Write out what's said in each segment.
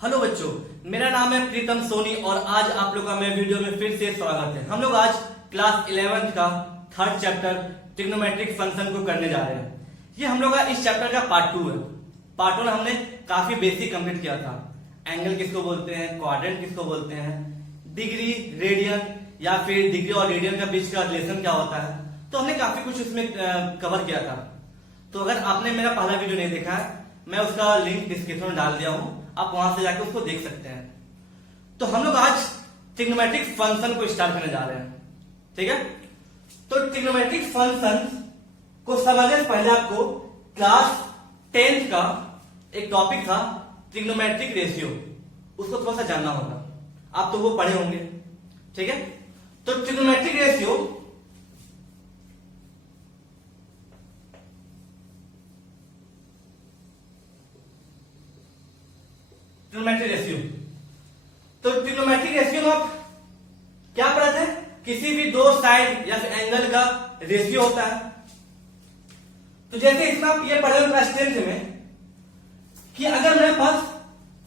Hello बच्चों, मेरा नाम है प्रीतम सोनी और आज आप लोग का मैं वीडियो में फिर से स्वागत है। हम लोग आज क्लास 11th का थर्ड चैप्टर ट्रिग्नोमेट्रिक फंक्शन को करने जा रहे हैं। ये हम लोग का इस चैप्टर का पार्ट 2 है। पार्ट 1 हमने काफी बेसिक कंप्लीट किया था। एंगल किसको बोलते हैं, क्वाड्रेंट किसको बोलते हैं, डिग्री, रेडियन या फिर डिग्री और रेडियन का बीच का रिलेशन क्या होता है, तो हमने काफी कुछ उसमें कवर किया था। तो अगर आपने मेरा पहला वीडियो नहीं देखा है, मैं उसका लिंक डिस्क्रिप्शन में डाल दिया हूं, आप वहां से जाके उसको देख सकते हैं। तो हम लोग आज ट्रिग्नोमेट्रिक फंक्शन को स्टार्ट करने जा रहे हैं, ठीक है। तो ट्रिग्नोमेट्रिक फंक्शन को समझने से पहले आपको क्लास 10th का एक टॉपिक था ट्रिग्नोमेट्रिक रेशियो, उसको थोड़ा सा जानना होगा। आप तो वो पढ़े होंगे, ठीक है। तो ट्रिग्नोमेट्रिक रेशियो ट्रिग्नोमेट्रिक रेशियो तो ट्रिग्नोमेट्रिक रेशियो में आप क्या पढ़े थे? किसी भी दो साइड या फिर एंगल का रेशियो होता है। तो जैसे इसमें आप ये पढ़े क्लास 10th में कि अगर मेरे पास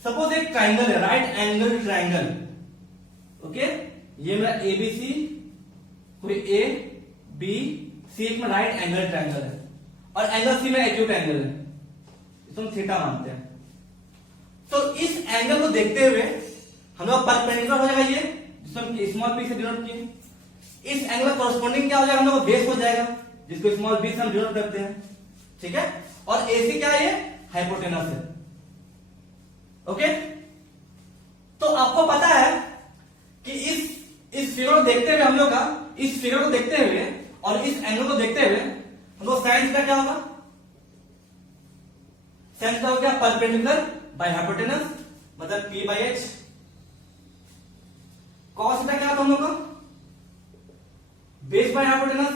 सपोज एक ट्राइंगल है, राइट एंगल ट्राइंगल, ओके, ये मेरा एबीसी, कोई ए बी सी एक में राइट एंगल ट्राइंगल है और एंगल सी में एक्यूट एंगल है, इसको हम थीटा मानते हैं। तो इस एंगल को देखते हुए हम लोग परपेंडिकुलर हो जाएगा ये, जिसको हम स्मॉल पी से डिनोट किए। इस एंगल कॉरस्पॉन्डिंग क्या हो जाएगा, हम लोग बेस हो जाएगा, जिसको स्मॉल बी से हम डिनोट करते हैं, ठीक है। और एसी क्या है, ये हाइपोटेनस है, ओके। तो आपको पता है कि इस फिगर को देखते हुए हम लोग का, इस फिगर को देखते हुए और इस एंगल को देखते हुए हम लोग साइन का क्या होगा, साइन का हो गया परपेंडिकुलर बाय हाइपोटेनस, मतलब P by H। Cos theta क्या होता हम लोग का, base by hypotenuse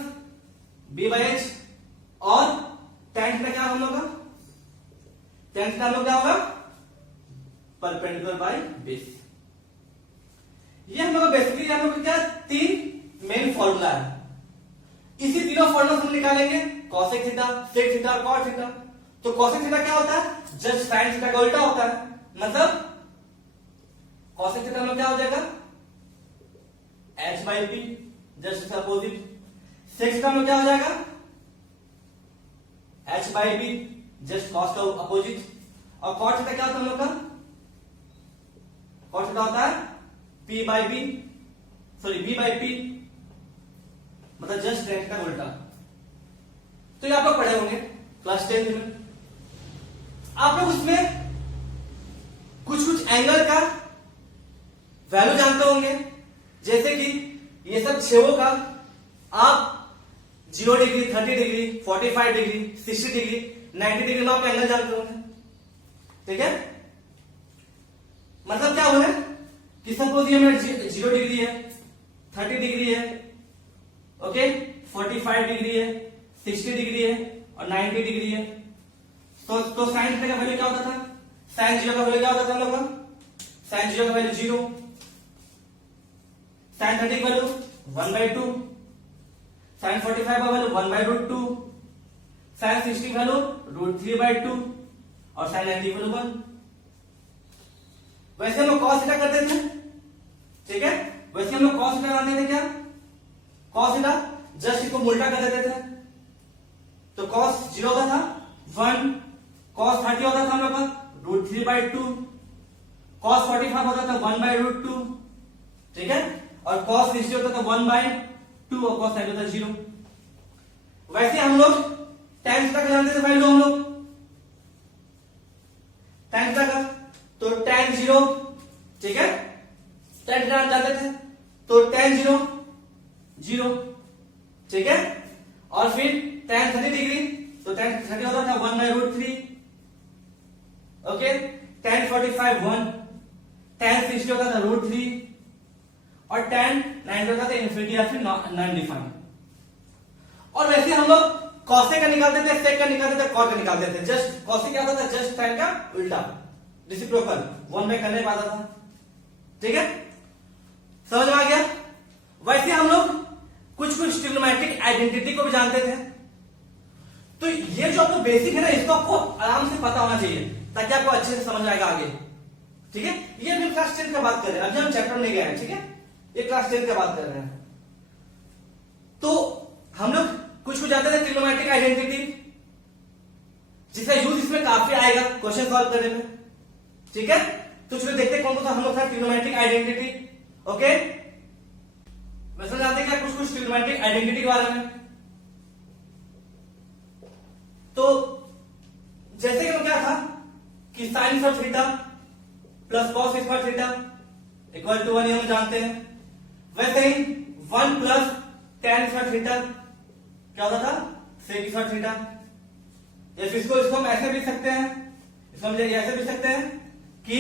B by H। और tan थीटा क्या हम लोग का, tan थीटा हम लोग क्या होगा, परपेंडिकुलर बाय बेस। ये हम लोग बेसिकली हम लोग क्या तीन मेन फॉर्मूला है। इसी तीनों फॉर्मूला हम निकालेंगे, कॉसेक थीटा, सेक थीटा और कॉट थीटा। तो कॉसेक थीटा क्या होता है, जस्ट साइन थीटा का उल्टा होता है, मतलब कॉसेक थीटा में क्या हो जाएगा h by p, just opposite. Sec theta में क्या हो जाएगा h by b, just cos का अपोजिट। और कॉट थीटा क्या होता है हम लोग का, कॉट थीटा होता है p by b, sorry b by p, मतलब जस्ट tan का उल्टा। तो ये आप लोग पढ़े होंगे क्लास 10th में। आप लोग उसमें कुछ कुछ एंगल का वैल्यू जानते होंगे, जैसे कि ये सब छेवों का आप 0 degree, 30 degree, 45 degree, 60 degree, 90 degree में आप एंगल जानते होंगे, ठीक है। मतलब क्या हुआ है कि सपोज ये मेरा 0 डिग्री है, 30 डिग्री है, ओके, 45 डिग्री है, 60 डिग्री है और 90 डिग्री है। तो साइन थीटा का वैल्यू क्या होता था, साइन 0 का वैल्यू क्या होता था हम लोग का, साइन 0 का वैल्यू 0, साइन 30 का वैल्यू 1/2, साइन 45 का वैल्यू 1/√2, साइन 60 का वैल्यू √3/2 और साइन 90 का वैल्यू 1। वैसे हम लोग कॉस थीटा करते थे, ठीक है। वैसे हम लोग कॉस थीटा करते थे, क्या कॉस थीटा जस्ट इसको उल्टा कर देते थे। तो कॉस 0 का था 1, कॉस 30 होता था हम लोग का √3/2, कॉस 45 होता था 1/√2, ठीक है। और कॉस 60 होता था 1/2 और कॉस 90 होता था 0। वैसे हम लोग tan थीटा का जानते थे वैल्यू, हम लोग tan थीटा का, तो tan 0, ठीक है, tan थीटा जानते थे, तो tan 0 0, ठीक है। और फिर tan 30 डिग्री, तो tan 30 होता था 1/√3, ओके। tan 45 1, tan 60 होता था √3 और tan 90 होता था इन्फिनिटी या फिर नॉन डिफाइंड। और वैसे हम लोग कॉसेक का निकालते थे, सेक का निकालते थे, कॉट का निकालते थे। जस्ट कॉसेक क्या होता था, जस्ट साइन का उल्टा, रेसिप्रोकल 1 में करने पाता था, ठीक है। समझ में आ गया। वैसे हम लोग कुछ कुछ ट्रिग्नोमेट्रिक आइडेंटिटी को भी जानते थे। तो ये जो आपको बेसिक है ना, इसको आपको आराम से पता होना चाहिए ताकि आपको अच्छे से समझ आएगा आगे, ठीक है, ये हम क्लास 10 का बात कर रहे हैं, अभी हम चैप्टर में गए हैं। ठीक है, ये क्लास 10 का बात कर रहे हैं। तो हम लोग कुछ जाते थे ट्रिग्नोमेट्रिक आइडेंटिटी, जिसका यूज इसमें काफी आएगा क्वेश्चन सॉल्व करने में। ठीक है, तो चलो देखते हैं कौन कौन सा हम लोग था ट्रिग्नोमेट्रिक आइडेंटिटी। ओके, वैसे जानते हैं क्या कुछ ट्रिग्नोमेट्रिक आइडेंटिटी के बारे में। तो जैसे कि क्या था कि sine square theta plus cos square theta equal to 1, ये हम जानते हैं। वैसे ही 1 प्लस tan स्क्वायर थीटा क्या होता था, सेक स्क्वायर थीटा। या फिर इसको हम ऐसे भी सकते हैं, इसको हम ऐसे भी सकते हैं कि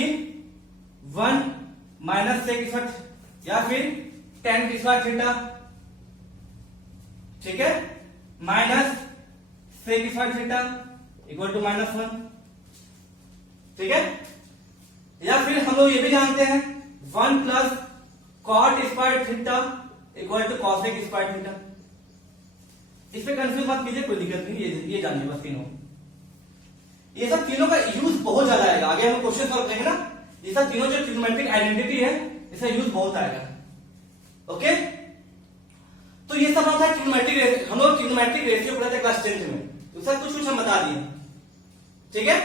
1 माइनस सेक स्क्वायर या फिर tan स्क्वायर थीटा, ठीक है, minus sec square theta equal to -1। ठीक है, या फिर हम लोग ये भी जानते हैं 1 plus cot square theta equal to cosec square theta. इस पे कंफ्यूज मत कीजिए, कोई दिक्कत नहीं, ये जानिए बस तीनों। ये सब तीनों का यूज बहुत ज्यादा आएगा, आगे हम क्वेश्चन सॉल्व करेंगे ना, ये सब तीनों जो ट्रिग्नोमेट्रिक आइडेंटिटी है इसका यूज बहुत आएगा। ओके, तो ये सब होता है ट्रिग्नोमेट्रिक रेशियो। हम लोग ट्रिग्नोमेट्रिक रेशियो पढ़े थे क्लास 10 में, उसका कुछ हम बता दिए। ठीक है,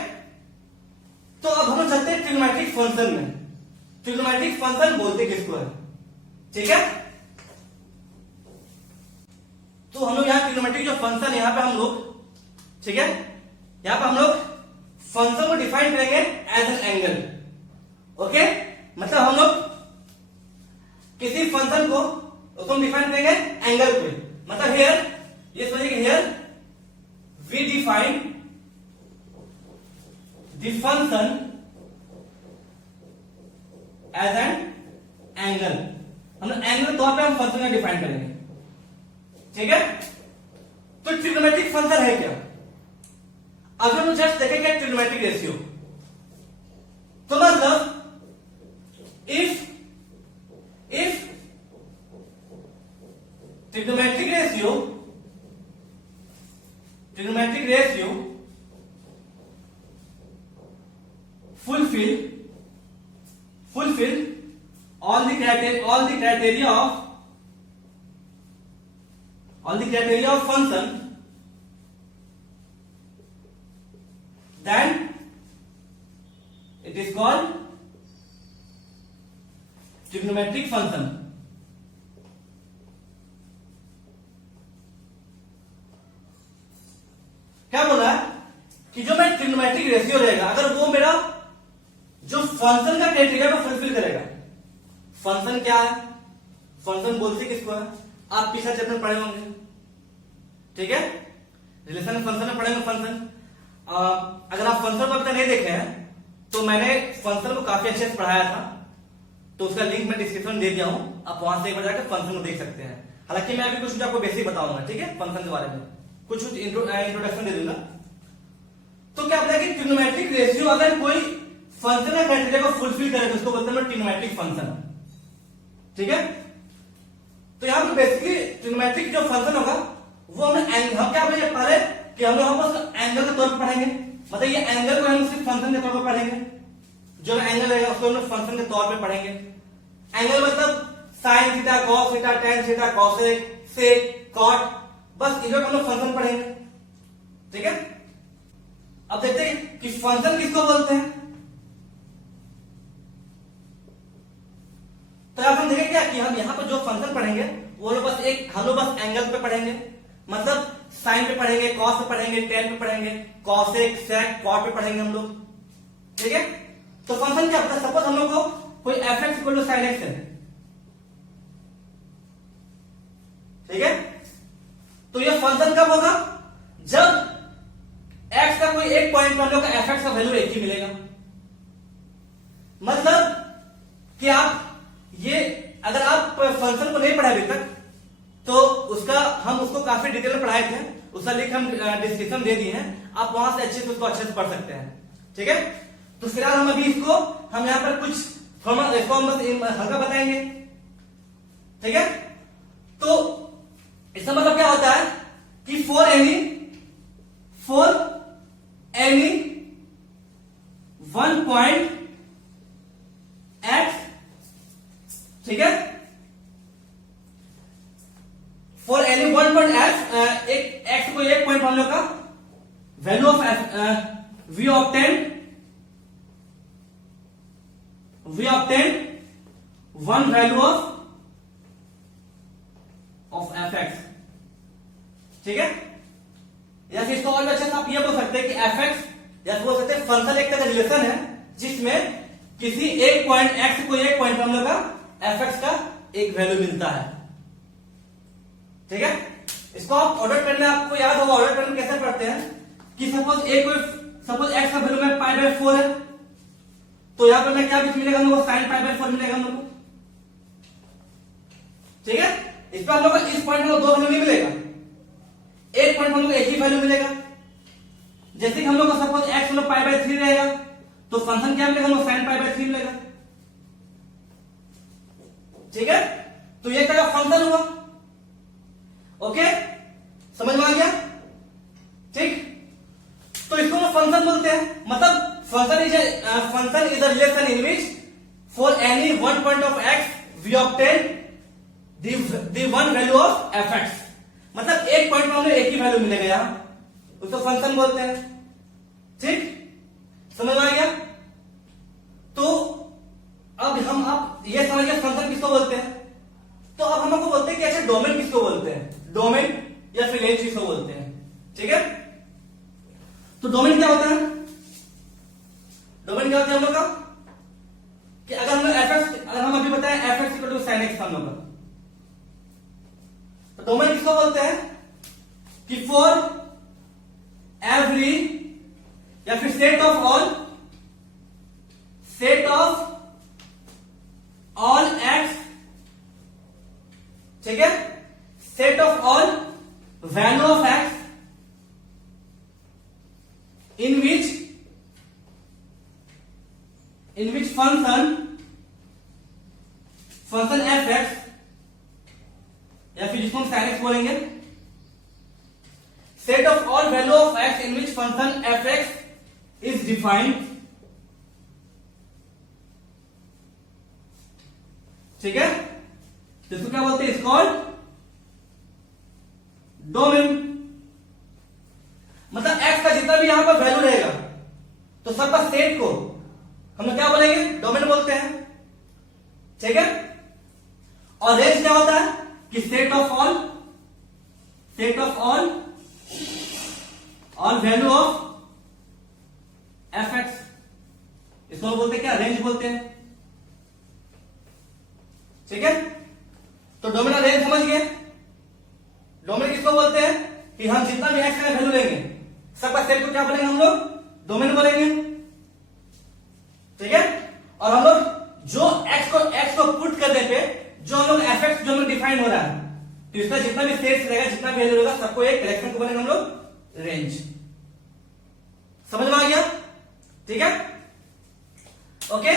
तो अब हम चलते हैं ट्रिग्नोमेट्रिक फंक्शन में। ट्रिग्नोमेट्रिक फंक्शन बोलते किसको है? ठीक है, तो हम लोग यहाँ ट्रिग्नोमेट्रिक जो फंक्शन है, यहाँ पे हम लोग, ठीक है, यहाँ पे हम लोग फंक्शन को डिफाइन करेंगे एज एन एंगल। ओके, मतलब हम लोग किसी फंक्शन को उसको हम डिफाइन करेंगे एंगल पे। मतलब हियर, ये समझिए कि here we define the function as an angle. हम लोग एंगल तौर पे हम फंक्शन को डिफाइन करेंगे। ठीक है, तो ट्रिग्नोमेट्रिक फंक्शन है क्या? अगर हम जस्ट देखेंगे ट्रिग्नोमेट्रिक रेशियो, तो मतलब if trigonometric ratio fulfill all the criteria of function, then it is called trigonometric function. क्या बोल रहा है कि जो मेरा ट्रिग्नोमेट्रिक रेशियो रहेगा, अगर वो मेरा जो फंक्शन का क्राइटेरिया को फुलफिल करेगा। फंक्शन क्या है? फंक्शन बोलते किसको है? आप पिछला चैप्टर में पढ़े होंगे। ठीक है, रिलेशन फंक्शन में पढ़ेंगे फंक्शन। अगर आप फंक्शन को अभी तक नहीं देखे हैं तो मैंने फंक्शन को काफी अच्छे से पढ़ाया था, तो उसका लिंक मैं डिस्क्रिप्शन में दे दिया हूं, आप वहां से एक बार जाकर फंक्शन को देख सकते हैं। हालांकि मैं अभी कुछ आपको बेसिक बताऊंगा, ठीक है, फंक्शन के बारे में कुछ इंट्रोडक्शन दे दूंगा। तो क्या बोला कि ट्रिग्नोमेट्रिक रेशियो अगर कोई फंक्शन का क्राइटेरिया को फुलफिल करे तो उसको बोलते हैं ट्रिग्नोमेट्रिक फंक्शन। ठीक है, तो यहां पर बेसिकली ट्रिग्नोमेट्रिक जो फंक्शन होगा वो हम क्या बोले पहले कि हम लोग उसको एंगल के तौर पर पढ़ेंगे। मतलब ये एंगल को हम सिर्फ फंक्शन के तौर पर पढ़ेंगे, जो एंगल रहेगा उसको हम लोग फंक्शन के तौर पर पढ़ेंगे। एंगल मतलब sine theta, cos theta, tan theta, cosec, sec, cot, बस इधर हम लोग फंक्शन पढ़ेंगे। ठीक है, अब देखते हैं कि फंक्शन किसको बोलते हैं। तो आप हम देखेंगे क्या कि हम यहाँ पर जो फंक्शन पढ़ेंगे वो लोग बस हम लोग बस एंगल पे पढ़ेंगे। मतलब साइन पे पढ़ेंगे, कॉस पे पढ़ेंगे, टेन पे पढ़ेंगे, कॉसेक, सेक, कॉट पे पढ़ेंगे हम लोग। ठीक है, तो फंक्शन क्या होता है? सपोज हम लोग को कोई f x equal to sine x है। ठीक है, तो ये फंक्शन कब होगा? जब एक्स का कोई एक पॉइंट पर हम लोग का एफ एक्स का वैल्यू एक ही मिलेगा। मतलब कि आप ये अगर आप फंक्शन को नहीं पढ़े अभी तक तो हम उसको काफी डिटेल में पढ़ाए थे, उसका लिंक हम डिस्क्रिप्शन दे दिए हैं, आप वहां से अच्छे से उसको अच्छे से पढ़ सकते हैं। ठीक है, तो फिलहाल हम अभी हम यहाँ पर कुछ इसको हम बस हल्का बताएंगे। ठीक है, तो इसका मतलब क्या होता है कि फॉर एनी 1 पॉइंट ठीक है। For any one point f, एक एक्स को एक पॉइंट हम लोग का value of f we obtain one value of f x, ठीक है। या फिर इसको और भी अच्छे से आप ये बोल सकते हैं कि एफ एक्स, या बोल सकते हैं फंक्शन एक तरह का रिलेशन है जिसमें किसी एक पॉइंट एक्स को एक पॉइंट हम लोग का एफ एक्स का एक वैल्यू मिलता है, ठीक है। इसको आप ऑर्डर पेन में, आपको याद होगा ऑर्डर पेन में कैसे पढ़ते हैं कि सपोज एक्स का वैल्यू में π/4 है, तो यहां पर मैं क्या बीच मिलेगा हम लोग को sin π/4 मिलेगा हम लोग को, ठीक है। इस पर हम लोग इस पॉइंट में दो वैल्यू नहीं मिलेगा, एक पॉइंट हम लोग एक ही वैल्यू मिलेगा। जैसे कि हम लोग को सपोज एक्स हम लोग π/3 रहेगा, तो फंक्शन क्या मिलेगा हम लोग sin π/3 मिलेगा, ठीक है। तो ये क्या फंक्शन हुआ, ओके, समझ में आ गया, ठीक। तो इसको हम फंक्शन बोलते हैं, मतलब function is a relation in which for any one point of x we obtain the one value of f x, मतलब एक पॉइंट में हमें एक ही वैल्यू मिलेगा यहां, उसको फंक्शन बोलते हैं, ठीक, समझ में आ गया। तो अब हम आप ये समझ गए फंक्शन किसको बोलते हैं। तो अब हम आपको बोलते हैं कि अच्छा डोमेन किसको बोलते हैं, डोमेन या फिर रेंज किसको बोलते हैं, ठीक है। तो डोमेन क्या होता है, डोमेन क्या होता है हम लोग का कि अगर हम लोग अगर हम अभी बताएं f x equal to sine x हम लोग का, तो डोमेन किसको बोलते हैं कि फॉर एवरी या फिर सेट ऑफ ऑल एक्स, ठीक है, set of all value of x in which function F x, या फिर जिसको हम साइन एक्स बोलेंगे, set of all value of x in which function F x is defined, ठीक है। तो इसको क्या बोलते हैं, इज कॉल्ड डोमेन। मतलब एक्स का जितना भी यहां पर वैल्यू रहेगा तो सबका सेट को हम लोग क्या बोलेंगे, डोमेन बोलते हैं, ठीक है। और रेंज क्या होता है कि set of all value of f x, इसको बोलते हैं क्या, रेंज बोलते हैं, ठीक है। तो डोमेन और रेंज समझ गए। डोमेन किसको बोलते हैं कि हम जितना भी एक्स का वैल्यू लेंगे सबका सेट को क्या बोलेंगे हम लोग, डोमेन बोलेंगे, ठीक है। और हम लोग जो एक्स को पुट करने पे जो हम लोग एफ एक्स जो हम लोग डिफाइन हो रहा है, तो इसका जितना भी सेट्स रहेगा, जितना भी वैल्यू रहेगा, सबको एक कलेक्शन को बोलेंगे हम लोग रेंज। समझ में आ गया, ठीक है, ओके।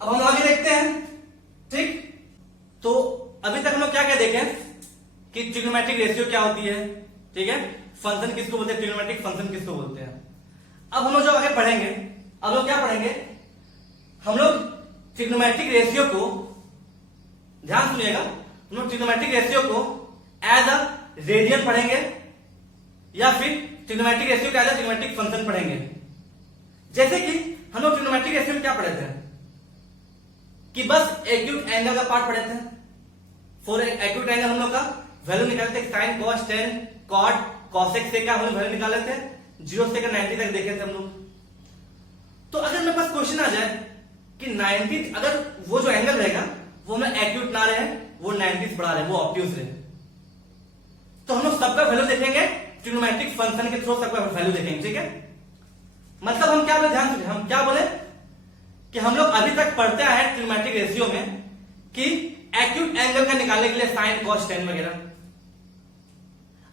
अब हम आगे देखते हैं, ठीक। तो अभी तक हम लोग क्या क्या देखे कि ट्रिग्नोमेट्रिक रेशियो क्या होती है, ठीक है, फंक्शन किसको बोलते हैं, ट्रिग्नोमेट्रिक फंक्शन किसको बोलते हैं। अब हम लोग जो आगे पढ़ेंगे, अब लोग क्या पढ़ेंगे, हम लोग ट्रिग्नोमेट्रिक रेशियो को, ध्यान सुनिएगा, हम लोग ट्रिग्नोमेट्रिक रेशियो को एज अ रेडियन पढ़ेंगे या फिर ट्रिग्नोमेट्रिक रेशियो को एज अ ट्रिग्नोमेट्रिक फंक्शन पढ़ेंगे। जैसे कि हम लोग ट्रिग्नोमेट्रिक रेशियो में क्या पढ़े थे कि बस एक्यूट एंगल का पार्ट पढ़े थे। फॉर एक्यूट एंगल हम लोग का वैल्यू निकालते थे, sine cos tan cot cosec से का हम लोग वैल्यू निकाले थे, 0 से 90 तक देखे थे हम लोग। तो अगर मेरे पास क्वेश्चन आ जाए कि 90, अगर वो जो एंगल रहेगा वो हमें एक्यूट ना रहे, वो 90 से बड़ा रहे, वो ऑब्ट्यूज रहे, तो हम लोग सबका वैल्यू देखेंगे ट्रिग्नोमेट्रिक फंक्शन के थ्रू, सबका वैल्यू देखेंगे, ठीक है। मतलब हम क्या बोले, ध्यान से, हम क्या बोले कि हम लोग अभी तक पढ़ते आए हैं ट्रिग्नोमेट्रिक रेशियो में कि एक्यूट एंगल का निकालने के लिए साइन कॉस टेन वगैरह।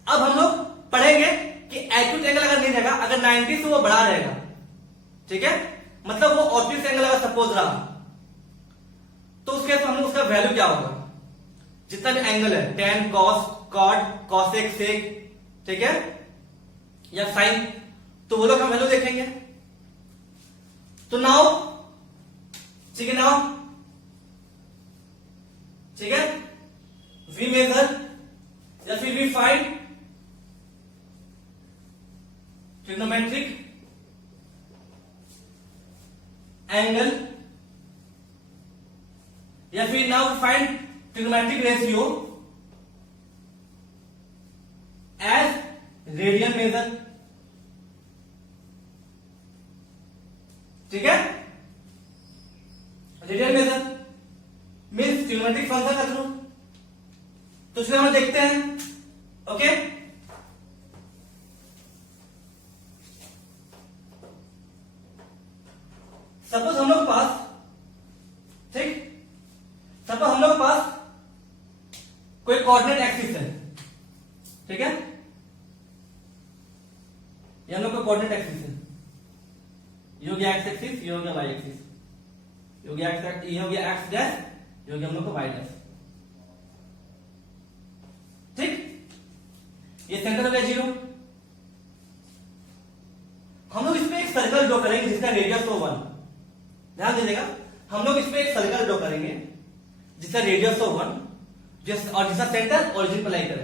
अब हम लोग पढ़ेंगे कि एक्यूट एंगल अगर नहीं रहेगा, अगर 90 से वो बड़ा रहेगा, ठीक है, मतलब वो ऑब्ट्यूज एंगल अगर सपोज रहा, तो उसके हम लोग उसका वैल्यू क्या होगा, जितना भी एंगल है, tan cos cot cosec sec, ठीक है, या साइन, तो वो लोग हम वैल्यू देखेंगे। तो नाउ, ठीक है, नाउ ठीक है, वी मेजर या फिर वी फाइंड ट्रिग्नोमेट्रिक एंगल या फिर now find trigonometric ratio as radian measure. ठीक है, radian measure means trigonometric function का थ्रू। तो चलिए हम देखते हैं। ओके, सपोज हम लोग पास, ठीक, सपोज हम लोग पास कोई कोऑर्डिनेट एक्सिस है, ठीक है, ये हम लोग का कोऑर्डिनेट एक्सिस है, ये हो गया एक्स एक्सिस, ये हो गया वाई एक्सिस, ये हो गया एक्स, ये हो गया एक्स डैश, ये हो गया हम लोग का वाई डैश। ठीक, ये सेंटर हो गया 0। हम लोग इसमें एक सर्कल ड्रॉ करेंगे जिसका रेडियस हो 1। ध्यान दीजिएगा, हम लोग इसमें एक सर्कल ड्रॉ करेंगे जिसका रेडियस हो 1 और जिसका सेंटर ओरिजिन पर लाई करे।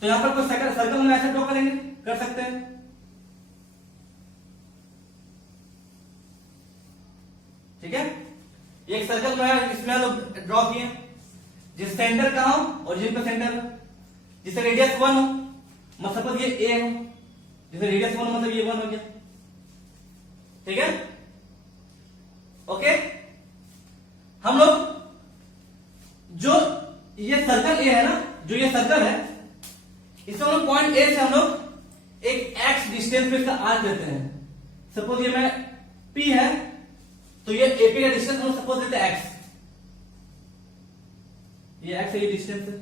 तो यहां पर कोई सर्कल हम ऐसे ड्रॉ करेंगे, कर सकते हैं। ठीक है, एक सर्कल में इसमें लोग ड्रॉ किए जिस सेंटर कहां हो, ओरिजिन पर सेंटर, जिसका रेडियस 1 हो, मतलब सपोज ये ए हो, जिसका रेडियस 1 मतलब ये 1 हो गया। ठीक है, ओके, हम लोग जो ये सर्कल ए है ना, जो ये सर्कल है, इसमें हम लोग पॉइंट ए से हम लोग एक एक्स डिस्टेंस पे इसका आर्क लेते हैं। सपोज ये मैं पी है, तो ये एपी का डिस्टेंस हम सपोज लेते हैं एक्स, ये एक्स है, ये डिस्टेंस है,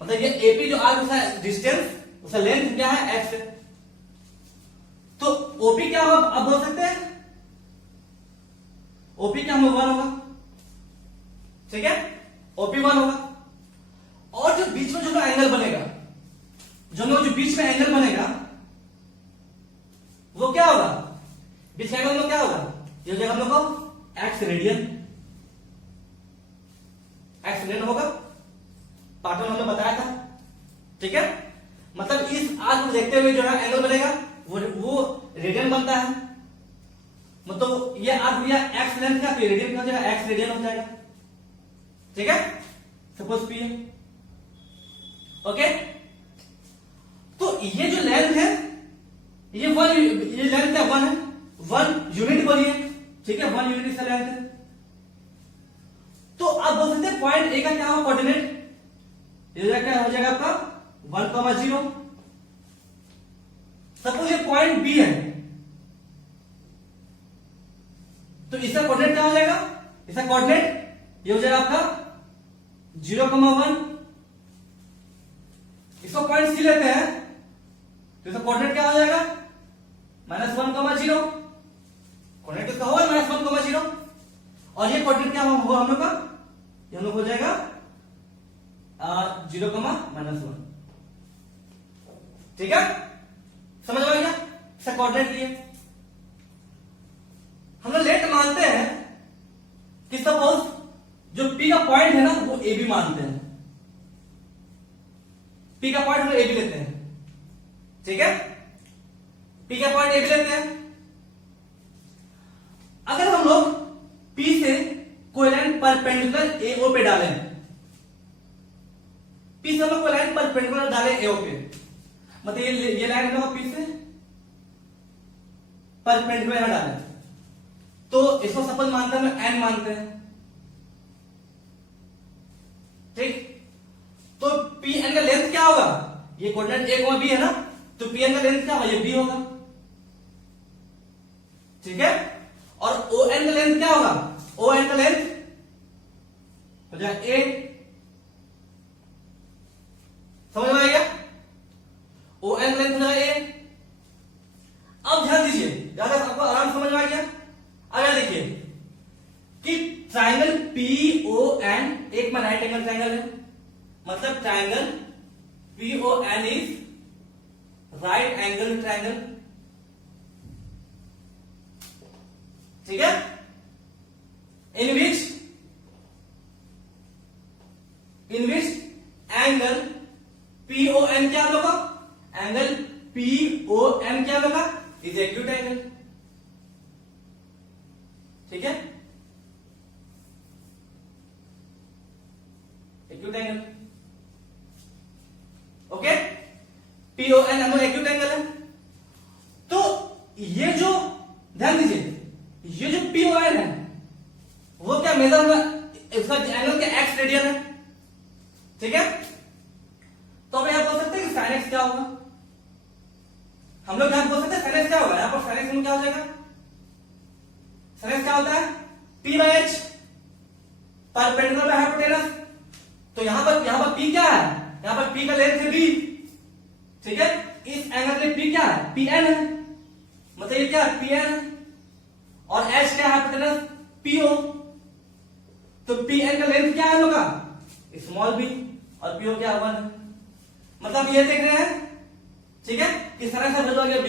मतलब ये एपी जो आर्क उसका डिस्टेंस, उसका लेंथ क्या है, एक्स है। तो ओपी क्या होगा, अब बोल सकते हैं ओपी क्या हम 1 होगा। ठीक है, ओपी 1 होगा। और जो बीच में जो एंगल बनेगा, जो बीच में एंगल बनेगा वो क्या होगा, बीच का एंगल में क्या होगा, ये हो जाएगा हम लोग को एक्स रेडियन। एक्स रेडियन होगा, पार्ट में हमने बताया था। ठीक है, मतलब इस आर्क को देखते हुए जो है एंगल बनेगा वो रेडियन बनता है। मतलब ये आर्क दिया एक्स लेंथ का, तो रेडियन हो जाएगा, एक्स रेडियन हो जाएगा। ठीक है, सपोज पी है। ओके, तो ये जो लेंथ है, ये लेंथ है 1 है, 1 यूनिट बोलिए। ठीक है, 1 यूनिट इसका लेंथ है। तो आप बोल सकते हैं पॉइंट ए का क्या हो कोऑर्डिनेट, ये क्या हो जाएगा आपका 1,0। सपोज ये पॉइंट बी है, तो इसका कोऑर्डिनेट क्या हो जाएगा, इसका कोऑर्डिनेट ये हो जाएगा आपका 0,1। इसको पॉइंट सी लेते हैं, तो इसका कोऑर्डिनेट क्या हो जाएगा, -1,0। कोऑर्डिनेट इसका होगा -1,0। और ये कोऑर्डिनेट क्या होगा हम लोग का, ये हम लोग हो जाएगा 0,-1। ठीक है, समझ में आ गया, इसका कोऑर्डिनेट लिए हम लोग लेट मानते हैं कि सपोज जो पी का पॉइंट है ना वो ए बी मानते हैं। पी का पॉइंट हम लोग ए बी लेते हैं। ठीक है, पी का पॉइंट ए बी लेते हैं। अगर हम लोग पी से कोई लाइन परपेंडिकुलर ए ओ पे डालें, पी से हम लोग कोई लाइन परपेंडिकुलर डालें ए ओ पे, मतलब ये लाइन हम लोग पी से परपेंडिकुलर यहां डालें, तो इसको सपोज मानते हैं एन मानते हैं। ठीक, तो पी एन का लेंथ क्या होगा, ये कोऑर्डिनेट ए बी है ना, तो पी एन का लेंथ क्या होगा, ये बी होगा। ठीक है, और ओ एन का लेंथ क्या होगा, ओ एन का लेंथ हो जाएगा ए। समझ में आ गया, ओ एन लेंथ हो जाएगा ए। अब ध्यान दीजिए, ज्यादा आपको आराम समझ में आ गया। अगर देखिए कि ट्राइंगल पी ओ एन एक में राइट एंगल ट्राइंगल है, मतलब triangle P O N is right angle triangle. ठीक है, इन इज एक्यूट एंगल। ठीक है, एक्यूट एंगल। ओके, PON हम लोग एक्यूट एंगल है। तो ये जो ध्यान दीजिए, ये जो PON है वो क्या मेजर होगा, इसका एंगल क्या एक्स रेडियन है। ठीक है, तो अब यहां बोल सकते हैं कि sin x क्या होगा। हम लोग यहां बोल सकते हैं sin x क्या होगा। यहां पर sin x क्या हो जाएगा, sin x क्या होता है P/h परपेंडिकुलर बाय हाइपोटेनस। तो यहां पर P क्या है, यहां पर P का लेंथ है B। ठीक है, इस एंगल में P क्या है, PN है, मतलब ये क्या है PN है, और H क्या है हाइपोटेनस PO। तो PN का लेंथ क्या है हम लोग का स्मॉल b, और PO क्या 1 है। मतलब ये देख रहे हैं, ठीक है, इस तरह से वैल्यू आ गया B।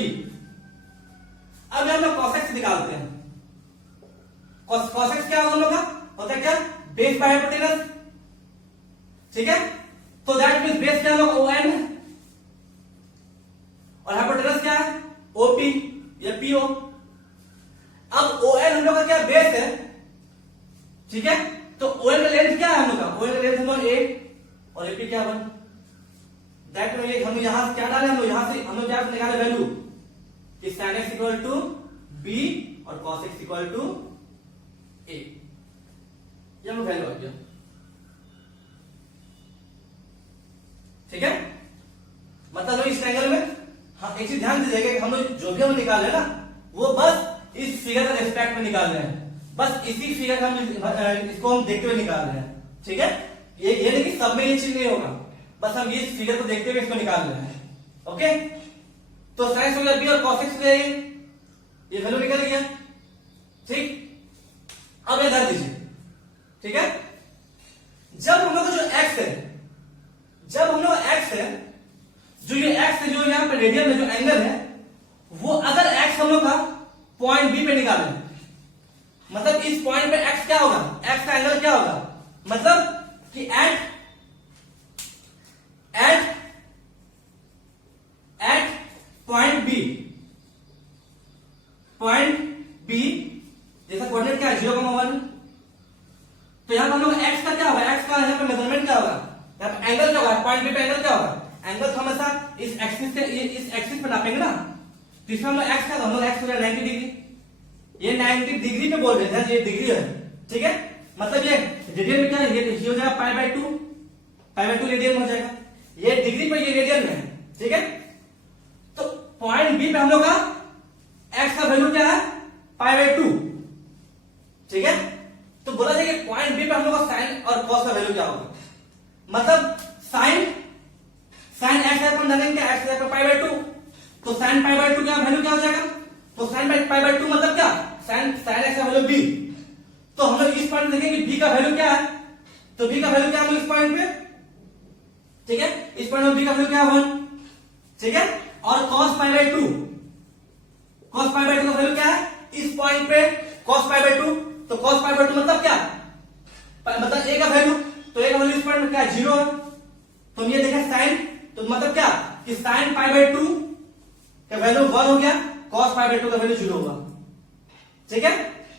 अब हम लोग cos x निकालते हैं। cos x क्या होगा हम लोग का, होता है क्या बेस बाय हाइपोटेनस। ठीक है, तो दैट मींस बेस क्या होगा ON है, और हाइपोटेनस क्या है OP या PO। अब ON हम लोग का क्या बेस है। ठीक है, तो ON का लेंथ क्या है हम लोग का, ON का लेंथ हम लोग 8 और AP क्या 1। दैट मींस हम यहां से क्या डाले, हम लोग यहां से हम लोग क्या निकाले वैल्यू कि sin x equal to B और cos x equal to A। ये हम वैल्यू आ गया। ठीक है, मतलब इस ट्रायंगल में हाँ एक चीज ध्यान दीजिएगा कि हम लोग जो भी हम निकाल रहे हैं ना वो बस इस फिगर का रिस्पेक्ट में निकाल रहे हैं, बस इसी फिगर का हम इसको हम देखते हुए निकाल रहे हैं। ठीक है, ये नहीं कि सब में ये चीज नहीं होगा, बस हम इस फिगर को देखते हुए इसको निकाल रहे हैं। ओके, तो sin x हो गया B और cos x हो गया ये वैल्यू निकल गया। ठीक, अब ये ध्यान दीजिए। ठीक है, जब हम लोग का जो x है, जब हम लोग x है, जो ये x है, जो यहां पे रेडियन में जो एंगल है, वो अगर x हम लोग का पॉइंट B पे निकालें, मतलब इस पॉइंट पे x क्या होगा, x का एंगल क्या होगा, मतलब कि एट पॉइंट B जैसा कोऑर्डिनेट क्या है 0,1। तो यहां पर हम लोग x का क्या होगा, x का यहां पे मेजरमेंट क्या होगा, यहां पे एंगल क्या होगा, पॉइंट B पे एंगल क्या होगा, एंगल तो हमेशा इस एक्सिस से इस एक्सिस पे नापेंगे ना। तो इसमें हम लोग x क्या, हम लोग x हो गया 90 डिग्री, ये 90 डिग्री पे बोल रहे हैं, ये डिग्री है। ठीक है, मतलब ये रेडियन में क्या है, ये हो जाएगा पाई/2 रेडियन हो जाएगा, ये डिग्री पे ये रेडियन में है। ठीक है, तो पॉइंट B पे हम लोग का x का वैल्यू क्या है पाई/2। ठीक है, तो बोला जाए कि पॉइंट B पे हम लोग का साइन और cos का वैल्यू क्या होगा, मतलब साइन x है अपन जानेंगे x है पाई/2, तो साइन पाई/2 क्या वैल्यू क्या हो जाएगा, तो साइन पाई/2 मतलब क्या साइन x का वैल्यू B। तो हम लोग इस पॉइंट देखेंगे B का वैल्यू क्या है, तो B का वैल्यू क्या है इस पॉइंट पे। ठीक है, इस पॉइंट में B का वैल्यू क्या है 1। ठीक है, और cos पाई/2 का वैल्यू क्या है इस पॉइंट पे cos पाई/2। तो cos पाई/2 मतलब क्या, मतलब A का वैल्यू, तो A का वैल्यू इस पॉइंट में क्या है 0 है। तो हम ये देखें साइन, तो मतलब क्या कि साइन पाई/2 का वैल्यू 1 हो गया, cos पाई/2 का वैल्यू 0 होगा। ठीक है,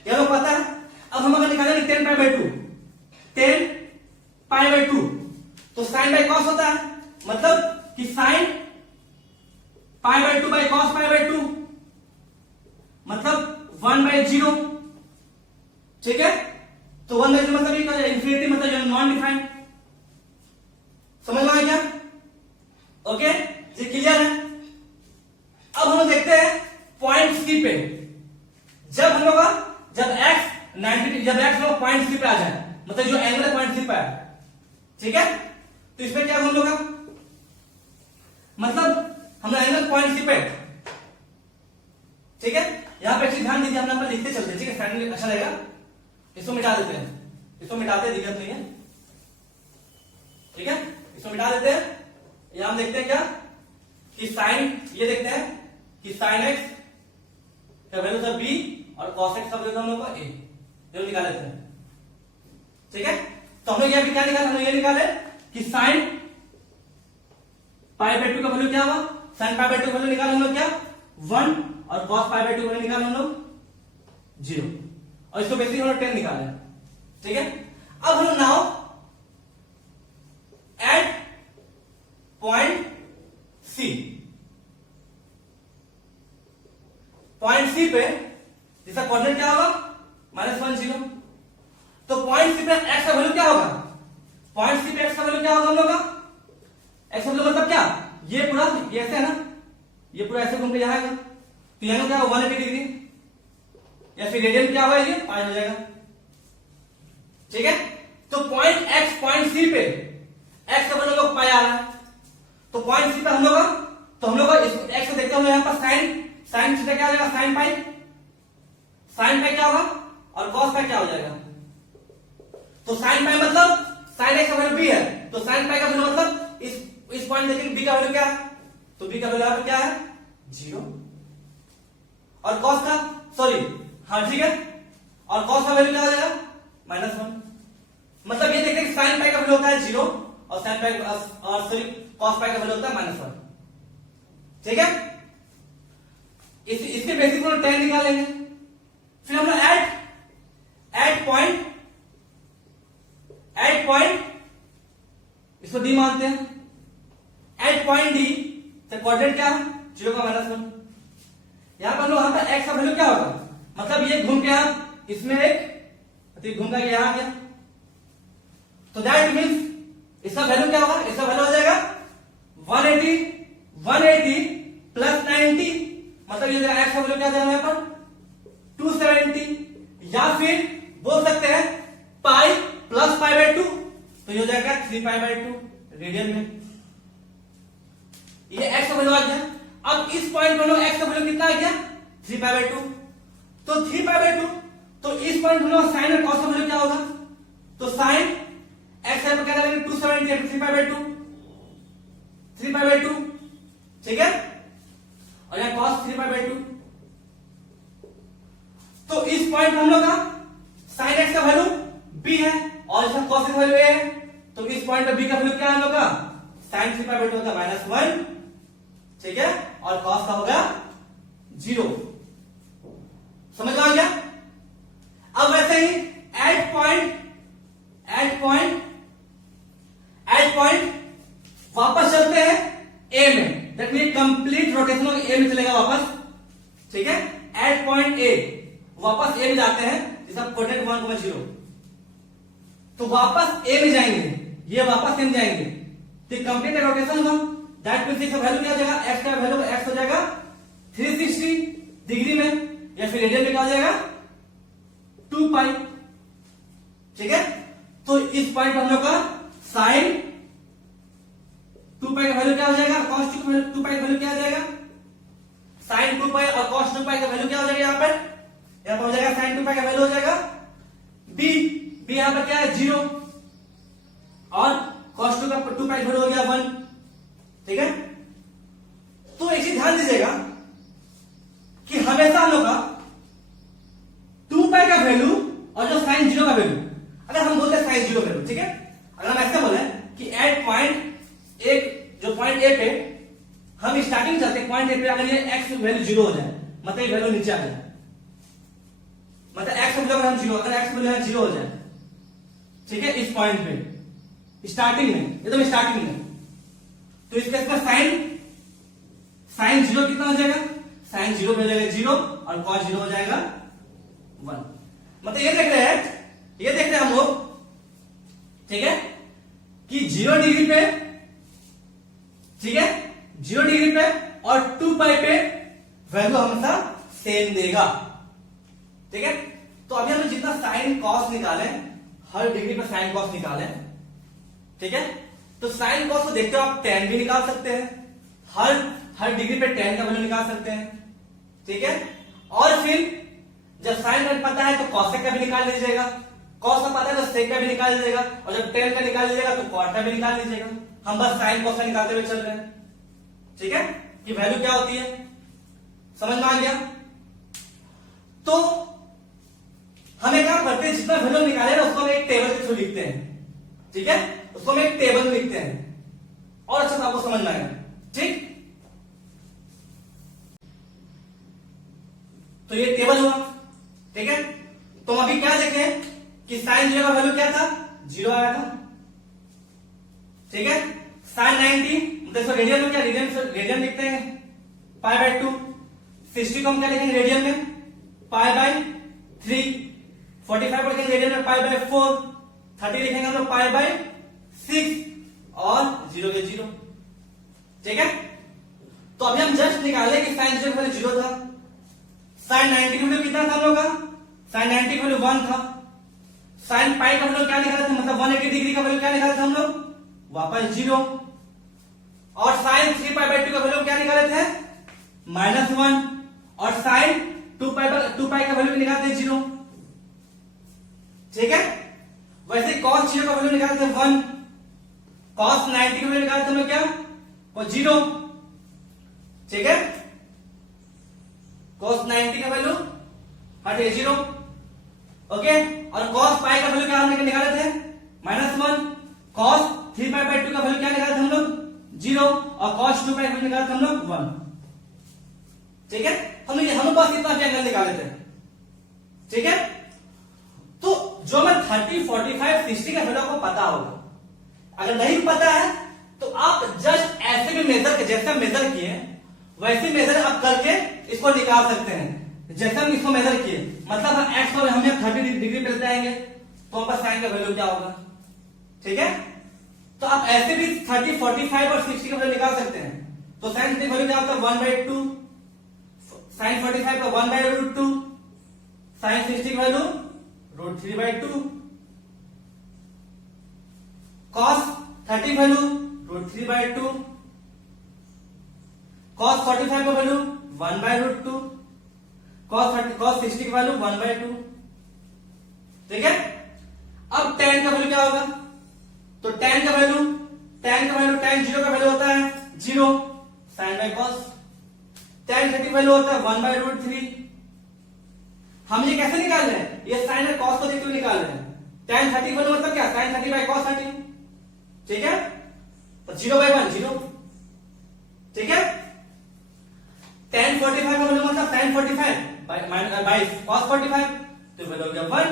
ये लोग पता है। अब हम अगर निकालेंगे 10 पाई/2 तो साइन बाई कॉस होता है, मतलब कि साइन पाई/2 बाई कॉस पाई/2 मतलब 1/0। ठीक है, तो 1/0 मतलब इंफिनिटी, मतलब नॉन डिफाइंड। समझ में आ गया? ओके, ये क्लियर है। अब हम देखते हैं पॉइंट सी पे, जब हम लोग जब x 90 जब x लोग पॉइंट सी पे आ जाए, मतलब जो एंगल पॉइंट सी पे है। ठीक है, तो इसमें क्या हम लोग मतलब हम लोग एंगल पॉइंट सी पे। ठीक है, यहां पे ध्यान दीजिए, हम यहाँ लिखते चलते हैं। ठीक है, स्टैंडिंग अच्छा रहेगा। इसको मिटा देते हैं, इसको मिटाते हैं, दिक्कत नहीं है। ठीक है, इसको मिटा देते हैं। यहां हम देखते हैं क्या कि साइन, ये देखते हैं कि साइन x का वैल्यू था b और cos x का वैल्यू था हम लोग का a, ये निकाल लेते हैं। ठीक है, तो हम लोग ये भी क्या निकाले, हम लोग ये निकाले कि साइन पाई/2 का वैल्यू क्या हुआ, साइन पाई/2 का वैल्यू निकाले हम लोग क्या 1 और cos पाई बाई 2 मैंने निकाला हम लोग 0, और इसको बेसिक हम लोग 10 निकाले, ठीक है। अब हम now at point C, point C पे इसका कोऑर्डिनेट क्या होगा -1 0, तो पॉइंट सी पे एक्स का वैल्यू क्या होगा, पॉइंट सी पे एक्स का वैल्यू क्या होगा हम लोग का, एक्स वैल्यू मतलब क्या, ये पूरा ये ऐसे है ना, ये पूरा ऐसे घूम के यहाँ आएगा, तो यहाँ क्या होगा 180 डिग्री, या फिर रेडियन क्या होगा, ये पाई हो जाएगा, ठीक है। तो पॉइंट एक्स, पॉइंट सी पे एक्स का वैल्यू लोग पाई आ रहा है, तो पॉइंट सी पे हम लोग तो हम लोग एक्स को देखते हैं यहाँ पर साइन थीटा क्या हो जाएगा, साइन पाई क्या होगा, और कॉस पाई क्या हो जाएगा, तो साइन पाई मतलब साइन एक्स का वैल्यू बी है, तो साइन पाई का वैल्यू मतलब इस पॉइंट देखेंगे बी का वैल्यू क्या है, तो बी का वैल्यू यहां पर क्या है 0, और कॉस का सॉरी हाँ ठीक है, और कॉस का वैल्यू क्या हो जाएगा -1, मतलब ये देखते हैं साइन पाई का वैल्यू होता है 0 और साइन पाई और सॉरी कॉस पाई का वैल्यू होता है -1, ठीक है। इसके बेसिक को 10 निकालेंगे, फिर हम लोग एट पॉइंट इसको डी मानते हैं, एट पॉइंट डी से कोऑर्डिनेट क्या है 0 का -1, यहां पर लोग पर एक्स का वैल्यू क्या होगा, मतलब ये घूम के इसमें एक घूम के यहां आ गया, तो दैट मींस इसका वैल्यू क्या होगा, इसका वैल्यू हो जाएगा 180 प्लस 90, मतलब ये एक्स का वैल्यू क्या जाएगा यहां पर 270, या फिर बोल सकते हैं पाई प्लस पाई बाई 2, तो ये हो जाएगा 3 पाई बाई 2 रेडियन में, ये एक्स का वैल्यू आ गया। अब इस पॉइंट पर एक्स का वैल्यू कितना आ गया 3 पाई बाई 2, तो 3 पाई बाई 2, तो इस पॉइंट पर साइन और कॉस का वैल्यू क्या होगा, तो साइन एक्स पर क्या डालेंगे 270 3 पाई बाई 2, 3 पाई बाई 2, ठीक है, और यहां कॉस 3 पाई बाई 2, तो इस पॉइंट पर हम लोग का साइन एक्स का वैल्यू बी है और इसका कॉस का वैल्यू ए है, तो इस पॉइंट पर बी का वैल्यू क्या है हम लोग का साइन 3 पाई बाई 2 होगा -1, ठीक है, और कॉस का होगा 0, समझ में आ गया। अब वैसे ही एट पॉइंट वापस चलते हैं ए में, दैट मीन कंप्लीट रोटेशन ए में चलेगा वापस, ठीक है, एट पॉइंट ए वापस ए में जाते हैं, जिसका कोऑर्डिनेट 1,0, तो वापस ए में जाएंगे, ये वापस ए में जाएंगे, तो कंप्लीट रोटेशन हुआ, दैट मींस इसका वैल्यू क्या हो जाएगा, एक्स का वैल्यू एक्स हो जाएगा 360 डिग्री में, या फिर रेडियन में क्या हो जाएगा 2 पाई, ठीक है। तो इस पॉइंट पर हम लोग का साइन 2 पाई का वैल्यू क्या हो जाएगा, कॉस 2 पाई का वैल्यू क्या हो जाएगा, साइन 2 पाई और कॉस 2 पाई का वैल्यू क्या हो जाएगा, यहां पर हो जाएगा साइन 2 पाई का वैल्यू हो जाएगा बी यहां पर क्या है 0, और कॉस 2 का 2 पाई वैल्यू हो गया 1, ठीक है। तो एक चीज ध्यान दीजिएगा कि हमेशा हम लोग का 2 पाई का वैल्यू और जो साइन 0 का वैल्यू, अगर हम बोलते हैं साइन 0 वैल्यू, ठीक है, अगर हम ऐसा बोले कि एट पॉइंट एक जो पॉइंट ए पे हम स्टार्टिंग चलते हैं, पॉइंट ए पे अगर ये एक्स वैल्यू 0 हो जाए, मतलब ये वैल्यू नीचे आ जाए, मतलब एक्स वैल्यू अगर हम 0, अगर एक्स वैल्यू 0 हो जाए, ठीक है, इस पॉइंट पे स्टार्टिंग में, एकदम स्टार्टिंग में, तो इस केस में साइन 0 कितना हो जाएगा, साइन 0 हो जाएगा 0 और कॉस 0 हो जाएगा 1, मतलब ये देख रहे हैं हम लोग, ठीक है, कि 0 डिग्री पे, ठीक है, 0 डिग्री पे और 2 पाई पे वैल्यू हमेशा सेम देगा, ठीक है। तो अभी हमने जितना साइन कॉस निकाले, हर डिग्री पे साइन कॉस निकाले, ठीक है, तो साइन कॉस को देखते हो आप tan भी निकाल सकते हैं, हर डिग्री पे tan का वैल्यू निकाल सकते हैं, ठीक है, और फिर जब साइन का पता है तो कॉसेक का भी निकाल लीजिएगा, कॉस का पता है तो सेक का भी निकाल लीजिएगा, और जब tan का निकाल लीजिएगा तो कॉट का भी निकाल लीजिएगा। हम बस साइन कॉस का निकालते हुए चल रहे हैं, ठीक है, कि वैल्यू क्या होती है, समझ में आ गया। तो हम एक काम करते हैं, जितना वैल्यू निकाले ना उसको हम एक टेबल के थ्रू लिखते हैं, ठीक है, उसको हम एक टेबल में लिखते हैं और अच्छा से आपको समझ में आएगा, ठीक। तो ये टेबल हुआ। ठीक है, तो हम अभी क्या देखें कि साइन 0 का वैल्यू क्या था, 0 आया था। ठीक है, साइन 90 देखो रेडियन में क्या, रेडियन लिखते हैं पाई बाय 2। 60 को हम क्या लिखेंगे रेडियन में, पाई बाय 3। 45 को लिखेंगे रेडियन में पाई बाय 4। 30 लिखेंगे हम लोग पाई बाय 6 और 0 के 0। ठीक है, तो अभी हम जस्ट निकाले कि साइन 0 का वैल्यू 0 था। साइन 90 का वैल्यू कितना था हम लोग का, साइन 90 का वैल्यू 1 था। साइन पाई का वैल्यू क्या निकाला था, मतलब 180 डिग्री का वैल्यू क्या निकाला था हम लोग, वापस 0। और साइन 3 पाई बाय 2 का वैल्यू क्या निकाले थे, -1। और साइन 2 पाई का वैल्यू निकालते हैं 0। ठीक है, वैसे cos 0 का वैल्यू निकालते हैं 1। cos 90 का वैल्यू निकालते हैं क्या, वो 0। ठीक है, cos 90 का वैल्यू हटे 0। ओके, और cos पाई का वैल्यू क्या हमने निकाले थे, -1। cos 3 पाई बाय 2 का वैल्यू क्या निकाले थे हम लोग, 0। और cos 2 पाई का वैल्यू निकाले थे हम लोग 1। ठीक है, हम बस इतना एंगल निकाले थे। ठीक है, तो जो मैं 30, 45, 60 का वैल्यू आपको पता होगा। अगर नहीं पता है तो आप जस्ट ऐसे भी मेजर, जैसा मेजर किए वैसे मेजर आप करके इसको निकाल सकते हैं। जैसा हम इसको मेजर किए, मतलब एक्स को हम 30 डिग्री पे लेते आएंगे तो हमारे साइन का वैल्यू क्या होगा। ठीक है, तो आप ऐसे भी 30, 45 और 60 का वैल्यू निकाल सकते हैं। तो साइन की वैल्यू क्या होता है, 1/2। साइन 45 का 1/√2। साइन 60 की वैल्यू √3/2। cos 30 value √3/2। cos 45 का वैल्यू 1/√2। cos 60 की वैल्यू 1/2। ठीक है, अब tan का वैल्यू क्या होगा, तो tan का वैल्यू tan 0 का वैल्यू होता है 0 sin by cos। tan 30 value होता है 1/√3। हम ये कैसे निकाल रहे हैं, ये साइन और cos को देखते हुए निकाल रहे हैं। tan 30 वैल्यू मतलब क्या, sin 30 बाय cos 30। ठीक है, तो 0/1 0। ठीक है, tan 45 का वैल्यू मतलब sin 45 बाय cos 45, तो वैल्यू हो गया 1।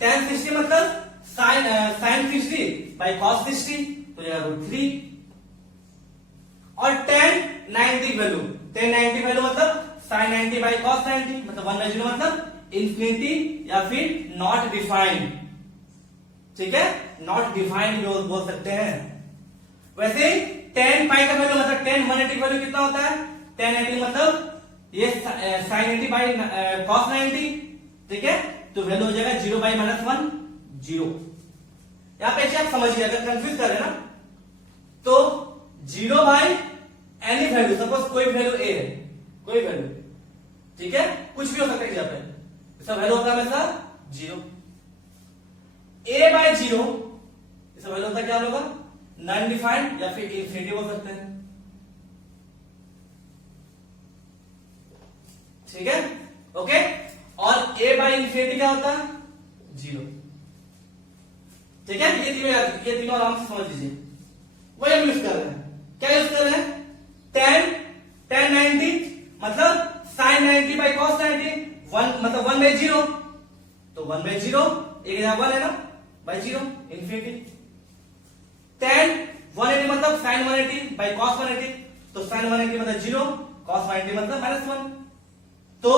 tan 60 मतलब sin 60 बाय cos 60, तो यह √3। और tan 90 वैल्यू मतलब sin 90 बाय cos 90, मतलब 1/0 मतलब इंफिनिटी या फिर नॉट डिफाइंड। ठीक है, नॉट डिफाइंड बोल सकते हैं। वैसे tan पाई का वैल्यू मतलब tan 180 वैल्यू कितना होता है, tan 80 मतलब ये sin 80 बाय cos 90। ठीक है, तो वैल्यू हो जाएगा 0/-1 0। यहां पे आप समझिए, अगर कंफ्यूज कर रहे हैं ना तो 0 बाय एनी वैल्यू, सपोज कोई वैल्यू a है, कोई वैल्यू, ठीक है, कुछ भी हो सकता है यहाँ पे, इसका वैल्यू होता है हमेशा 0। a/0 इसका वैल्यू होता है क्या होगा, नॉन डिफाइंड या फिर इंफिनिटी बोल सकते हैं। ठीक है, ओके, और a/इंफिनिटी क्या होता है 0। ठीक है, ये तीनों आराम से समझ लीजिए। वही हम यूज कर रहे हैं, क्या यूज कर रहे हैं, tan 90 मतलब sin 90 बाय cos 90, 1 मतलब 1/0, तो 1/0 एक जगह 1 है ना, बाय 0 इंफिनिटी। tan 180 मतलब sin 180 बाय cos 180, तो sin 180 मतलब 0, cos 180 मतलब -1, तो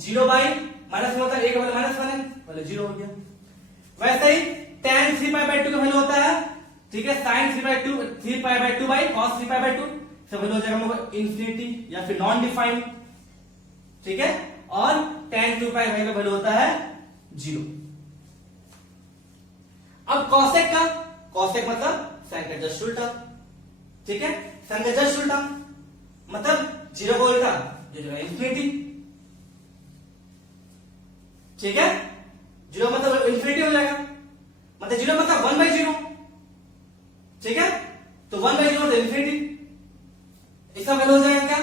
0 बाय -1 होता है, एक मतलब -1 है, मतलब 0 हो गया। वैसे ही tan 3π/2 का वैल्यू होता है, ठीक है, sin 3π/2 बाय cos 3π/2, सब वैल्यू हो जाएगा इंफिनिटी या फिर नॉन डिफाइंड। ठीक है, और tan 2π का वैल्यू होता है 0। अब cosec का, cosec मतलब sin का जस्ट उल्टा। ठीक है, sin का जस्ट उल्टा मतलब 0 को उल्टा इंफिनिटी। ठीक है, 0 मतलब इंफिनिटी हो जाएगा, मतलब 0 मतलब 1/0। ठीक है, तो 1/0 मतलब इंफिनिटी। इसका वैल्यू हो जाएगा क्या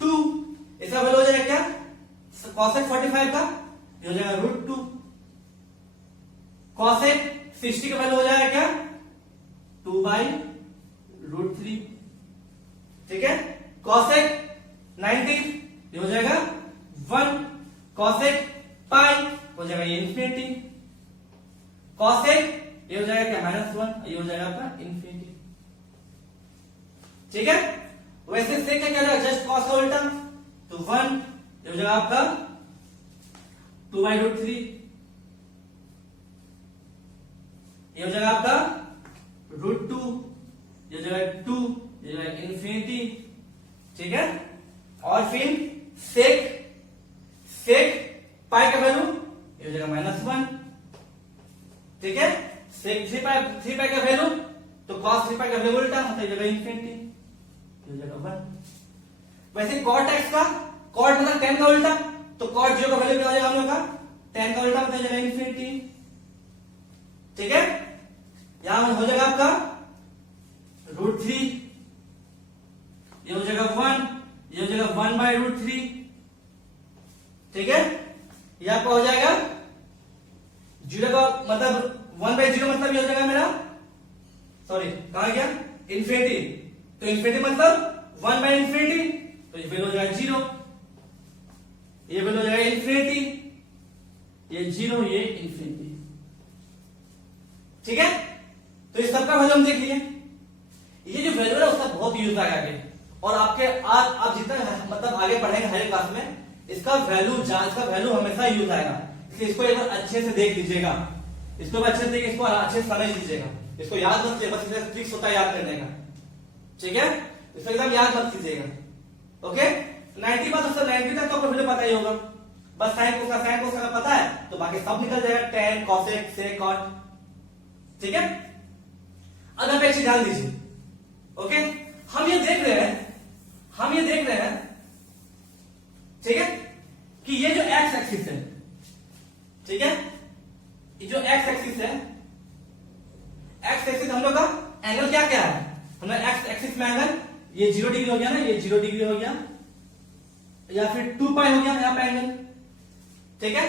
2, इसका वैल्यू हो जाएगा क्या cosec 45 का, ये हो जाएगा √2। cosec 60 का वैल्यू हो जाएगा क्या 2/√3। ठीक है, cosec 90 ये हो जाएगा 1 कॉसेक पाई हो जाएगा ये इन्फिनिटी, कॉसेक ये हो जाएगा क्या -1, ये हो जाएगा आपका इन्फिनिटी। ठीक है, वैसे सेक का क्या हो जाएगा जस्ट कॉस का उल्टा, तो 1 ये हो जाएगा आपका 2/√3, ये हो जाएगा आपका √2, ये हो जाएगा 2, ये हो जाएगा इन्फिनिटी। ठीक है, और फिर सेक पाई का वैल्यू ये हो जाएगा -1। ठीक है, सेक 3 पाई का वैल्यू तो cos 3 पाई का वैल्यू उल्टा मतलब ये हो जाएगा इन्फिनिटी, ये हो जाएगा 1। वैसे cot x का cot मतलब tan का उल्टा, तो cot 0 का वैल्यू क्या हो जाएगा हम लोग का tan का उल्टा मतलब हो जाएगा इन्फिनिटी। ठीक है, यहां हो जाएगा आपका √3, ये हो जाएगा 1, ये हो जाएगा 1/√3। ठीक है, ये आपका हो जाएगा 0 का मतलब 1/0 मतलब ये हो जाएगा मेरा, सॉरी कहा गया इन्फिनिटी, तो इन्फिनिटी मतलब 1/∞, तो ये वैल्यू हो जाएगा 0, ये वैल्यू हो जाएगा इन्फिनिटी, ये 0 ये इन्फिनिटी। ठीक है, तो इस सबका वैल्यू हम देख लिए। ये जो वैल्यू है उसका बहुत यूज आएगा आगे, और आपके आज आप जितना मतलब आगे पढ़ेंगे हर क्लास में इसका वैल्यू हमेशा यूज आएगा, इसलिए इसको एक बार अच्छे से देख लीजिएगा, इसको अच्छे से देखिए, इसको अच्छे से समझ लीजिएगा, इसको याद मत कीजिएगा, बस इसका ट्रिक्स होता है याद करने का। ठीक है, इसको एकदम याद मत कीजिएगा। ओके, 90 तक तो आपको वैल्यू पता ही होगा, बस साइन कोस का पता है तो बाकी सब निकल जाएगा, tan cosec sec cot। ठीक है, अब आप एक चीज ध्यान दीजिए। ओके, हम ये देख रहे हैं ठीक है कि ये जो x एक्सिस है, ठीक है, ये जो x एक्सिस है, x एक्सिस हम लोग का एंगल क्या क्या है, हम लोग x एक्सिस में एंगल ये 0 डिग्री हो गया ना, ये 0 डिग्री हो गया, या फिर 2 पाई हो गया यहाँ पे एंगल। ठीक है,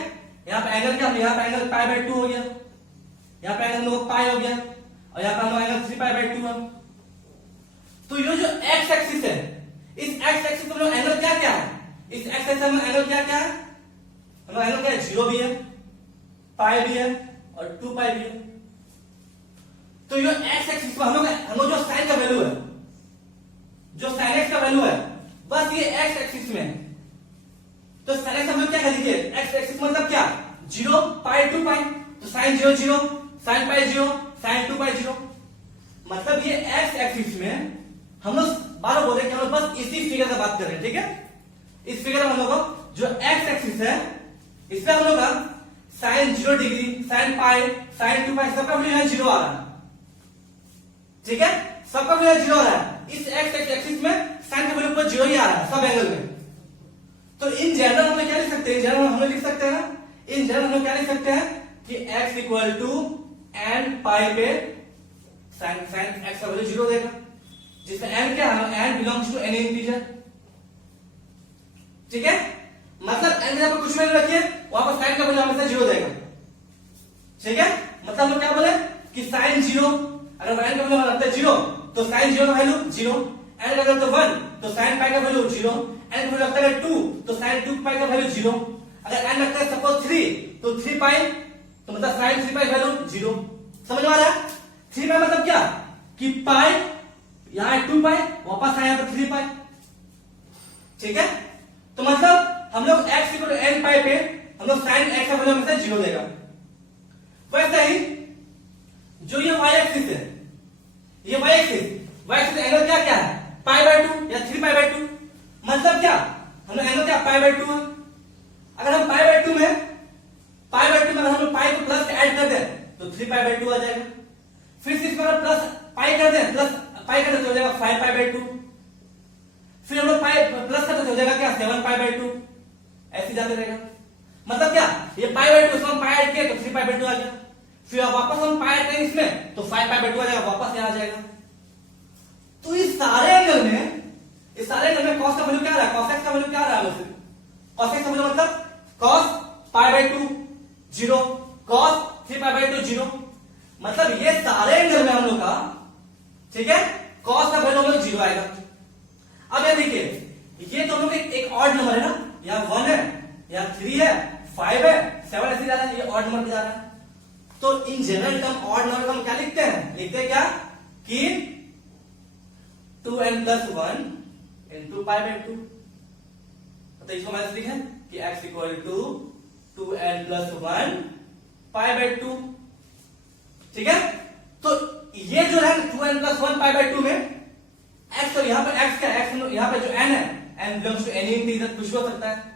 यहाँ पे एंगल क्या, यहाँ पे एंगल π/2 हो गया, यहाँ पे एंगल हम लोग पाई हो गया, और यहाँ पे हम लोग एंगल 3π/2 है। तो ये जो x एक्सिस है, इस x एक्सिस में एंगल क्या क्या है, इस x एक्सिस में एंगल क्या क्या है, हम लोग एंगल क्या है, 0 भी है, पाई भी है और 2 पाई भी है। तो ये x एक्सिस में हम लोग जो साइन का वैल्यू है, जो sin x का वैल्यू है, बस ये x एक्सिस में है। तो sin x हम लोग क्या लिखिए, x एक्सिस मतलब क्या, 0 पाई 2 पाई, तो sin 0 0, sin पाई 0, sin 2 पाई 0, मतलब ये x एक्सिस में हम लोग बार बोल रहे हैं कि हम लोग बस इसी फिगर का बात कर रहे हैं। ठीक है, इस फिगर में हम लोग जो x एक्सिस है इसमें हम लोग का sin 0 डिग्री, sin पाई, sin 2 पाई सबका वैल्यू 0 आ रहा है। ठीक है, सबका वैल्यू 0 आ रहा है, इस x एक्सिस में sin का वैल्यू 0 ही आ रहा है सब एंगल में। तो इन जनरल हम लोग क्या लिख सकते हैं, जनरल हम लोग लिख सकते हैं ना, इन जनरल हम लोग क्या लिख सकते हैं कि x इक्वल टू n पाई पे sin x का वैल्यू 0 देगा, जिसमें n क्या है, n belongs to any integer. ठीक है, मतलब n जगह पर कुछ वैल्यू रखिए, वहां पर sin का वैल्यू हमेशा 0 देगा। ठीक है, मतलब हम लोग क्या बोले कि sin 0, अगर n का वैल्यू रखते हैं 0 तो sin 0 का वैल्यू 0, n का वैल्यू 1 तो sin पाई का वैल्यू 0, n का वैल्यू रखता है 2 तो sin 2 पाई का वैल्यू 0, अगर n रखता है सपोज 3 तो 3 पाई तो मतलब sin 3 पाई वैल्यू 0। समझ में आ रहा है, 3 पाई मतलब क्या कि पाई यहां 2 पाई वापस आया पर 3 पाई। ठीक है, तो मतलब हम लोग x इक्वल टू n पाई पे हम लोग sin x का वैल्यू हमेशा 0 देगा। वैसे ही जो ये y एक्सिस है, ये y एक्सिस एंगल क्या क्या है, π/2 या 3π/2, मतलब क्या हम लोग एंगल क्या π/2 है। अगर हम π/2 में अगर हम लोग पाई को प्लस ऐड कर दें तो 3π/2 आ जाएगा, फिर से इसमें अगर प्लस पाई कर दें, प्लस पाई कर दें तो हो जाएगा 5π/2, फिर हम लोग पाई प्लस करते तो हो जाएगा क्या 7π/2, ऐसे जाते रहेगा। मतलब क्या ये π/2 इसमें पाई ऐड किया तो 3π/2 आ गया, फिर वापस हम पाई ऐड करेंगे इसमें तो 5π/2 आ जाएगा, वापस यहाँ आ जाएगा। तो इस सारे एंगल में cos का वैल्यू क्या रहा है, cos x का वैल्यू क्या रहा है, cos x का वैल्यू मतलब cos π/2 0, cos 3π/2 0, मतलब ये सारे एंगल में हम लोग का, ठीक है, cos का वैल्यू हम लोग 0 आएगा। अब ये देखिए, ये तो हम लोग एक ऑड नंबर है ना, यहाँ 1 है यहाँ 3 है, 5 है, 7 ऐसे जा रहा है, ये ऑड नंबर पे जा रहा है। तो in general term odd number को हम क्या लिखते हैं? लिखते हैं क्या कि 2n plus 1 into pi by 2। तो इसको मैंने लिखा है कि x equal to 2n plus 1 pi by 2। ठीक है, तो ये जो है 2n plus 1 pi by 2 में x, तो यहाँ पे x क्या है? x यहाँ पे जो n है, n belongs to any integer, कुछ भी हो सकता है।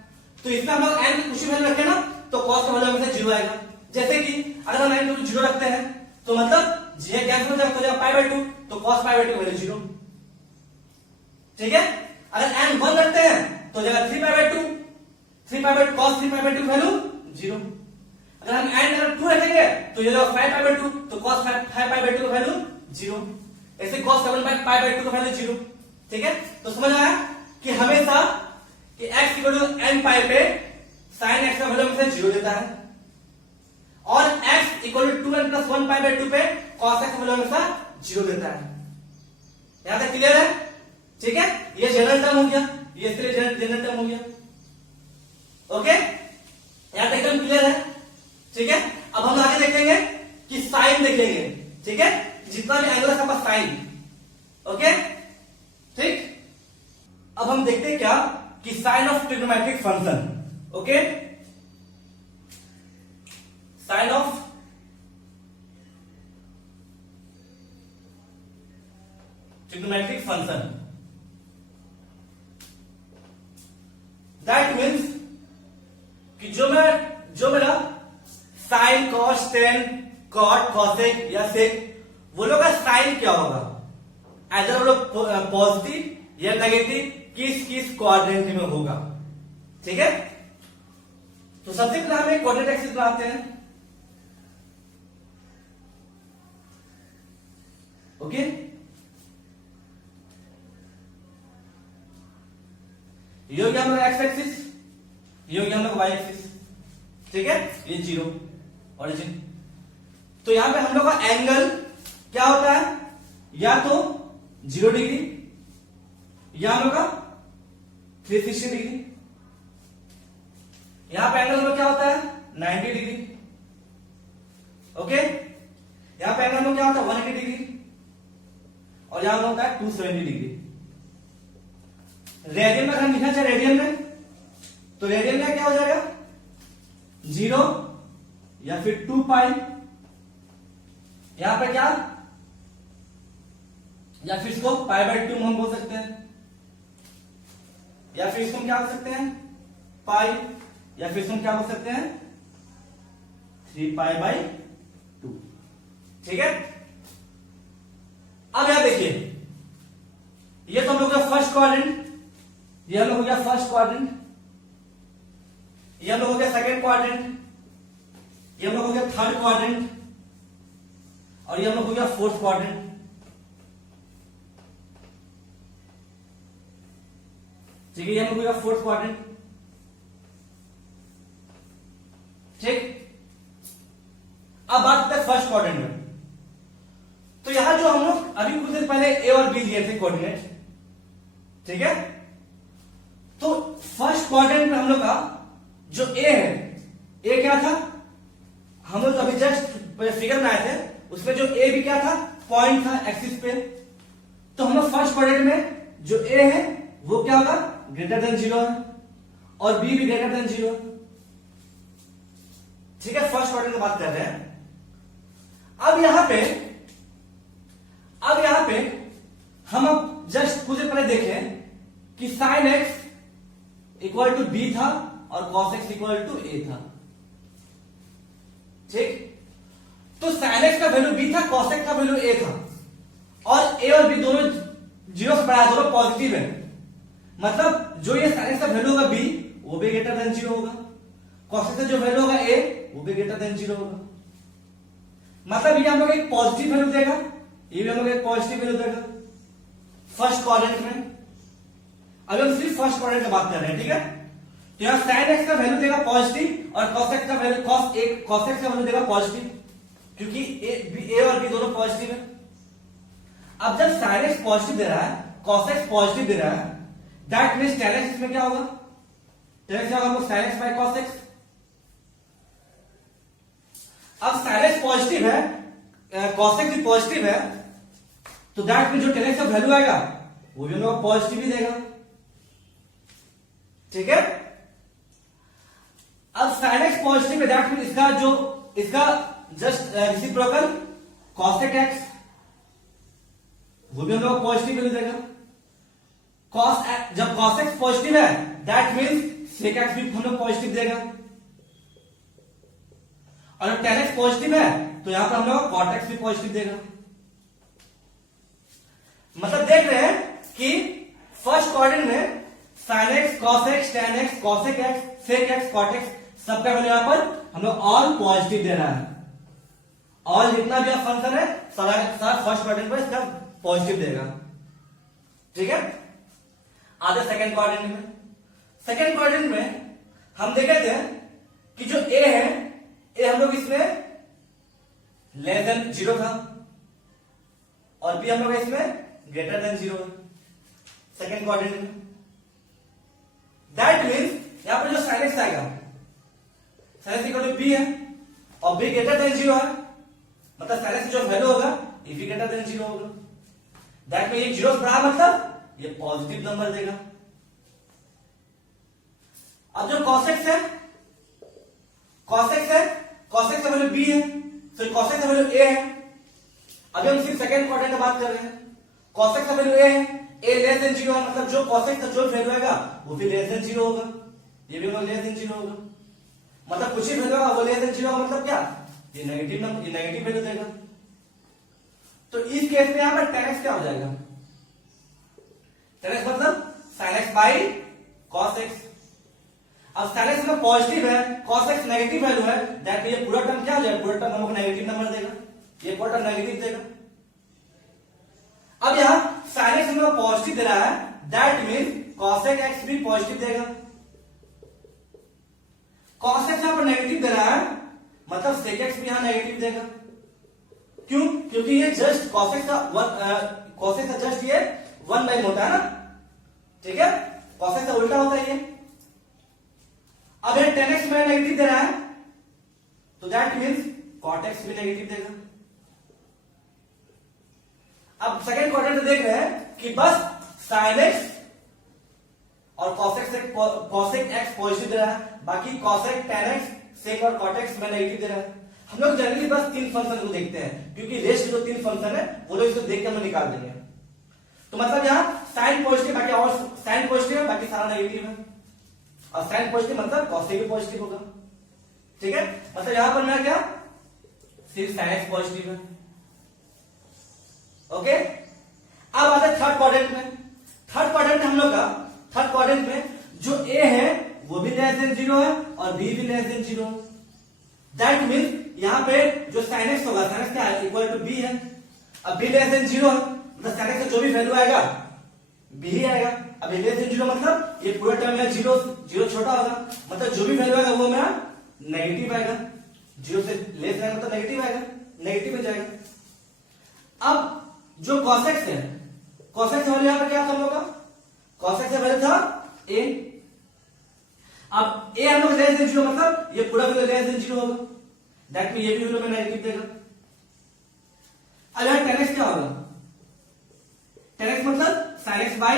तो इसमें हम लोग n कुछ भी वैल्यू रखें ना तो cos का वैल्यू हमेशा 0 आएगा। जैसे कि अगर हम n को 0 रखते हैं तो मतलब ये कैंसिल हो जाएगा, pi by 2, तो cos pi by 2 वैल्यू 0। ठीक है, अगर n 1 रखते हैं तो जगह 3 pi by 2, 3 pi by 2 cos 3 pi by 2 value 0। अगर हम n 2 रखेंगे तो ये जगह 5 pi by 2, तो cos 5 pi by 2 का वैल्यू 0। ऐसे cos 7 pi by 2 का वैल्यू 0। ठीक है, तो समझ आया कि हमेशा कि x इक्वल टू n पाई पे sin x का वैल्यू हमेशा 0 देता है, और x equal to 2n plus 1 pi by 2 पे cos x का वैल्यू हमेशा 0 देता है। यहां तक क्लियर है? ठीक है, ये जनरल टर्म हो गया, ये इसके लिए जनरल टर्म हो गया। ओके, यहां तक एकदम क्लियर है? ठीक है, अब हम आगे देखेंगे कि साइन देखेंगे। ठीक है, जितना भी एंगल है सबका साइन। ओके, ठीक, अब हम देखते हैं क्या कि sine of trigonometric function. Okay, sine of trigonometric function, that means कि जो मेरा sine cos tan cot cosec या सेक, वो लोग का साइन क्या होगा? एदर वो लोग पॉजिटिव या नेगेटिव किस किस क्वाड्रेंट में होगा। ठीक है, तो सबसे पहले हम एक कोऑर्डिनेट एक्सिस बनाते हैं। ओके, ये हो गया हम लोग एक्स एक्सिस, ये हो गया हम लोग वाई एक्सिस। ठीक है, ये 0 ओरिजिन। तो यहां पे हम लोग का एंगल क्या होता है? या तो 0 डिग्री या हम लोग का 360 डिग्री। यहां पे एंगल हम लोग क्या होता है? 90 डिग्री। ओके, यहां पे एंगल हम लोग क्या होता है? 180 डिग्री, और यहां होता है 270 डिग्री। रेडियन में अगर लिखना चाहे रेडियन में, तो रेडियन में क्या हो जाएगा? 0 या फिर 2 पाई, यहां पर क्या, या फिर इसको पाई बाय 2 हम बोल सकते हैं, या फिर इसको हम क्या बोल सकते हैं? पाई, या फिर इसको हम क्या बोल सकते हैं? 3 पाई बाय 2। ठीक है, अब यहां देखिए, ये तो हम लोग का फर्स्ट क्वाड्रेंट, ये हम लोग हो गया फर्स्ट क्वाड्रेंट, ये हम लोग हो गया सेकंड क्वाड्रेंट, ये हम लोग हो गया थर्ड क्वाड्रेंट, और ये हम लोग हो गया फोर्थ क्वाड्रेंट। ठीक है, ये हम लोग हो गया फोर्थ क्वाड्रेंट। ठीक, अब बात करते हैं फर्स्ट क्वाड्रेंट में। तो यहां जो हम लोग अभी कुछ देर पहले ए और बी लिए थे कोऑर्डिनेट, ठीक है, तो फर्स्ट क्वाड्रेंट में हम लोग का जो ए है, ए क्या था? हम लोग अभी जस्ट फिगर बनाए थे, उसमें जो ए भी क्या था? पॉइंट था एक्सिस पे। तो हम लोग फर्स्ट क्वाड्रेंट में जो ए है वो क्या होगा? ग्रेटर देन 0 है, और बी भी ग्रेटर देन 0 है। ठीक है, फर्स्ट क्वाड्रेंट की बात कर रहे हैं। अब यहां पे हम अब जस्ट कुछ देर पहले देखें कि sine x equal to B था और cos x equal to A था। ठीक, तो साइन एक्स का वैल्यू बी था, कॉस एक्स का वैल्यू ए था, और ए और बी दोनों 0 से बड़ा है, दोनों पॉजिटिव है। मतलब जो ये साइन एक्स का वैल्यू होगा बी, वो भी ग्रेटर देन 0 होगा, कॉस एक्स का जो वैल्यू होगा ए, वो भी ग्रेटर देन 0 होगा। मतलब ये हम लोग एक पॉजिटिव वैल्यू देगा, ये भी हम लोग एक पॉजिटिव वैल्यू देगा फर्स्ट क्वाड्रेंट में। अभी हम सिर्फ फर्स्ट क्वाड्रेंट की बात कर रहे हैं। ठीक है, तो यहां साइन एक्स का वैल्यू देगा पॉजिटिव, और कॉस एक्स का वैल्यू कॉस एक्स का वैल्यू देगा पॉजिटिव, क्योंकि ए और बी दोनों पॉजिटिव है। अब जब साइन एक्स पॉजिटिव दे रहा है, कॉस एक्स पॉजिटिव दे रहा है, दैट मींस tan एक्स इसमें क्या होगा? tan x क्या होगा आपको sin x by cos x। अब sin x पॉजिटिव है, cos x भी पॉजिटिव है, तो दैट मीन जो tan x का वैल्यू आएगा वो भी हम लोग पॉजिटिव ही देगा। ठीक है, अब sin x पॉजिटिव है, दैट मीन इसका जस्ट रेसिप्रोकल cos x वो भी हम लोग पॉजिटिव वैल्यू देगा। जब cos x पॉजिटिव है दैट मीन्स sec x भी हम लोग पॉजिटिव देगा, और जब tan x पॉजिटिव है तो यहां पर हम लोग cot x भी पॉजिटिव देगा। मतलब देख रहे हैं कि फर्स्ट क्वाड्रेंट में sin x, cos x, tan x, cosec x, sec x, cot x सबका वैल्यू यहां पर हम लोग ऑल पॉजिटिव दे रहा है। ऑल जितना भी फंक्शन है सारा फर्स्ट क्वाड्रेंट पर इसका पॉजिटिव देगा। ठीक है, आधे सेकंड क्वाड्रेंट में, सेकंड क्वाड्रेंट में हम देखे थे कि जो ए है, ए हम लोग इसमें लेस देन 0 था और बी हम लोग इसमें ग्रेटर देन 0 है सेकंड क्वाड्रेंट में। दैट मीन्स यहां पर जो sin x आएगा, sin x equal to B है और बी ग्रेटर देन 0 है, मतलब sin x जो वैल्यू होगा ये भी ग्रेटर देन 0 होगा। दैट मीन ये 0 से बड़ा मतलब ये पॉजिटिव नंबर देगा। अब जो cos x है, cos x का वैल्यू b है, तो cos x का वैल्यू a है। अभी हम सिर्फ सेकंड क्वाड्रेंट की बात कर रहे हैं। cos x का वैल्यू a है, a लेस देन 0 है, मतलब जो cos x का जो वैल्यू आएगा वो भी लेस देन 0 होगा, ये भी लेस देन 0 होगा। मतलब कुछ ही वैल्यू होगा वो लेस देन 0 होगा, मतलब क्या ये नेगेटिव नंबर, ये नेगेटिव वैल्यू देगा। तो इस केस में यहां पर tan x क्या हो जाएगा, tan x मतलब sin x by cos x। अब sin x में पॉजिटिव है, cos x नेगेटिव वैल्यू है, दैट ये पूरा टर्म क्या हो जाएगा, पूरा टर्म हमको नेगेटिव नंबर देगा, ये पूरा टर्म नेगेटिव देगा। अब यहां sin x हमको पॉजिटिव दे रहा है, दैट मीन cos x भी पॉजिटिव देगा। cos x यहां पर नेगेटिव दे रहा है, मतलब sec x भी यहां नेगेटिव देगा। क्यों? क्योंकि ये जस्ट cos x का जस्ट ये 1 बाई होता है ना, ठीक है, cos x का उल्टा होता है ये। अब ये tan x में नेगेटिव दे रहा है, तो दैट मीन्स cot x भी नेगेटिव देगा। अब सेकंड क्वाड्रेंट में देख रहे हैं कि बस sin x और cosec x पॉजिटिव दे रहा है, बाकी cosec, tan x, sec और cot x में नेगेटिव दे रहा है। हम लोग जनरली बस 3 फंक्शन को देखते हैं, क्योंकि रेस्ट जो 3 फंक्शन है वो लोग इसको देख के हम निकाल देंगे। तो मतलब यहाँ साइन पॉजिटिव, बाकी और साइन पॉजिटिव है, बाकी सारा नेगेटिव है, और साइन पॉजिटिव मतलब cosec भी पॉजिटिव होगा। ठीक है, मतलब यहां पर मेरा क्या सिर्फ sin x पॉजिटिव है। ओके, अब आते हैं थर्ड क्वाड्रेंट में। थर्ड क्वाड्रेंट हम लोग का थर्ड क्वाड्रेंट में जो a है वो भी लेस देन 0 है और b भी लेस देन 0 है। दैट मीन यहां पे जो sin x होगा, sin x क्या है, इक्वल टू b है। अब b लेस देन 0 है, मतलब sin x का जो भी वैल्यू आएगा b ही आएगा। अब ये लेस देन 0 मतलब ये पूरा टर्म है 0 छोटा होगा, मतलब जो भी वैल्यू आएगा वो मेरा नेगेटिव आएगा। 0 से लेस आएगा मतलब नेगेटिव आएगा, नेगेटिव में जाएगा। अब जो cos x है, cos x वैल्यू यहां पर क्या था हम लोग का, cos x का वैल्यू था a। अब a हम लोग लेस देन 0 मतलब ये पूरा वैल्यू लेस देन 0 होगा, दैट मीन ये भी वैल्यू में नेगेटिव देगा। अब यहां tan x क्या होगा, tan x मतलब sin x by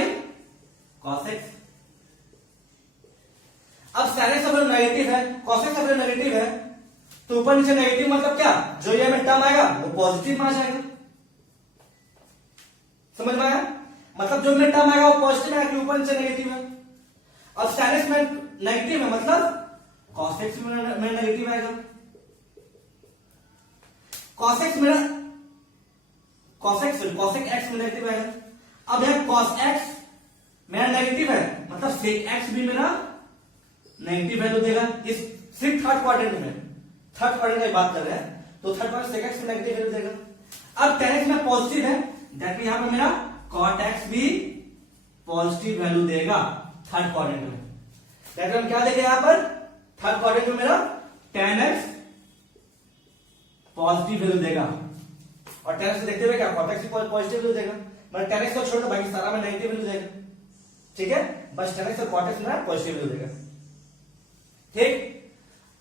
cos x। अब sin x का वैल्यू नेगेटिव है, cos x का वैल्यू नेगेटिव है, तो ऊपर नीचे नेगेटिव मतलब क्या, जो ये में टर्म आएगा वो पॉजिटिव में आ जाएगा। समझ में आया, मतलब जो में टर्म आएगा वो पॉजिटिव है, ऊपर नीचे नेगेटिव है। अब sin x में नेगेटिव है मतलब cos x में नेगेटिव आएगा। cos x x में नेगेटिव आएगा। अब यह cos x मेरा नेगेटिव है, मतलब sec x भी मेरा नेगेटिव वैल्यू देगा। इस सिर्फ थर्ड क्वाड्रेंट में, थर्ड क्वाड्रेंट की बात कर रहे हैं, तो थर्ड क्वाड्रेंट sec x में नेगेटिव वैल्यू देगा। अब tan x में पॉजिटिव है, दैट मीन यहां पर मेरा cot x भी पॉजिटिव वैल्यू देगा थर्ड क्वाड्रेंट में। दैट मीन क्या देगा यहां पर थर्ड क्वाड्रेंट में मेरा tan x पॉजिटिव वैल्यू देगा, और tan x देखते हुए क्या cot x भी पॉजिटिव वैल्यू देगा। मतलब tan x को छोड़ बाकी सारा में नेगेटिव वैल्यू देगा। ठीक है, बस tan x और cot x में पॉजिटिव वैल्यू देगा। ठीक,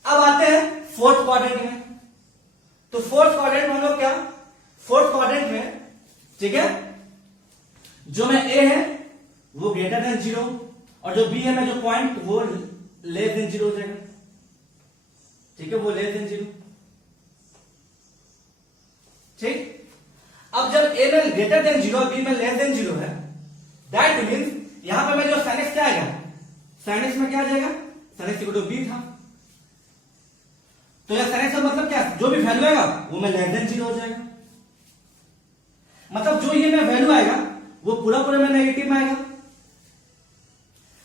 अब आते हैं फोर्थ क्वाड्रेंट में। तो फोर्थ क्वाड्रेंट में हम लोग क्या, फोर्थ क्वाड्रेंट में, ठीक है, जो मैं ए है वो ग्रेटर देन 0 और जो बी है मैं जो पॉइंट वो लेस देन 0 हो जाएगा। ठीक है, वो लेस देन 0। ठीक, अब जब ए में ग्रेटर देन 0 बी में लेस देन 0 है, दैट मीन्स यहां पर मैं जो sin x क्या आएगा, sin x में क्या आ जाएगा, sin x equal to B था। तो यह sin x का मतलब क्या, जो भी वैल्यू आएगा वो में लेस देन 0 हो जाएगा। मतलब जो ये में वैल्यू आएगा वो पूरा पूरा में नेगेटिव में आएगा।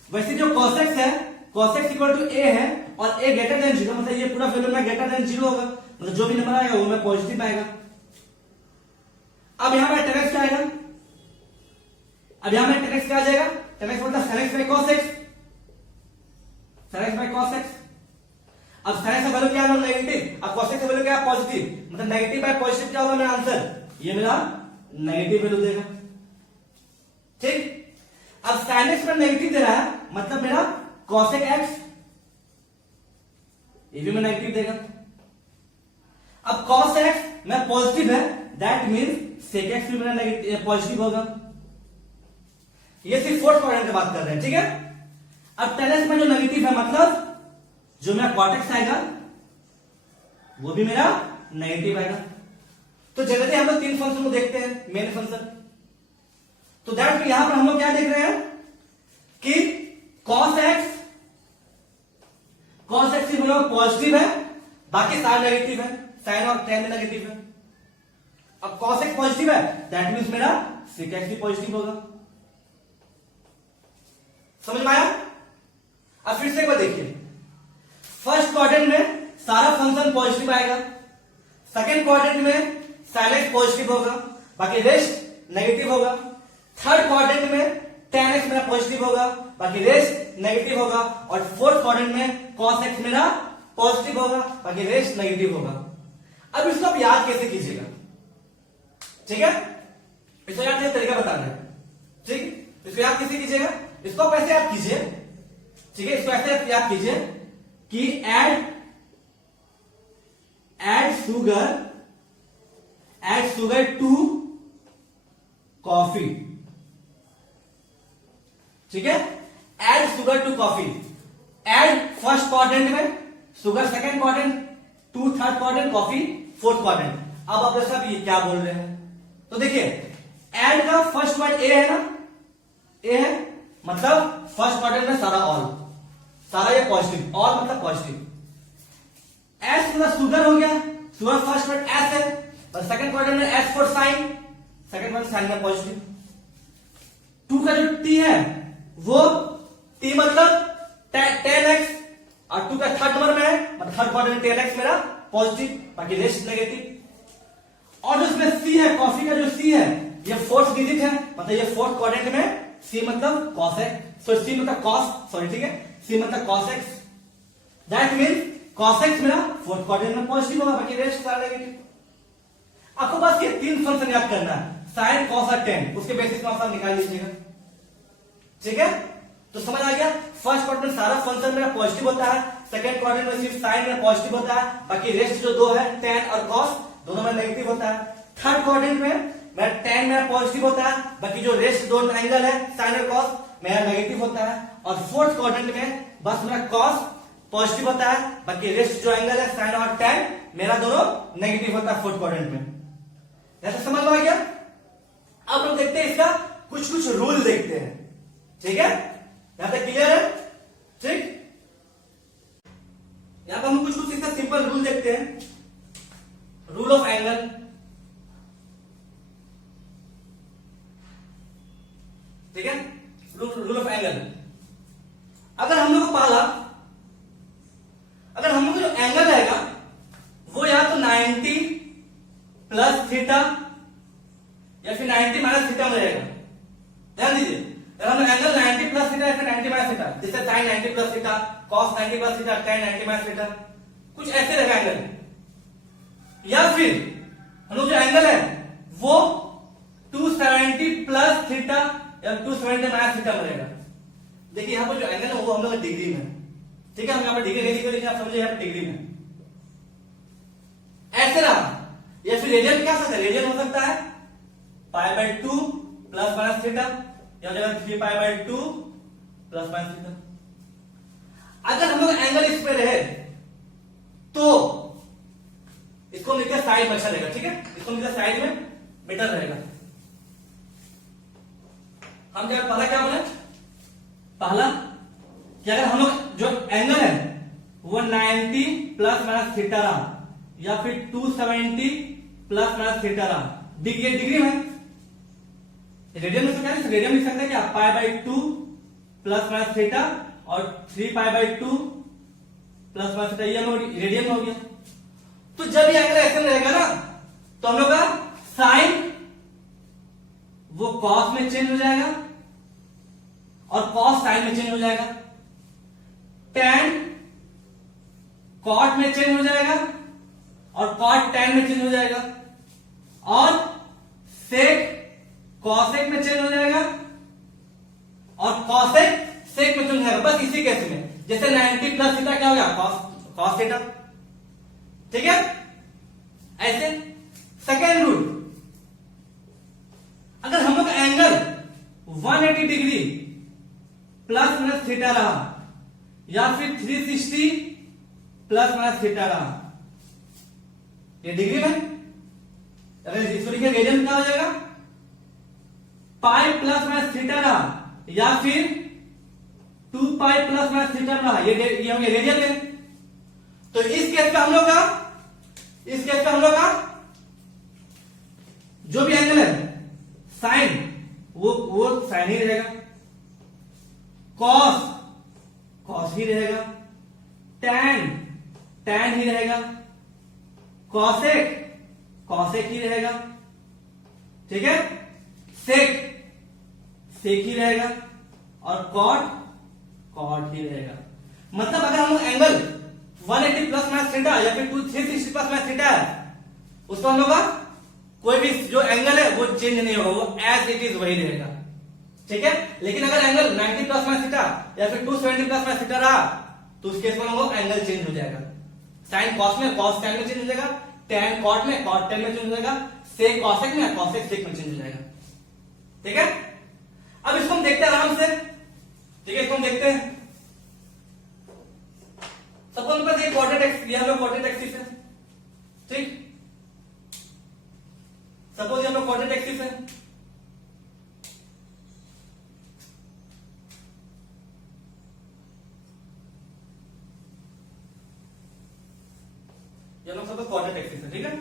वैसे जो cos x है, cos x equal to a है और a ग्रेटर देन 0, मतलब ये पूरा वैल्यू में ग्रेटर देन 0 होगा, मतलब जो भी नंबर आएगा वो में पॉजिटिव आएगा। अब यहां पर tan x क्या आएगा, अब यहां में tan x क्या आ जाएगा, tan x मतलब sin x by cos x, sin x by cos x। अब sin x का वैल्यू क्या है, नेगेटिव, अब cos x का वैल्यू क्या है, पॉजिटिव, मतलब नेगेटिव बाय पॉजिटिव क्या होगा मेरा आंसर, ये मेरा नेगेटिव वैल्यू देगा। ठीक, अब sin x में नेगेटिव दे रहा है, मतलब मेरा cos x ये भी मैं नेगेटिव देगा। अब cos x में पॉजिटिव है, दैट मींस sec x भी मेरा नेगेटिव पॉजिटिव होगा। ये सिर्फ फोर्थ क्वाड्रेंट की बात कर रहे हैं। ठीक है, अब tan x में जो नेगेटिव है, मतलब जो मेरा cot x आएगा वो भी मेरा नेगेटिव आएगा। तो जनरली हम लोग तीन फंक्शन को देखते हैं, मेन फंक्शन। तो दैट यहां पर हम लोग क्या देख रहे हैं कि cos x पॉजिटिव है, बाकी सारे नेगेटिव है, साइन और tan में नेगेटिव है। अब cos x पॉजिटिव है, दैट मींस मेरा sec x भी पॉजिटिव होगा। समझ में आया? अब फिर से एक बार देखिए, फर्स्ट क्वाड्रेंट में सारा फंक्शन पॉजिटिव आएगा, सेकंड क्वाड्रेंट में sin x पॉजिटिव होगा, बाकी रेस्ट नेगेटिव होगा। थर्ड क्वाड्रेंट में tan x मेरा पॉजिटिव होगा, बाकी रेस्ट नेगेटिव होगा। और फोर्थ क्वाड्रेंट में cos x मेरा पॉजिटिव होगा, बाकी रेस्ट नेगेटिव होगा। अब इसको आप याद कैसे कीजिएगा, ठीक है, इसको याद करने का तरीका बताना है। ठीक, इसको याद कैसे कीजिएगा, इसको आप ऐसे याद कीजिए, ठीक है, इसको ऐसे याद कीजिए कि add sugar to coffee। ठीक है, add sugar to coffee, add first quadrant में, sugar second quadrant, to third quadrant, coffee fourth quadrant. अब आप सब ये क्या बोल रहे हैं, तो देखिए add का फर्स्ट वर्ड ए है ना, ए है मतलब फर्स्ट क्वाड्रेंट में सारा ऑल, सारा ये पॉजिटिव, ऑल मतलब पॉजिटिव। एस मतलब सुगर हो गया, सुगर फर्स्ट वर्ड एस है और सेकंड क्वाड्रेंट में S for sine, second word sine में पॉजिटिव। टू का जो टी है वो टी मतलब टेन एक्स, और टू का थर्ड नंबर में है मतलब थर्ड क्वाड्रेंट टेन एक्स मेरा पॉजिटिव, बाकी रेस्ट नेगेटिव। और जो इसमें सी है, कॉफी का जो सी है ये फोर्थ डिजिट है, मतलब ये फोर्थ क्वाड्रेंट में सी मतलब कॉस एक्स, सो सी मतलब कॉस, सॉरी ठीक है, सी मतलब cos x, that means cos x मेरा फोर्थ क्वाड्रेंट में पॉजिटिव होगा, बाकी रेस्ट सारा नेगेटिव। आपको बस ये तीन फंक्शन याद करना है, sin cos और tan, उसके बेसिस में आप निकाल लीजिएगा। ठीक है, तो समझ आ गया, फर्स्ट क्वाड्रेंट में सारा फंक्शन मेरा पॉजिटिव होता है, सेकंड क्वाड्रेंट में सिर्फ sin में पॉजिटिव होता है, बाकी रेस्ट जो दो है tan और cos दोनों में नेगेटिव होता है। थर्ड क्वाड्रेंट में मेरा tan मेरा पॉजिटिव होता है, बाकी जो रेस्ट दो एंगल है sin और cos मेरा नेगेटिव होता है। और फोर्थ क्वाड्रेंट में बस मेरा cos पॉजिटिव होता है, बाकी रेस्ट जो एंगल है sin और tan मेरा दोनों नेगेटिव होता है फोर्थ क्वाड्रेंट में। ऐसा समझ में आ गया? अब हम देखते हैं इसका कुछ कुछ रूल देखते हैं। ठीक है, यहां तक क्लियर है? ठीक, यहां पर हम कुछ कुछ इसका सिंपल रूल देखते हैं। रूल ऑफ एंगल, ठीक है, रूल ऑफ एंगल। अगर हम लोग को पहला, अगर हम लोग को जो एंगल रहेगा वो या तो 90 प्लस थीटा या फिर 90 माइनस थीटा में रहेगा। ध्यान दीजिए, अगर हम एंगल 90 प्लस थीटा या फिर 90 माइनस थीटा, जैसे sin 90 plus theta, cos 90 plus theta, tan 90 minus theta, कुछ ऐसे रहेगा एंगल। या फिर हम लोग जो एंगल है वो 270 प्लस थीटा या 270 माइनस थीटा में रहेगा। देखिए यहां पर जो एंगल है वो हम लोग डिग्री में, ठीक है, हम यहाँ पर डिग्री नहीं लिखे, लेकिन आप समझे यहाँ पर डिग्री में ऐसे रहा। या फिर रेडियन क्या सकता है, रेडियन हो सकता है π/2 प्लस माइनस थीटा, या हो जाएगा 3π/2 प्लस माइनस थीटा। अगर हम लोग एंगल इस पे रहे तो इसको लिखकर साइड में अच्छा रहेगा, ठीक है, इसको लिखकर साइड में बेटर रहेगा। हम क्या पहला क्या बोले, पहला कि अगर हम लोग जो एंगल है वो 90 प्लस माइनस थीटा रहा, या फिर 270 प्लस माइनस थीटा रहा, डिग्री में रेडियन में क्या रेडियन लिख सकते हैं क्या, π/2 प्लस माइनस थीटा और 3π/2 प्लस माइनस थीटा, ये हम लोग रेडियन में हो गया। तो जब ये एंगल ऐसे रहेगा ना तो हम लोग का साइन वो कॉस में चेंज हो जाएगा और कॉस साइन में चेंज हो जाएगा, टैन कॉट में चेंज हो जाएगा और कॉट टैन में चेंज हो जाएगा, और सेक कॉसेक में चेंज हो जाएगा और कॉसेक सेक में चेंज हो जाएगा। बस इसी केस में जैसे 90 प्लस थीटा क्या हो गया, कॉस थीटा, ठीक है। ऐसे सेकेंड रूल, अगर हम लोग angle 180 degree plus minus theta रहा, या फिर 360 प्लस माइनस थीटा रहा, ये डिग्री में, अगर इसको लिखे रेडियन क्या हो जाएगा, पाई प्लस माइनस थीटा रहा, या फिर 2π प्लस माइनस थीटा रहा, ये हो गया रेडियन में। तो इस केस पे हम लोग का जो भी एंगल है साइन वो साइन ही रहेगा, कॉस ही रहेगा, टैन ही रहेगा, कॉसेक ही रहेगा, ठीक है, सेक ही रहेगा और कॉट ही रहेगा। मतलब अगर हम लोग एंगल 180 प्लस माइनस थीटा या फिर 360 प्लस माइनस थीटा है, उसको हम लोग का कोई भी जो एंगल है वो चेंज नहीं होगा, वो एज इट इज वही रहेगा, ठीक है। लेकिन अगर एंगल 90 प्लस माइनस थीटा या फिर 270 प्लस माइनस थीटा रहा तो उस केस में हम लोग एंगल चेंज हो जाएगा, साइन कॉस में कॉस टैन में चेंज हो जाएगा, टैन कॉट में कॉट टैन में चेंज हो जाएगा, सेक कॉसेक में कॉसेक सेक में चेंज हो जाएगा, ठीक है। अब इसको हम देखते हैं आराम से, ठीक है, इसको हम देखते हैं। सबको उनके पास एक कोऑर्डिनेट एक्सिस, ये हम लोग कोऑर्डिनेट एक्सिस है, ठीक, सपोज ये हम लोग कोऑर्डिनेट एक्सिस है, ये लोग सब कोऑर्डिनेट एक्सिस है, ठीक है।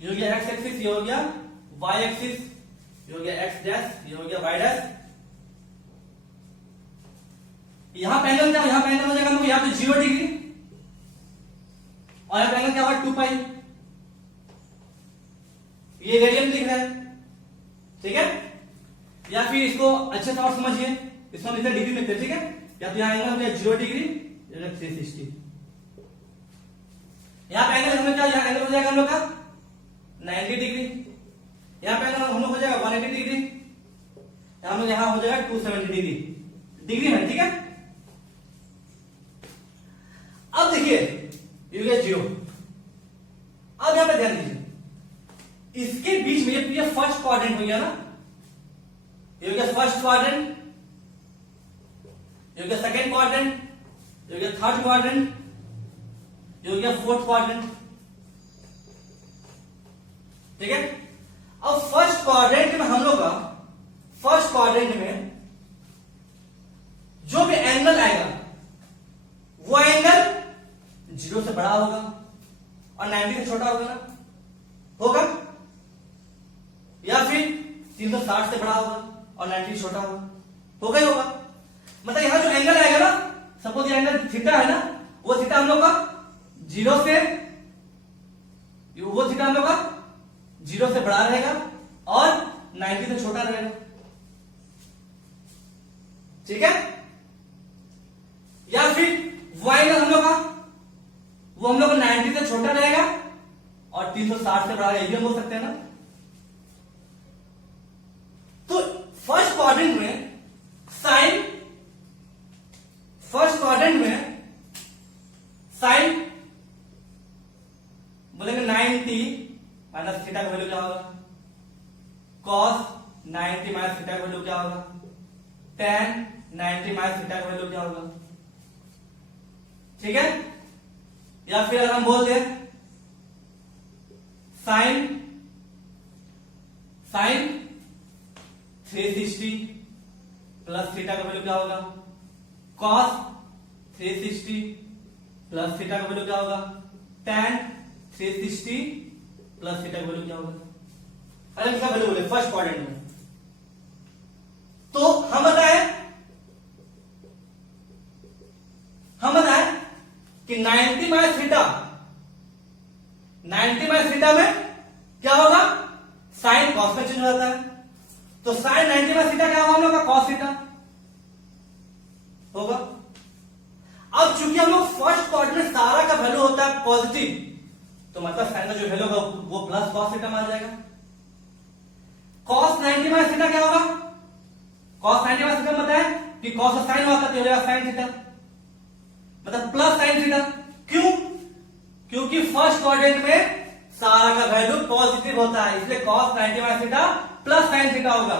ये हो गया एक्स एक्सिस, ये हो गया वाई एक्सिस, ये हो गया एक्स डैश, ये हो गया वाई डैश। यहां पे एंगल क्या, यहां पे एंगल हो जाएगा हमको यहाँ पे 0 डिग्री, और यहां पे एंगल क्या होगा 2π, ये रेडियन लिख रहा है, ठीक है। या फिर इसको अच्छे से और समझिए, इसको हम लिखते हैं डिग्री में, ठीक है। या तो यहां एंगल हो गया 0 डिग्री, 360, यहां पे एंगल हमें क्या, यहां एंगल हो जाएगा हम लोग का 90 डिग्री, यहां पे एंगल हम लोग हो जाएगा 180 डिग्री, यहां हो जाएगा 270 डिग्री में, ठीक है। अब देखिए ये हो गया 0। अब यहां पे ध्यान दीजिए, इसके बीच में ये फर्स्ट क्वाड्रेंट हो गया ना, ये हो गया फर्स्ट क्वाड्रेंट, ये हो गया सेकेंड क्वाड्रेंट, ये हो गया थर्ड क्वाड्रेंट, ये हो गया फोर्थ क्वाड्रेंट, ठीक है। अब फर्स्ट क्वाड्रेंट में हम लोग का, फर्स्ट क्वाड्रेंट में जो भी एंगल आएगा वो एंगल 0 से बड़ा होगा और 90 से छोटा होगा ना, होगा, या फिर 360 से बड़ा होगा और 90 से छोटा होगा ही होगा। मतलब यहां जो एंगल आएगा ना, सपोज ये एंगल थीटा है ना, वो थीटा हम लोग का 0 से, वो थीटा हम लोग का 0 से बड़ा रहेगा और 90 से छोटा रहेगा, ठीक है। या फिर वो एंगल हम लोग का, वो हम लोग का 90 से छोटा रहेगा और 360 से बड़ा रहेगा, ये बोल सकते हैं ना। तो फर्स्ट क्वाड्रेंट में साइन साइन बोलेंगे 90 माइनस थीटा का वैल्यू क्या होगा, कॉस 90 माइनस थीटा का वैल्यू क्या होगा, tan 90 माइनस थीटा का वैल्यू क्या होगा। ठीक है, या फिर अगर हम बोल दें साइन 360 प्लस थीटा का वैल्यू क्या होगा, कॉस 360 प्लस थीटा का वैल्यू क्या होगा, tan 360 प्लस थीटा का वैल्यू क्या होगा। अरे इसका वैल्यू बोले फर्स्ट क्वाड्रेंट में, तो हम बताए कि 90 माइनस थीटा, 90 माइनस थीटा में क्या होगा, साइन कॉस में चेंज हो जाता है। तो साइन 90 माइनस थीटा क्या होगा हम लोग का, कॉस थीटा होगा। अब चूंकि हम लोग फर्स्ट क्वाड्रेंट में सारा का वैल्यू होता है पॉजिटिव, तो मतलब साइन का जो वैल्यू होगा वो प्लस कॉस थीटा मान जाएगा। कॉस 90 माइनस थीटा क्या होगा, कॉस 90 माइनस थीटा बताया कि कॉस और साइन होता है तो हो जाएगा साइन थीटा, मतलब प्लस साइन थीटा। क्यों, क्योंकि फर्स्ट क्वाड्रेंट में सारा का वैल्यू पॉजिटिव होता है, इसलिए cos 90 minus theta plus sine theta होगा।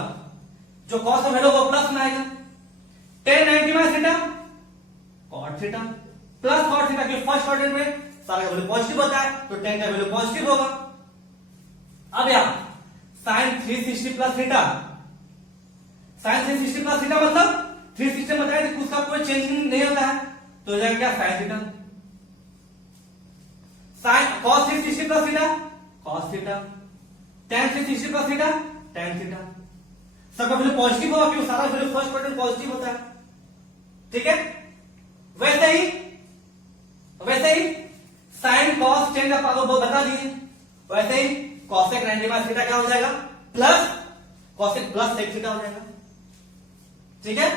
जो कॉस का वैल्यू वो प्लस में आएगा। tan 90 minus theta cot theta plus cot theta, क्योंकि फर्स्ट क्वाड्रेंट में सारा का वैल्यू पॉजिटिव होता है तो tan का वैल्यू पॉजिटिव होगा। अब यहां sine 360 plus theta, sine 360 plus theta मतलब 360 बताया कि उसका कोई चेंजिंग नहीं होता है, तो हो जाएगा क्या, sine theta. Sine cos 360 plus theta cos theta, tan 360 plus theta tan theta. सबका वैल्यू पॉजिटिव होगा क्योंकि सारा वैल्यू फर्स्ट क्वाड्रेंट पॉजिटिव होता है। ठीक है, वैसे ही साइन cos tan का पावर वो बता दिए, वैसे ही cosec 90 माइनस थीटा क्या हो जाएगा, plus cosec plus sec theta हो जाएगा। ठीक है,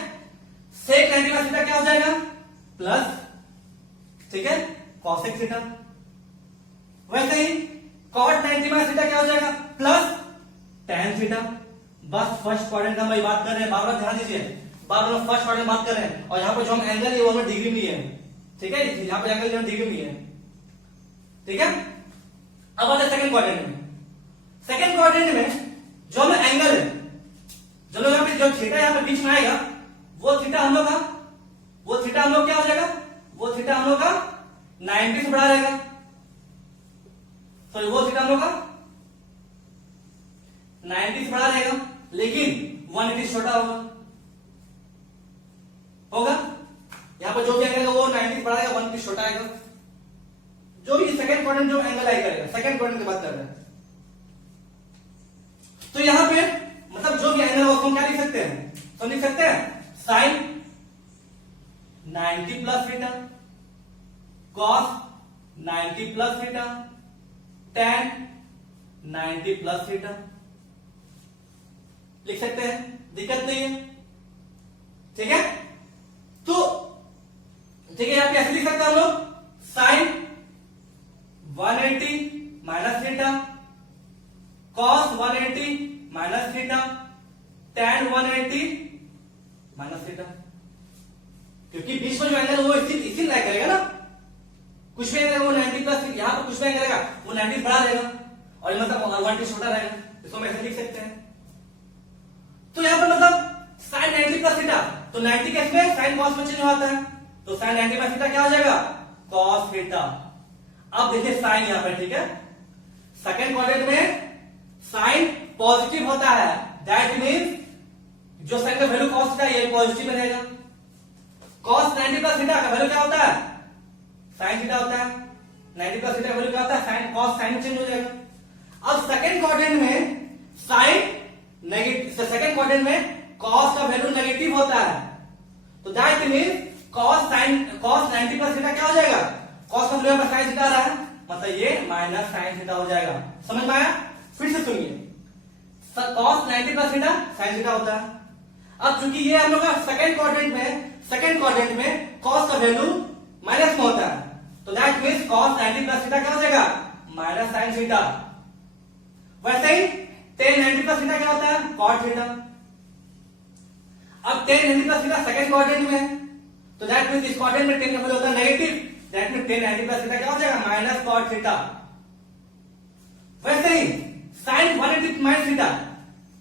sec 90 माइनस थीटा क्या हो जाएगा, प्लस, ठीक है, cosec थीटा। वैसे ही cot 90 माइनस थीटा क्या हो जाएगा, प्लस tan थीटा। बस फर्स्ट क्वाड्रेंट हम बात कर रहे हैं, बार बार ध्यान दीजिए, बार बार फर्स्ट क्वाड्रेंट बात कर रहे हैं, और यहां पर जो हम एंगल है वो हमें डिग्री में है। ठीक है, यहां पर एंगल डिग्री में है। ठीक है, अब आते सेकंड क्वाड्रेंट में। सेकंड क्वाड्रेंट में जो हमें एंगल है, जो लोग यहां पे जो थीटा यहां पे बीच में आएगा, वो थीटा हम लोग का, वो थीटा हम लोग क्या हो जाएगा, वो थीटा हम लोग का 90 से बड़ा रहेगा। सॉरी, वो थीटा हम लोग का 90 से बड़ा रहेगा, लेकिन 180 छोटा होगा। यहां पर जो भी एंगल वो 90 से बड़ा रहेगा, 180 छोटा आएगा। जो भी सेकंड क्वाड्रेंट जो एंगल आई करेगा, सेकंड क्वाड्रेंट की बात कर रहे हैं, तो यहां पे मतलब जो भी एंगल हो हम क्या लिख सकते हैं, तो लिख सकते हैं sine 90 plus theta, cos 90 plus theta, tan 90 plus theta लिख सकते हैं, दिक्कत नहीं है। ठीक है, तो ठीक है, यहां पे ऐसे लिख सकते हैं हम लोग sine 180 minus theta, cos 180 minus theta, tan 180 minus theta. क्योंकि बीच में जो एंगल वो इसी लाइक करेगा ना, कुछ भी एंगल वो 90 प्लस, यहां पर कुछ भी एंगल रहेगा वो 90 बड़ा रहेगा, और ये मतलब 180 छोटा रहेगा, इसको हम ऐसे लिख सकते हैं। तो यहां पर मतलब साइन 90 प्लस थीटा, तो 90 केस में साइन कॉस में चेंज होता है, तो साइन 90 प्लस थीटा क्या हो जाएगा, कॉस थीटा। अब देखिए साइन यहां पर, ठीक है, सेकंड क्वाड्रेंट में साइन पॉजिटिव होता है, दैट मींस जो साइन का वैल्यू कॉस थीटा ये पॉजिटिव में रहेगा। कॉस 90 प्लस थीटा का वैल्यू क्या होता है, साइन थीटा होता है। 90 प्लस थीटा का वैल्यू क्या होता है, साइन, कॉस साइन चेंज हो जाएगा। अब सेकंड क्वाड्रेंट में साइन नेगेटिव, सेकंड क्वाड्रेंट में कॉस का वैल्यू नेगेटिव होता है, तो that means cos 90 plus theta क्या हो जाएगा, कॉस का वैल्यू पर साइन थीटा आ रहा है, मतलब ये माइनस साइन थीटा हो जाएगा। समझ में आया, फिर से सुनिए, cos 90 plus theta sine theta होता है। अब चूंकि ये हम लोग का सेकंड क्वाड्रेंट में कॉस का वैल्यू माइनस में होता है, तो that means cos 90 plus theta क्या हो जाएगा, माइनस साइन थीटा। वैसे ही tan 90 प्लस थीटा क्या होता है, कॉट थीटा। अब tan 90 plus theta second quadrant में है, तो दैट मींस इस क्वाड्रेंट में tan का वैल्यू होता है negative, that mean ten 90 plus theta क्या हो जाएगा माइनस कॉट थीटा। वैसे ही साइन 180 माइनस थीटा,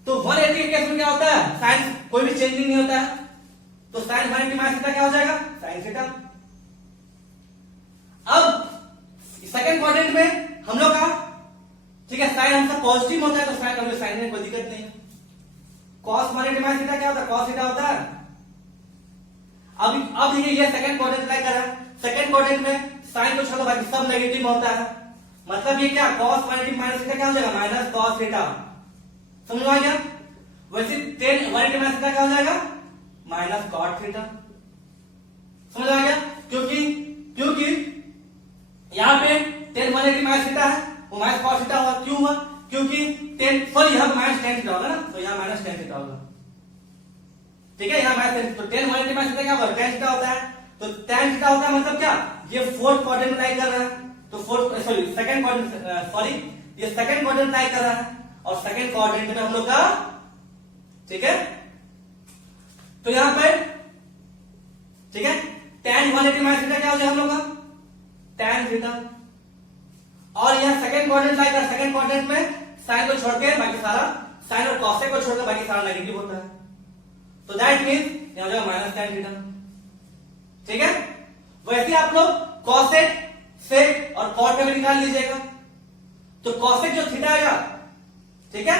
तो 180 के केस में क्या होता है साइन कोई भी चेंजिंग नहीं होता है, तो साइन 180 माइनस थीटा क्या हो जाएगा साइन थीटा। अब सेकंड क्वाड्रेंट में हम लोग का ठीक है साइन हमेशा पॉजिटिव होता है, तो साइन कभी साइन में कोई दिक्कत नहीं है। cos 180 माइनस थीटा क्या होता है cos थीटा होता है। अब देखिए ये सेकंड क्वाड्रेंट लाइक कर रहा है, सेकंड क्वाड्रेंट में साइन को छोड़ो बाकी सब नेगेटिव होता है, मतलब ये क्या cos 180 माइनस थीटा क्या हो जाएगा माइनस cos थीटा। समझ में आ गया। वैसे 10 180 माइनस थीटा क्या हो जाएगा माइनस cot थीटा। समझ आ गया, क्योंकि यहाँ पे 10 180 माइनस थीटा है वो माइनस cos थीटा हुआ, क्यों हुआ क्योंकि 10 सॉरी यहाँ माइनस tan थीटा होगा ना, तो यहाँ माइनस tan थीटा होगा। ठीक है, यहाँ माइनस तो 10 180 माइनस थीटा क्या होगा tan थीटा होता है, तो tan थीटा होता है मतलब क्या ये फोर्थ क्वाड्रेंट में लाइक कर रहा है, तो fourth sorry second quadrant sorry ये सेकंड क्वाड्रेंट लाइक कर रहा है, और सेकंड क्वाड्रेंट में हम लोग का ठीक है, तो यहां पर ठीक है tan 180 माइनस थीटा क्या हो जाएगा हम लोग का tan थीटा, और यहां सेकंड क्वाड्रेंट लाइक कर, सेकंड क्वाड्रेंट में साइन को छोड़ के बाकी सारा साइन और कॉसेक को छोड़कर बाकी सारा नेगेटिव होता है, तो दैट मींस यहां हो जाएगा माइनस tan थीटा। ठीक है, वैसे आप लोग कॉसेक सेक और कॉट का भी निकाल लीजिएगा, तो कॉसेक जो थीटा आएगा ठीक है,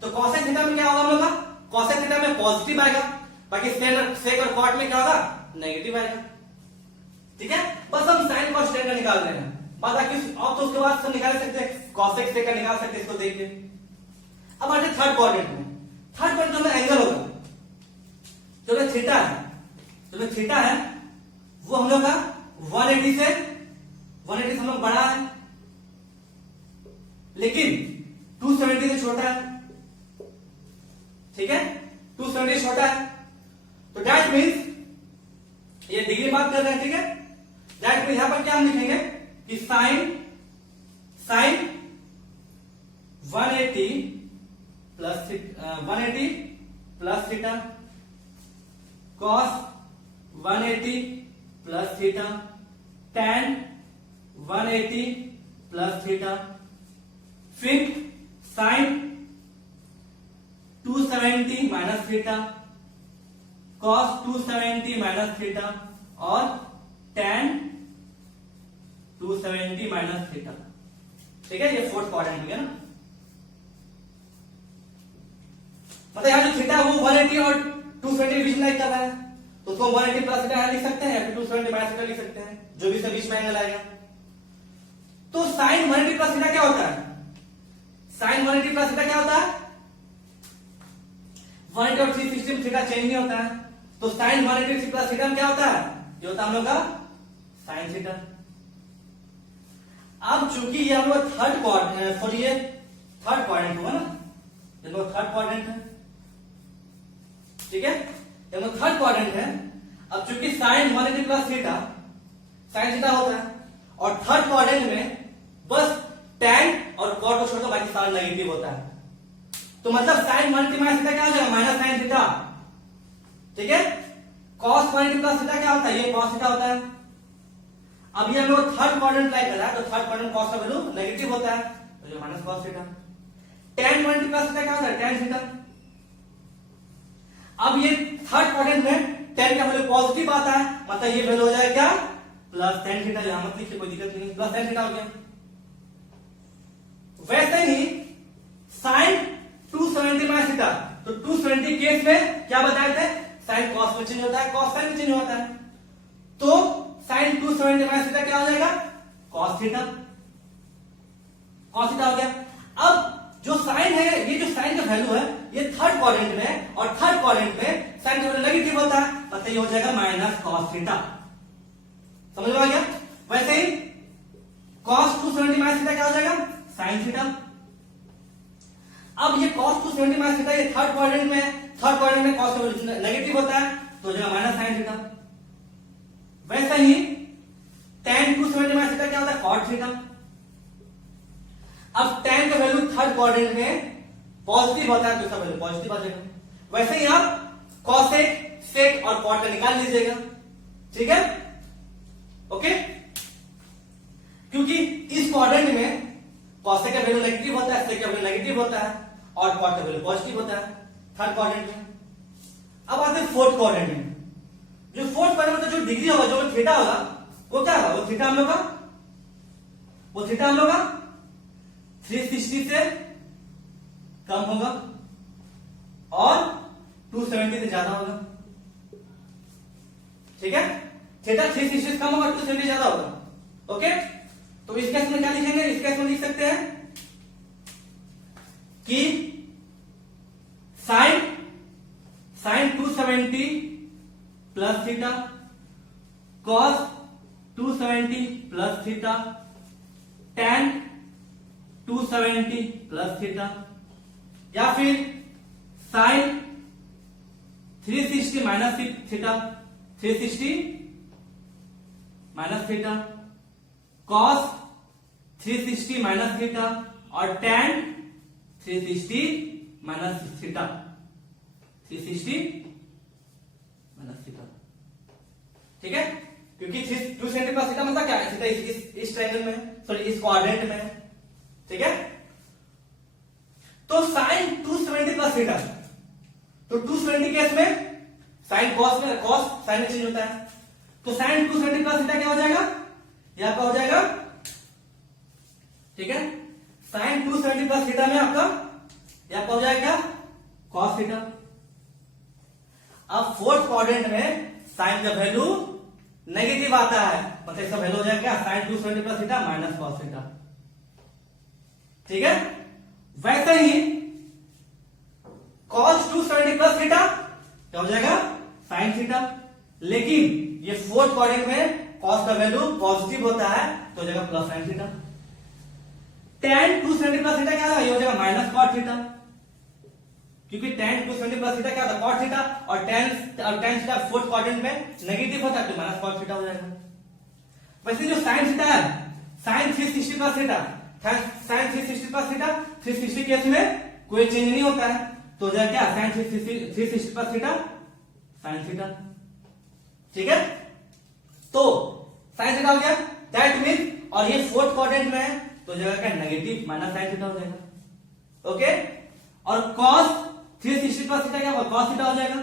तो कॉसेक थीटा में क्या होगा हम लोग का कॉसेक थीटा में पॉजिटिव आएगा, बाकी सेक और कॉट में क्या होगा नेगेटिव आएगा। ठीक है, बस हम साइन कॉस टेन का निकाल रहे हैं, बाकी अब तो उसके बाद सब निकाल सकते हैं, कॉसेक सेक का निकाल सकते हैं इसको देख के। अब आते थर्ड क्वाड्रेंट में, थर्ड क्वाड्रेंट में एंगल होगा जो थीटा है, जो थीटा है वो हम लोग का 180 से हम लोग बड़ा है लेकिन 270 से छोटा है। ठीक है, 270 छोटा है, तो दैट मींस ये डिग्री बात कर रहे हैं। ठीक है, दैट मींस यहां पर क्या हम लिखेंगे कि sine 180 plus theta cos 180 plus theta tan 180 plus theta, फिर sine 270 minus theta cos 270 minus theta और tan 270 माइनस थीटा। ठीक है, ये फोर्थ क्वाड्रेंट हो गया ना, मतलब यहां जो थीटा है वो 180 और 270 के बीच में लाइक कर रहा है, तो उसको 180 प्लस थीटा लिख सकते हैं या फिर 270 माइनस थीटा लिख सकते हैं, जो भी से बीच में एंगल आएगा। तो साइन 180 प्लस थीटा क्या होता है, साइन 180 प्लस थीटा क्या होता है 180 और 360 में थीटा चेंज नहीं होता है, तो साइन 180 प्लस थीटा में क्या होता है ये होता है हम लोग का साइन थीटा। अब चूंकि ये हम लोग थर्ड क्वाड्रेंट सॉरी ये थर्ड क्वाड्रेंट हुआ ना, ये लोग थर्ड क्वाड्रेंट है। ठीक है, ये लोग थर्ड क्वाड्रेंट है। अब चूंकि sine 180 plus theta sine theta होता है, और थर्ड क्वाड्रेंट में बस tan और cot को छोड़कर बाकी सारा नेगेटिव होता है, तो मतलब साइन 180 माइनस थीटा क्या हो जाएगा माइनस साइन थीटा। ठीक है, cos 180 प्लस थीटा क्या होता है ये cos थीटा होता है। अब ये हम लोग थर्ड क्वाड्रेंट लाइक कर रहा है, तो थर्ड क्वाड्रेंट cos का वैल्यू नेगेटिव होता है, तो जो minus cos theta. tan 180 plus theta क्या होता है tan थीटा। अब ये थर्ड क्वाड्रेंट में tan का वैल्यू पॉजिटिव आता है, मतलब ये वैल्यू हो जाएगा क्या प्लस tan थीटा, यहां मत लिखिए कोई दिक्कत नहीं, प्लस tan थीटा हो गया। वैसे ही साइन 270 माइनस थीटा, तो 270 केस में क्या बताए थे साइन कॉस में चेंज होता है, कॉस साइन में चेंज होता है, तो साइन 270 माइनस थीटा क्या हो जाएगा कॉस थीटा, कॉस थीटा हो गया। अब जो साइन है ये जो साइन का वैल्यू है ये थर्ड क्वाड्रेंट में, और थर्ड क्वाड्रेंट में साइन का वैल्यू नेगेटिव होता है, मतलब ये हो जाएगा माइनस कॉस थीटा। समझ में आ गया। वैसे ही cos 270 माइनस थीटा क्या हो जाएगा साइन थीटा। अब ये cos 270 माइनस थीटा ये थर्ड क्वाड्रेंट में, थर्ड क्वाड्रेंट में cos का वैल्यू नेगेटिव होता है, तो हो जाएगा माइनस साइन थीटा। वैसे ही tan 270 माइनस थीटा क्या होता है cot थीटा। अब tan का वैल्यू थर्ड क्वाड्रेंट में पॉजिटिव होता है, तो इसका वैल्यू पॉजिटिव आ जाएगा। वैसे ही आप cosec, sec और cot का निकाल लीजिएगा। ठीक है, ओके। क्योंकि इस क्वाड्रेंट में कॉसेक का वैल्यू नेगेटिव होता है, सेक का वैल्यू नेगेटिव होता है और कॉट का वैल्यू पॉजिटिव होता है थर्ड क्वाड्रेंट में। अब आते हैं फोर्थ क्वाड्रेंट में। जो फोर्थ क्वाड्रेंट में जो डिग्री होगा, जो थीटा होगा, वो क्या होगा? वो थीटा हम लोग का 360 से कम होगा और 270 से ज्यादा होगा। ठीक है, थीटा 360 से कम होगा, 270 ज्यादा होगा। ओके, तो इस केस में क्या लिखेंगे? इस केस में लिख सकते हैं कि sine 270 plus theta, cos 270 plus theta, tan 270 plus theta, या फिर sine 360 minus theta, 360 minus theta, cos 360 minus theta और tan 360 minus theta, 360 minus theta. ठीक है, क्योंकि 270 प्लस थीटा मतलब क्या है? थीटा इस ट्रायंगल में, सॉरी इस क्वाड्रेंट में। ठीक है, तो साइन 270 प्लस थीटा, तो 270 केस में साइन कॉस में, कॉस साइन में चेंज होता है, तो साइन 270 प्लस थीटा क्या हो जाएगा? यहां पर हो जाएगा। ठीक है, साइन 270 प्लस थीटा में आपका यहां पर हो जाएगा कॉस थीटा। अब फोर्थ क्वाड्रेंट में साइन का वैल्यू नेगेटिव आता है, मतलब इसका वैल्यू हो जाएगा sine 270 plus theta minus cos theta. ठीक है, वैसे ही कॉस 270 प्लस थीटा क्या हो जाएगा? Sine theta. लेकिन ये फोर्थ क्वाड्रेंट में कॉस का वैल्यू पॉजिटिव होता है, तो हो जाएगा plus sine theta. tan 270 plus theta क्या हो जाएगा? माइनस कॉट थीटा, क्योंकि tan 270 प्लस थीटा क्या था? कॉट थीटा, और tan थीटा फोर्थ क्वाड्रेंट में नेगेटिव होता है, तो माइनस कॉट थीटा हो जाएगा। वैसे जो साइन थीटा है, sine 360 plus theta, sine 360 plus theta, 360 case में कोई चेंज नहीं होता है, तो हो जाएगा क्या? Sine 360 plus theta sine theta. ठीक है, तो साइन थीटा हो गया, दैट मीन, और ये फोर्थ क्वाड्रेंट में है, तो हो जाएगा क्या? नेगेटिव माइनस साइन थीटा हो जाएगा। ओके, और cos 360 प्लस थीटा क्या होगा? cos थीटा हो जाएगा।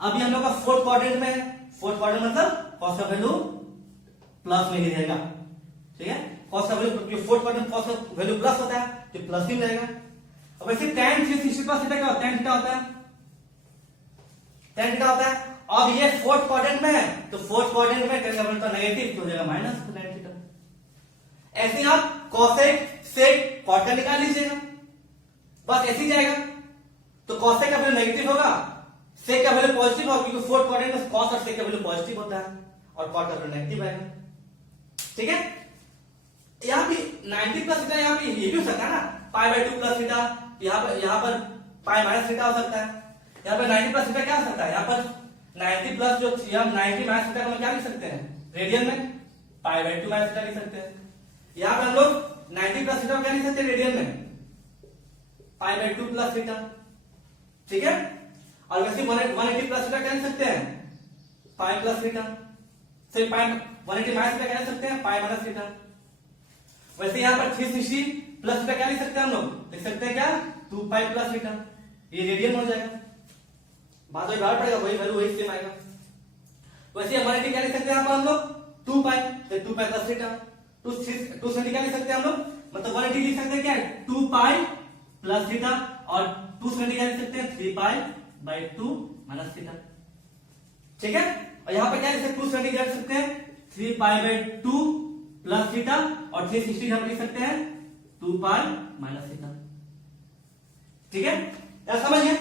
अभी हम लोग का फोर्थ क्वाड्रेंट में है, फोर्थ क्वाड्रेंट मतलब cos का वैल्यू प्लस में ही रहेगा। ठीक है, cos का वैल्यू, फोर्थ क्वाड्रेंट cos का वैल्यू प्लस होता है, तो प्लस ही रहेगा। अब वैसे tan 360 प्लस थीटा क्या होता है? tan थीटा होता है, tan थीटा होता है। अब ये फोर्थ क्वाड्रेंट में है, तो फोर्थ क्वाड्रेंट में tan का वैल्यू तो नेगेटिव, तो हो जाएगा माइनस tan थीटा। ऐसे आप कॉसेक सेक कॉट का निकाल लीजिएगा, बस ऐसे ही जाएगा। तो कॉसेक का वैल्यू नेगेटिव होगा, सेक का वैल्यू पॉजिटिव होगा, क्योंकि फोर्थ क्वाड्रेंट में कॉस और सेक का वैल्यू पॉजिटिव होता है और कॉट का वैल्यू नेगेटिव आएगा। ठीक है, यहाँ भी 90 प्लस थीटा, यहाँ पे ये भी हो सकता है ना, π/2 प्लस थीटा, यहाँ पर पाई माइनस थीटा हो सकता है, यहाँ पर 90 प्लस थीटा क्या हो सकता है? यहाँ पर 90 प्लस जो 90 माइनस थीटा को हम क्या लिख सकते हैं? रेडियन में π/2 माइनस थीटा लिख सकते हैं। यहाँ पर हम लोग 90 प्लस थीटा क्या लिख सकते हैं? रेडियन में π/2 प्लस थीटा। ठीक है, और वैसे 180 प्लस थीटा क्या लिख सकते हैं? Pi plus theta. फिर पाई 180 माइनस थीटा क्या लिख सकते हैं? पाई माइनस थीटा। वैसे यहाँ पर 360 प्लस थीटा क्या लिख सकते हैं? हम लोग लिख सकते हैं क्या? 2 पाई प्लस थीटा। ये रेडियन हो जाएगा, बात वही बाहर पड़ेगा, वही वैल्यू वही सेम आएगा। वैसे 180 क्या लिख सकते हैं यहाँ पर हम लोग? 2 पाई, तो 2 पाई प्लस थीटा। 270 क्या लिख सकते हैं हम लोग? मतलब 180 लिख सकते हैं क्या? 2 पाई प्लस थीटा, और 270 क्या लिख सकते हैं? 3 पाई/2 माइनस थीटा। ठीक है, और यहाँ पर क्या लिख सकते हैं? 270 क्या लिख सकते हैं? 3 पाई/2 प्लस थीटा, और 360 यहाँ पर लिख सकते हैं 2 पाई माइनस थीटा। ठीक है, क्या समझ गए?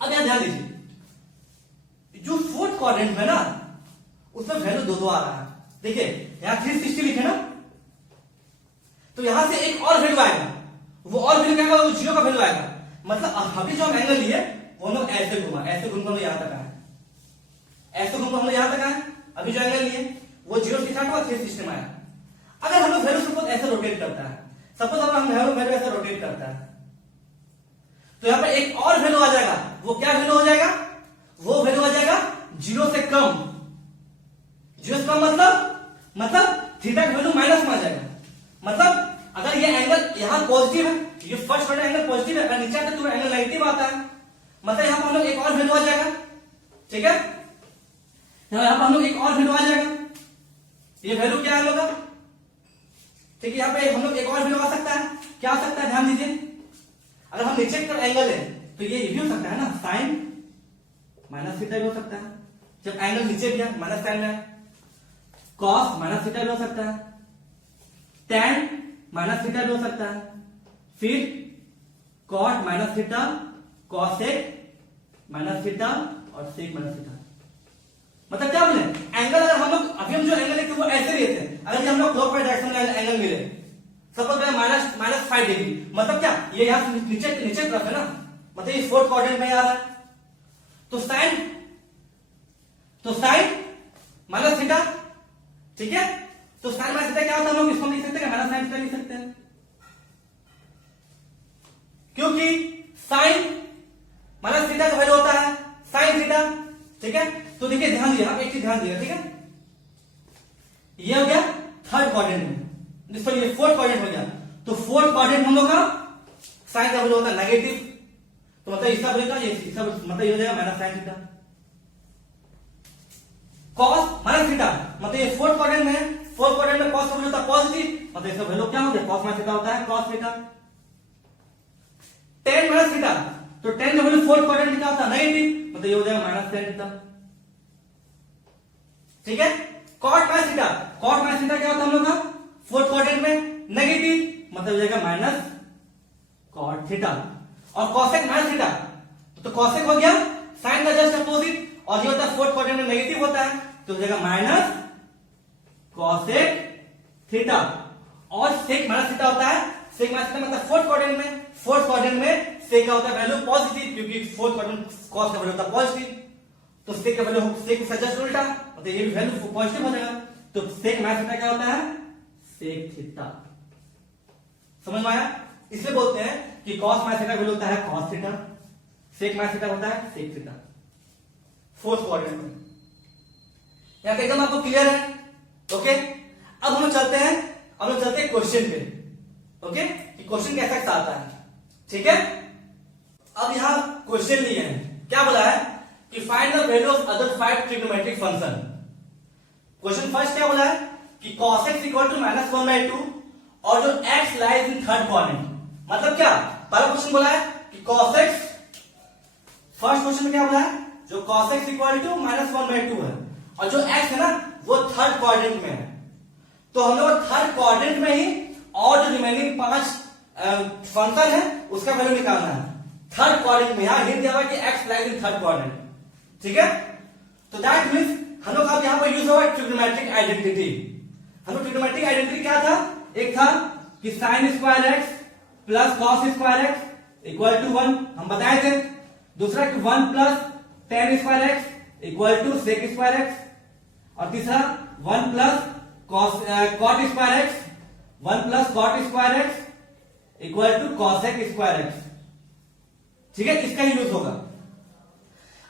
अब यहां ध्यान दीजिए, जो फोर्थ क्वाड्रेंट में ना, उसमें वैल्यू दो आ रहा है। देखिए यहां 360 लिखे ना, तो यहां से एक और वैल्यू आएगा, वो और वैल्यू क्या होगा? वो 0 का वैल्यू आएगा। मतलब अभी जो हम एंगल लिए वो हम लोग ऐसे घुमा, ऐसे घूमकर हम लोग यहां तक आए, ऐसे घूमकर हम लोग यहां तक आए। अभी जो एंगल लिए वो 0 से स्टार्ट हुआ, 360 में आया। अगर हम लोग वैल्यू सपोज ऐसे रोटेट करता है, सपोज अगर हम वैल्यू ऐसे रोटेट करता है, तो यहां पर एक और वैल्यू आ जाएगा। वो क्या वैल्यू हो जाएगा? वो वैल्यू आ जाएगा 0 से कम। 0 से कम मतलब थीटा की वैल्यू माइनस में आ जाएगा। मतलब अगर ये एंगल यहाँ पॉजिटिव है, ये फर्स्ट ऑर्डर एंगल पॉजिटिव है, अगर नीचे आता है तो एंगल नेगेटिव आता है, मतलब यहाँ पर हम लोग एक और वैल्यू आ जाएगा। ठीक है, यहाँ पर हम लोग एक और वैल्यू आ जाएगा। ये वैल्यू क्या है हम लोग का? ठीक है, यहाँ पे हम लोग एक और वैल्यू आ सकता है। क्या आ सकता है, ध्यान दीजिए। अगर हम नीचे का एंगल है तो ये भी हो सकता है ना, साइन माइनस थीटा भी हो सकता है। जब एंगल नीचे भी है माइनस साइन में, कॉस माइनस थीटा भी हो सकता है, टेन माइनस थीटा भी हो सकता है, फिर cot minus theta, cosec minus theta और सेक माइनस थीटा। मतलब क्या बोले, एंगल अगर हम लोग अभी हम जो एंगल लेते वो ऐसे लिए थे, अगर हम लोग क्लॉकवाइज डायरेक्शन में एंगल मिले, सपोज माइनस 5 डिग्री, मतलब क्या ये यहाँ नीचे तरफ है ना, मतलब ये फोर्थ क्वाड्रेंट में आ रहा है, तो साइन माइनस थीटा। ठीक है, तो साइन माइनस थीटा क्या होता है, हम लोग इसको लिख सकते हैं, माइनस साइन थीटा लिख सकते हैं, क्योंकि साइन माइनस थीटा का वैल्यू होता है साइन थीटा। ठीक है, तो देखिए ध्यान दिया, आप एक चीज ध्यान दिया। ठीक है, ये हो गया थर्ड क्वाड्रेंट में, जिसको ये फोर्थ क्वाड्रेंट हो गया, तो फोर्थ क्वाड्रेंट हम लोग का साइन का वैल्यू होता है नेगेटिव, तो मतलब इसका वैल्यू का इसका मतलब ये हो जाएगा minus sign theta. Cos minus theta, मतलब ये फोर्थ क्वाड्रेंट में, फोर्थ क्वाड्रेंट में कॉस का वैल्यू होता है पॉजिटिव, मतलब इसका वैल्यू क्या हो गया, कॉस माइनस थीटा होता है cos theta. Ten minus theta, तो टेन का वैल्यू फोर्थ क्वाड्रेंट में क्या होता है नेगेटिव, मतलब ये हो जाएगा माइनस टेन थीटा। ठीक है, cot minus theta, cot minus theta क्या होता है हम लोग का फोर्थ क्वाड्रेंट में नेगेटिव, मतलब हो जाएगा माइनस कॉट थीटा। और कॉसेक माइनस थीटा, तो कॉसेक हो गया साइन का जस्ट अपोजिट, और ये होता है फोर्थ क्वाड्रेंट में नेगेटिव होता है, तो हो जाएगा माइनस कॉसेक थीटा। और सेक माइनस थीटा होता है, सेक माइनस थीटा मतलब फोर्थ क्वाड्रेंट में सेक का होता है वैल्यू पॉजिटिव, क्योंकि फोर्थ क्वाड्रेंट कॉस का वैल्यू होता है पॉजिटिव, तो सेक का वैल्यू सेक का जस्ट उल्टा, मतलब ये भी वैल्यू पॉजिटिव हो जाएगा, तो सेक माइनस थीटा क्या होता है सेक थीटा। समझ में आया? इसलिए बोलते हैं कि कॉस माइनस थीटा वैल्यू होता है cos theta, sec minus theta होता है सेक थीटा फोर्थ क्वाड्रेंट में। यहां तक एकदम आपको क्लियर है? ओके, अब हम चलते हैं क्वेश्चन पे। ओके, कि क्वेश्चन कैसा आता है। ठीक है, अब यहां क्वेश्चन लिए हैं, क्या बोला है कि find the value of other 5 trigonometric function. Question first क्या बोला है कि cos x इक्वल टू -1/2 और जो x lies in third quadrant, मतलब क्या, पहला क्वेश्चन बोला है कि cos x, फर्स्ट क्वेश्चन में क्या बोला है, जो cos x इक्वल टू -1/2 है और जो x है ना वो थर्ड क्वाड्रेंट में है, तो हम लोग थर्ड क्वाड्रेंट में ही और जो रिमेनिंग 5 फंक्शन है उसका वैल्यू निकालना है थर्ड क्वाड्रेंट में। यहां हिंट दिया हुआ है कि x lies in third quadrant. ठीक है, तो दैट मींस हम लोग अब यहां पर यूज होगा ट्रिग्नोमेट्रिक आइडेंटिटी। हम लोग ट्रिग्नोमेट्रिक आइडेंटिटी क्या था, एक था कि sin square x plus cos square x equal to 1, हम बताए थे। दूसरा कि 1 plus tan square x equal to sec square x, और तीसरा 1 plus cot square x, 1 plus cot square x equal to cosec square x। ठीक है, इसका यूज होगा।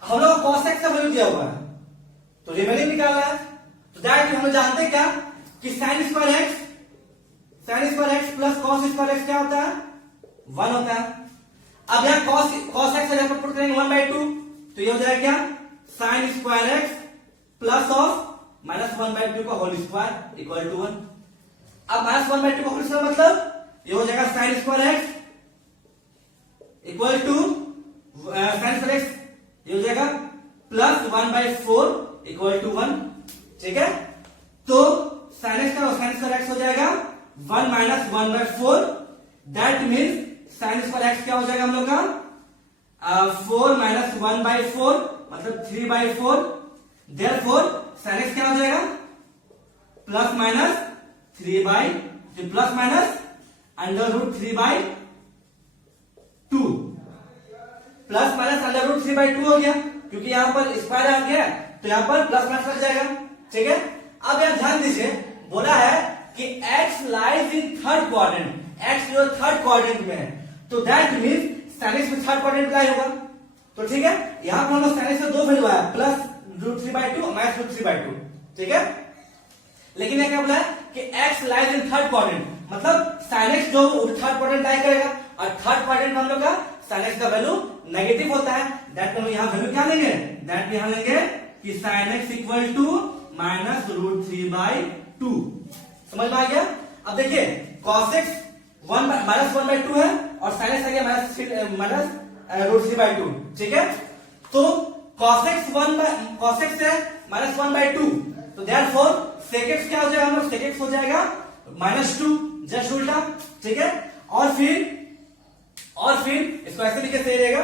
हम लोग cos x का वैल्यू दिया हुआ है तो रिमेनिंग निकालना है, तो दैट हम लोग जानते हैं क्या कि sin square x plus cos square x क्या होता है 1 होता है। अब यहाँ cos x यहां पर पुट करेंगे 1/2, तो ये हो जाएगा क्या sin square x plus of -1/2 का होल स्क्वायर इक्वल टू 1। अब -1/2 का होल स्क्वायर मतलब ये हो जाएगा sin square x equal to sin square x, ये हो जाएगा प्लस 1/4 इक्वल टू 1। ठीक है, तो sin x का sin स्क्वायर x हो जाएगा 1 minus 1/4, that means sin square x क्या हो जाएगा हम लोग का 4 माइनस 1/4 मतलब 3/4, देयरफॉर sin x क्या हो जाएगा plus minus 3/2 plus minus √3/2 plus minus √3/2 हो गया, क्योंकि यहां पर स्क्वायर आ गया तो यहां पर प्लस माइनस लग जाएगा। ठीक है, अब यहां ध्यान दीजिए, बोला है कि x lies in third quadrant, x जो थर्ड क्वाड्रेंट में है, तो दैट मींस sin x में थर्ड क्वाड्रेंट क्या होगा। तो ठीक है, यहां पर हम लोग sin x में दो वैल्यू आया प्लस √3/2 माइनस √3/2। ठीक है, लेकिन यहां क्या बोला है कि x lies in third quadrant, मतलब sin x जो थर्ड क्वाड्रेंट लाई करेगा, और थर्ड क्वाड्रेंट में हम लोग का sin x का वैल्यू नेगेटिव होता है। दैट हम यहां वैल्यू क्या लेंगे, दैट यहां लेंगे कि sin x इक्वल टू -√3/2। समझ में आ गया। अब देखिए cos x -1/2 है और sin x आ गया -√3/2, ठीक है। तो cos x है -1/2, तो देयरफॉर sec x क्या हो जाएगा, हम लोग sec x हो जाएगा -2, जस्ट उल्टा, ठीक है। और फिर इसको ऐसे लिखे सही रहेगा,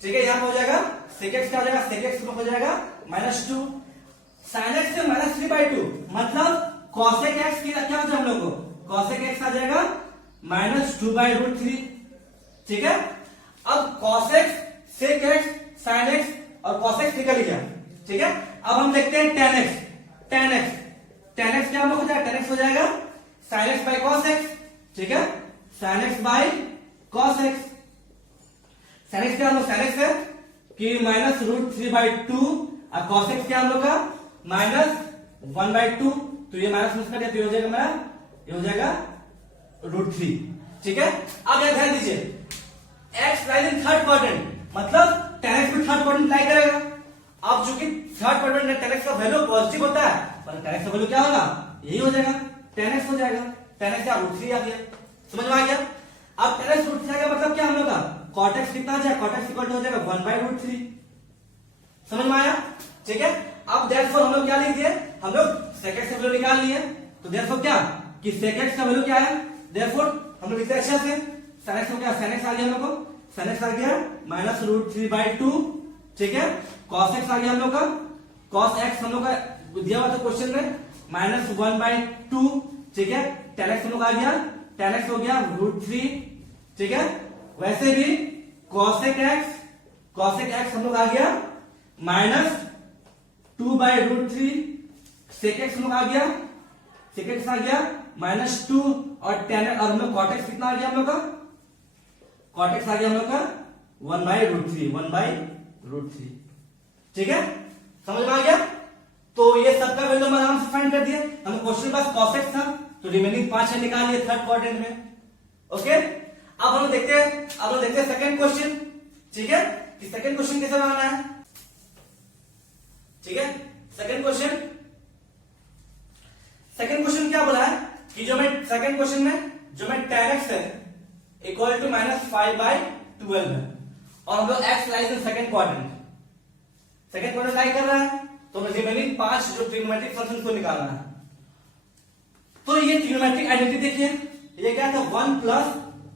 ठीक है। यहां पर हो जाएगा sec x क्या हो जाएगा, sec x हो जाएगा -2, sin x से -3/2, मतलब cosec x की क्या हो जाएगा हम लोग को, cosec x आ जाएगा -2/√3, ठीक है। अब cos x, sec x, sin x और cos x निकल गया, ठीक है। अब हम देखते हैं tan x क्या हम लोग हो जाएगा, tan x हो जाएगा sin x by cos x, ठीक है। sin x by cos x, sin x क्या हम लोग, sin x है कि -√3/2 और cos x क्या हम लोग का -1/2, तो ये माइनस मिस कर दिया, तो ये हो जाएगा मेरा, ये हो जाएगा √3, ठीक है। अब यहां ध्यान दीजिए x lies in third quadrant, मतलब tan x भी थर्ड क्वाड्रेंट लाई करेगा। अब चूंकि थर्ड क्वाड्रेंट में tan x का वैल्यू पॉजिटिव होता है, पर tan x का वैल्यू क्या होगा, यही हो जाएगा, tan x हो जाएगा, tan x क्या √3 आ गया, समझ में आ गया। अब tan x √3 आ गया, मतलब क्या हम लोग का cot x कितना आ जाएगा, cot x इक्वल टू हो जाएगा 1/√3, समझ में आया, ठीक है। अब देयरफॉर हम लोग क्या लिख दिए, हम लोग sec x का वैल्यू निकाल लिए, तो देयरफॉर क्या कि sec x का वैल्यू क्या है, देयरफॉर हम लोग लिखते हैं अच्छे से, sin x को क्या, sin x आ गया हम लोग को, sin x आ गया -√3/2, ठीक है। cos x आ गया हम लोग का, cos x हम लोग का दिया हुआ था क्वेश्चन में -1/2, ठीक है। tan x हम लोग आ गया, tan x हो गया √3, ठीक है। वैसे भी cosec x हम लोग आ गया -2/√3, sec x हम लोग आ गया, sec x आ गया -2, और tan और हम लोग cot x कितना आ गया हम लोग का, cot x आ गया हम लोग का 1/√3, ठीक है, समझ में आ गया। तो ये सबका वैल्यू हम आराम से फाइंड कर दिए। हम क्वेश्चन के पास cos x था, तो रिमेनिंग 5 है निकाल लिए थर्ड क्वाड्रेंट में, ओके। अब हम देखते हैं सेकंड क्वेश्चन, ठीक है, कि सेकंड क्वेश्चन कैसे बनाना है, ठीक है। सेकंड क्वेश्चन क्या बोला है कि जो मैं सेकंड क्वेश्चन में जो मैं tan x है इक्वल टू -5/12 है, और हम लोग x lies in second quadrant lie कर रहा है, तो रिमेनिंग 5 जो ट्रिग्नोमेट्रिक फंक्शन को निकालना है। तो ये ट्रिग्नोमेट्रिक आइडेंटिटी देखिए, ये क्या था, 1 plus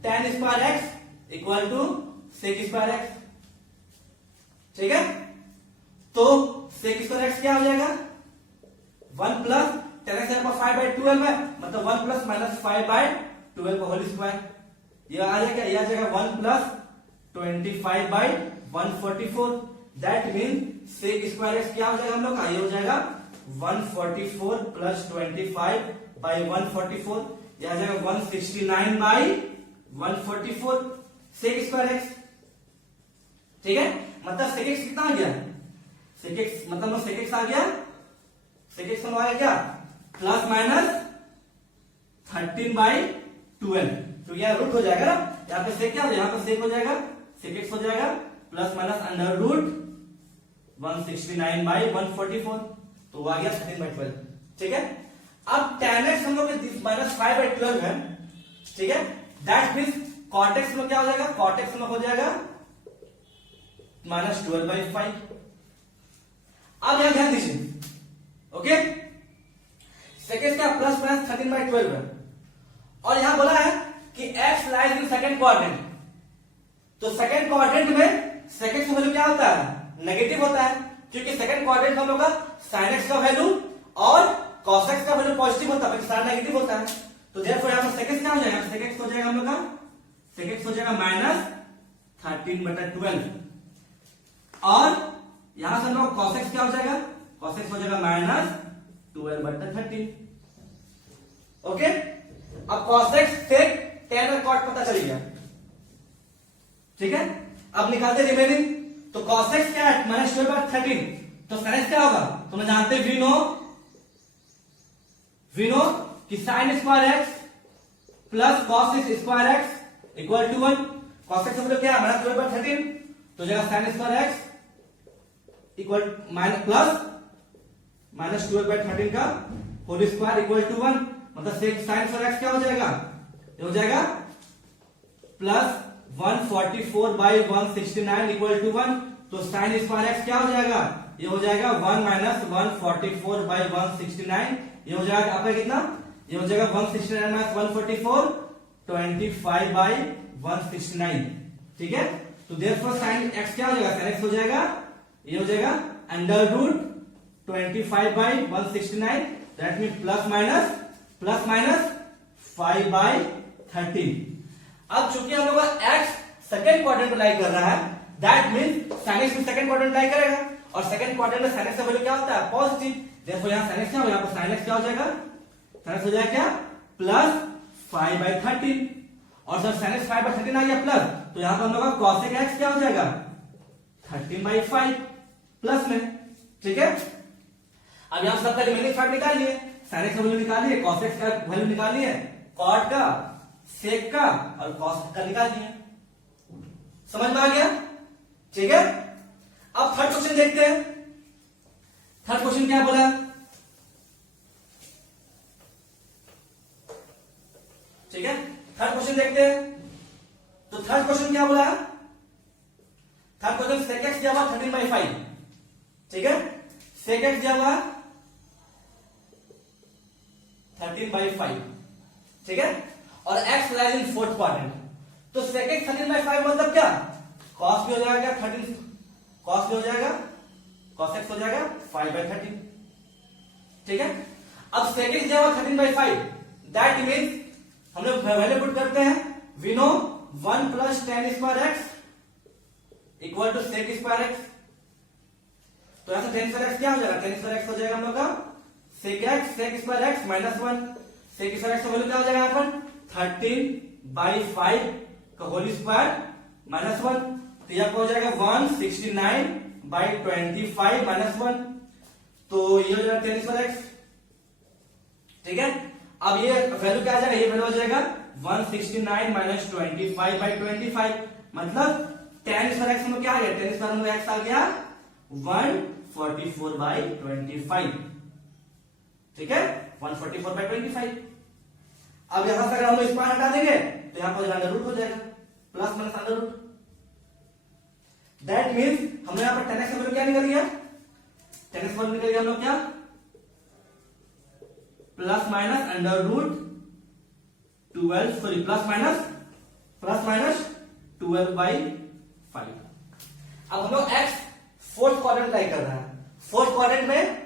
tan square x equal to sec square x, ठीक है। तो sec स्क्वायर x क्या हो जाएगा, 1 प्लस tan x 5/12 है, मतलब 1 प्लस -5/12 का होल स्क्वायर, ये आ जाएगा, ये आ जाएगा 1 plus 25/144, that mean sec square x क्या हो जाएगा हम लोग का, ये हो जाएगा 144 प्लस 25/144, ये आ जाएगा 169/144 sec स्क्वायर x, ठीक है। मतलब sec x कितना आ गया, sec x मतलब sec x आ गया, sec x हम आया क्या, प्लस माइनस 13/12, तो यह रूट हो जाएगा ना, यहाँ पे sec क्या हो जाएगा, यहाँ पे sec हो जाएगा, sec x हो जाएगा प्लस माइनस √169/144, तो वो आ गया 13/12, ठीक है। अब tan x हम लोग -5/12 है, ठीक है, दैट मींस cot x में क्या हो जाएगा, cot x में हो जाएगा -12/5। अब यहां ध्यान दीजिए, ओके, सेकंड क्या प्लस माइनस 13/12 है, और यहां बोला है कि x lies in second quadrant, तो सेकंड क्वाड्रेंट में सेकंड का वैल्यू क्या होता है, नेगेटिव होता है, क्योंकि सेकंड क्वाड्रेंट हम लोग का sin x का वैल्यू और cos x का वैल्यू पॉजिटिव होता है, sin नेगेटिव होता है, तो देयरफॉर यहां पर sec x क्या हो जाएगा, sec x हो जाएगा हम लोग का, sec x हो जाएगा -13/12, और यहां से हम लोग cos x क्या हो जाएगा, cos x हो जाएगा -12/13, ओके। अब cos x से tan और cot पता चल गया, ठीक है। अब निकालते रिमेनिंग, तो cos x क्या है -12/13, तो sin x क्या होगा, तो मैं जानते वी नो कि कि sine square x plus cos square x equal to 1। Cos x मतलब क्या है माइनस 12/13, तो जाएगा sine square x equal minus 12/13 का होल स्क्वायर इक्वल टू 1। मतलब साइन स्क्वायर एक्स क्या हो जाएगा, ये हो जाएगा प्लस 144/169 इक्वल टू 1। तो साइन स्क्वायर एक्स क्या हो जाएगा, ये हो जाएगा 1 माइनस 144/169। ये हो जाएगा आपका कितना, ये हो जाएगा 169 माइनस 144 25/169। ठीक है, तो देयरफॉर साइन एक्स क्या हो जाएगा, साइन एक्स हो जाएगा, ये हो जाएगा under root 25/169, that mean plus minus 5/13। अब चूंकि हम लोग का एक्स सेकंड क्वाड्रेंट में लाई कर रहा है, दैट मीन साइन एक्स भी सेकंड क्वाड्रेंट लाई करेगा, और सेकंड क्वाड्रेंट में साइन एक्स का वैल्यू क्या होता है, पॉजिटिव। देखो यहां साइन एक्स क्या हो, यहां पर साइन एक्स क्या हो जाएगा, साइन एक्स हो जाएगा क्या प्लस 5/13। और जब साइन एक्स 5/13 आ गया प्लस, तो यहां पर हम लोग का कॉसेक एक्स क्या हो जाएगा 13/5 प्लस में। ठीक है, अब यहां सबका रिमेनिंग पार्ट निकालिए, साइन एक्स का वैल्यू निकालिए, कॉस एक्स का वैल्यू निकालिए, कॉट का, सेक का और कॉस का निकाल दिए। समझ में आ गया। ठीक है, अब थर्ड क्वेश्चन देखते हैं। थर्ड क्वेश्चन क्या बोला, ठीक है, थर्ड क्वेश्चन देखते हैं। तो थर्ड क्वेश्चन क्या बोला, थर्ड क्वेश्चन सेक एक्स दिया हुआ 13/5। ठीक है, सेक एक्स दिया हुआ 13/5। ठीक है, और x lies in fourth quadrant. तो सेक एक्स 13/5 मतलब क्या, कॉस भी हो जाएगा 13, कॉस भी हो जाएगा, कॉस एक्स हो जाएगा 5/13। ठीक है, अब सेक एक्स दिया हुआ 13/5, दैट मीन्स हम लोग वैल्यू पुट करते हैं, we know 1 plus tan square x equal to sec square x. तो यहां से tan स्क्वायर एक्स क्या हो जाएगा, tan स्क्वायर एक्स हो जाएगा हम लोग का sec x, sec square x minus 1। Sec square x का वैल्यू क्या हो जाएगा यहाँ पर 13/5 का होल स्क्वायर माइनस 1। तो यह हो जाएगा 169/25 माइनस 1। तो ये हो जाएगा tan स्क्वायर एक्स। ठीक है, अब ये वैल्यू क्या आ जाएगा, ये वैल्यू हो जाएगा 169 माइनस 25/25। मतलब tan स्क्वायर एक्स में क्या आ गया, tan स्क्वायर में एक्स आ गया 144/25। ठीक है, 144/25। अब यहां से अगर हम स्क्वायर हटा देंगे तो यहां पर अंडर रूट हो जाएगा, plus minus under root. That means हमने यहां पर tan x का वैल्यू क्या निकल गया, tan x का वैल्यू निकल गया हम लोग क्या plus minus under root 12, sorry plus minus 12/5। अब हम लोग x फोर्थ क्वाड्रेंट लाई कर रहा है, फोर्थ क्वाड्रेंट में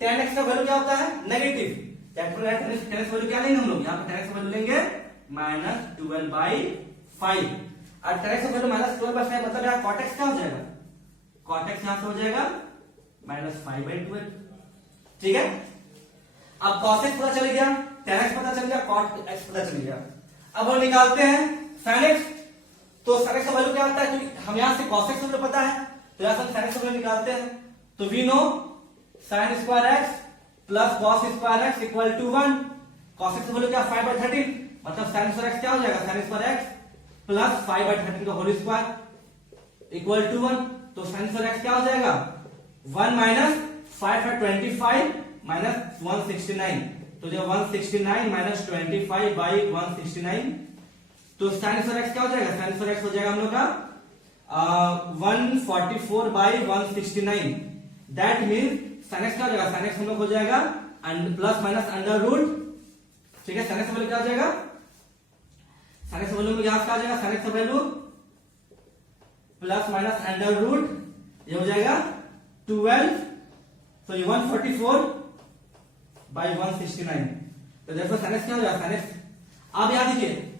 tan x का वैल्यू क्या होता है, नेगेटिव। tan x वैल्यू क्या लेंगे हम लोग, यहां पर tan x का वैल्यू लेंगे -12/5। और tan x का वैल्यू -12/5 मतलब यहां cot x क्या हो जाएगा, cot x यहां से हो जाएगा -5/12। ठीक है, अब cos x पता चल गया, tan x पता चल गया, cot x पता चल गया। अब हम निकालते हैं sin x। तो sin x का वैल्यू क्या होता है, क्योंकि हम यहां से cos x हमें पता है, तो यहां से हम sin x का वैल्यू निकालते हैं। तो we know sin square x plus cos square x equal to 1। cos x का वैल्यू क्या 5/13, मतलब sin स्क्वायर x क्या हो जाएगा, sin स्क्वायर x प्लस 5/13 का होल स्क्वायर इक्वल टू 1। तो sin स्क्वायर x क्या हो जाएगा 1 माइनस 5/25 माइनस 169। तो जो 169 माइनस 25/169, तो sin स्क्वायर x क्या हो जाएगा, sin स्क्वायर x हो जाएगा हम लोग का 144/169। दैट मीन्स sin x क्या हो जाएगा, sin x हम लोग हो जाएगा प्लस माइनस अंडर रूट। ठीक है, sin x का वैल्यू क्या हो जाएगा, sin x का वैल्यू यहां से आ जाएगा, sin x का value plus minus under root, ये हो जाएगा 12, सॉरी 144/169। तो देखो sin x क्या हो जाएगा, sin x आप याद दीजिए,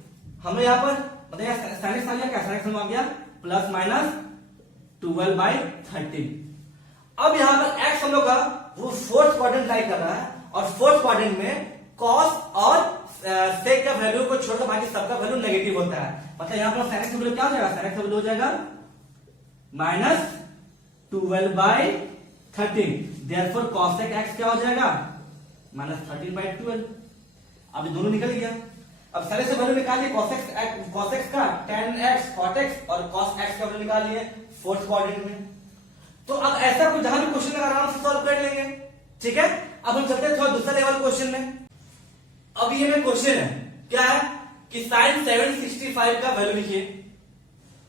हमें यहां पर बताइए sin x आ गया क्या, sin x आ गया प्लस माइनस 12/13। अब यहां पर x हम लोग का वो फोर्थ क्वाड्रेंट लाई कर रहा है, और फोर्थ क्वाड्रेंट में cos और sec का वैल्यू को छोड़कर बाकी सबका वैल्यू नेगेटिव होता है। मतलब यहां पर sin x का वैल्यू क्या हो जाएगा, sin x का वैल्यू हो जाएगा -12/13। देयरफॉर cos x क्या हो जाएगा -13/12। अब ये दोनों निकल गया। अब सारे से वैल्यू निकालिए cos x का tan x cot x और cos x का वैल्यू निकालिए फोर्थ क्वाड्रेंट में। तो अब ऐसा कुछ जहां भी क्वेश्चन आराम से सॉल्व कर लेंगे, ठीक है। अब हम चलते हैं थोड़ा दूसरा लेवल क्वेश्चन में। अब ये में क्वेश्चन है क्या है कि sin 765 का वैल्यू लिखिए,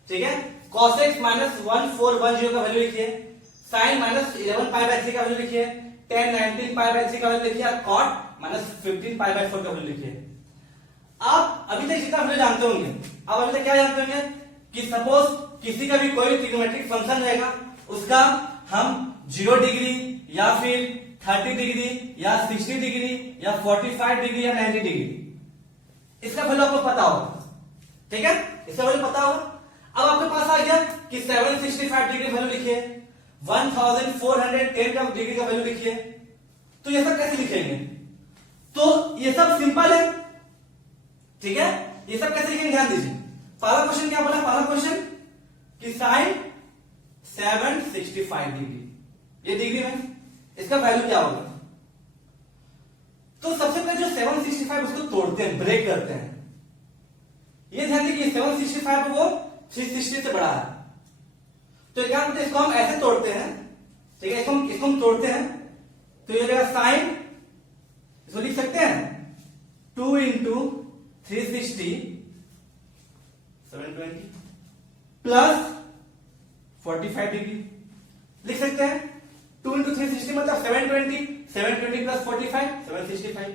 ठीक है। cos x माइनस 1410 का वैल्यू लिखिए, sin माइनस 11π/3 का वैल्यू लिखिए, tan 19π/3 का वैल्यू लिखिए और cot माइनस 15π/4 का वैल्यू लिखिए। आप अभी तक जितना वैल्यू जानते होंगे, आप अभी तक क्या जानते होंगे कि सपोज किसी का भी कोई ट्रिग्नोमेट्रिक फंक्शन रहेगा, उसका हम 0 डिग्री या फिर 30 डिग्री या 60 डिग्री या 45 डिग्री या 90 डिग्री, इसका वैल्यू आपको पता होगा, ठीक है। इसका वैल्यू पता होगा। अब आपके पास आ गया कि 765 डिग्री वैल्यू लिखिए, 1410 का डिग्री का वैल्यू लिखिए। तो ये सब कैसे लिखेंगे? तो ये सब सिंपल है, ठीक है। ये सब कैसे लिखेंगे ध्यान दीजिए। पहला क्वेश्चन क्या बोला? पहला क्वेश्चन कि साइन 765 डिग्री, ये डिग्री में इसका वैल्यू क्या होगा? तो सबसे पहले जो 765 उसको तोड़ते हैं, ब्रेक करते हैं। ये ध्यान दीजिए 765 वो 360 से बड़ा है, तो क्या करते हैं, इसको हम ऐसे तोड़ते हैं, ठीक है। इसको हम तोड़ते हैं तो ये रहेगा साइन, इसको लिख सकते हैं 2 इंटू 360 720 प्लस 45 डिग्री लिख सकते हैं। 2 इंटू 360 मतलब 720, 720 प्लस 45 765।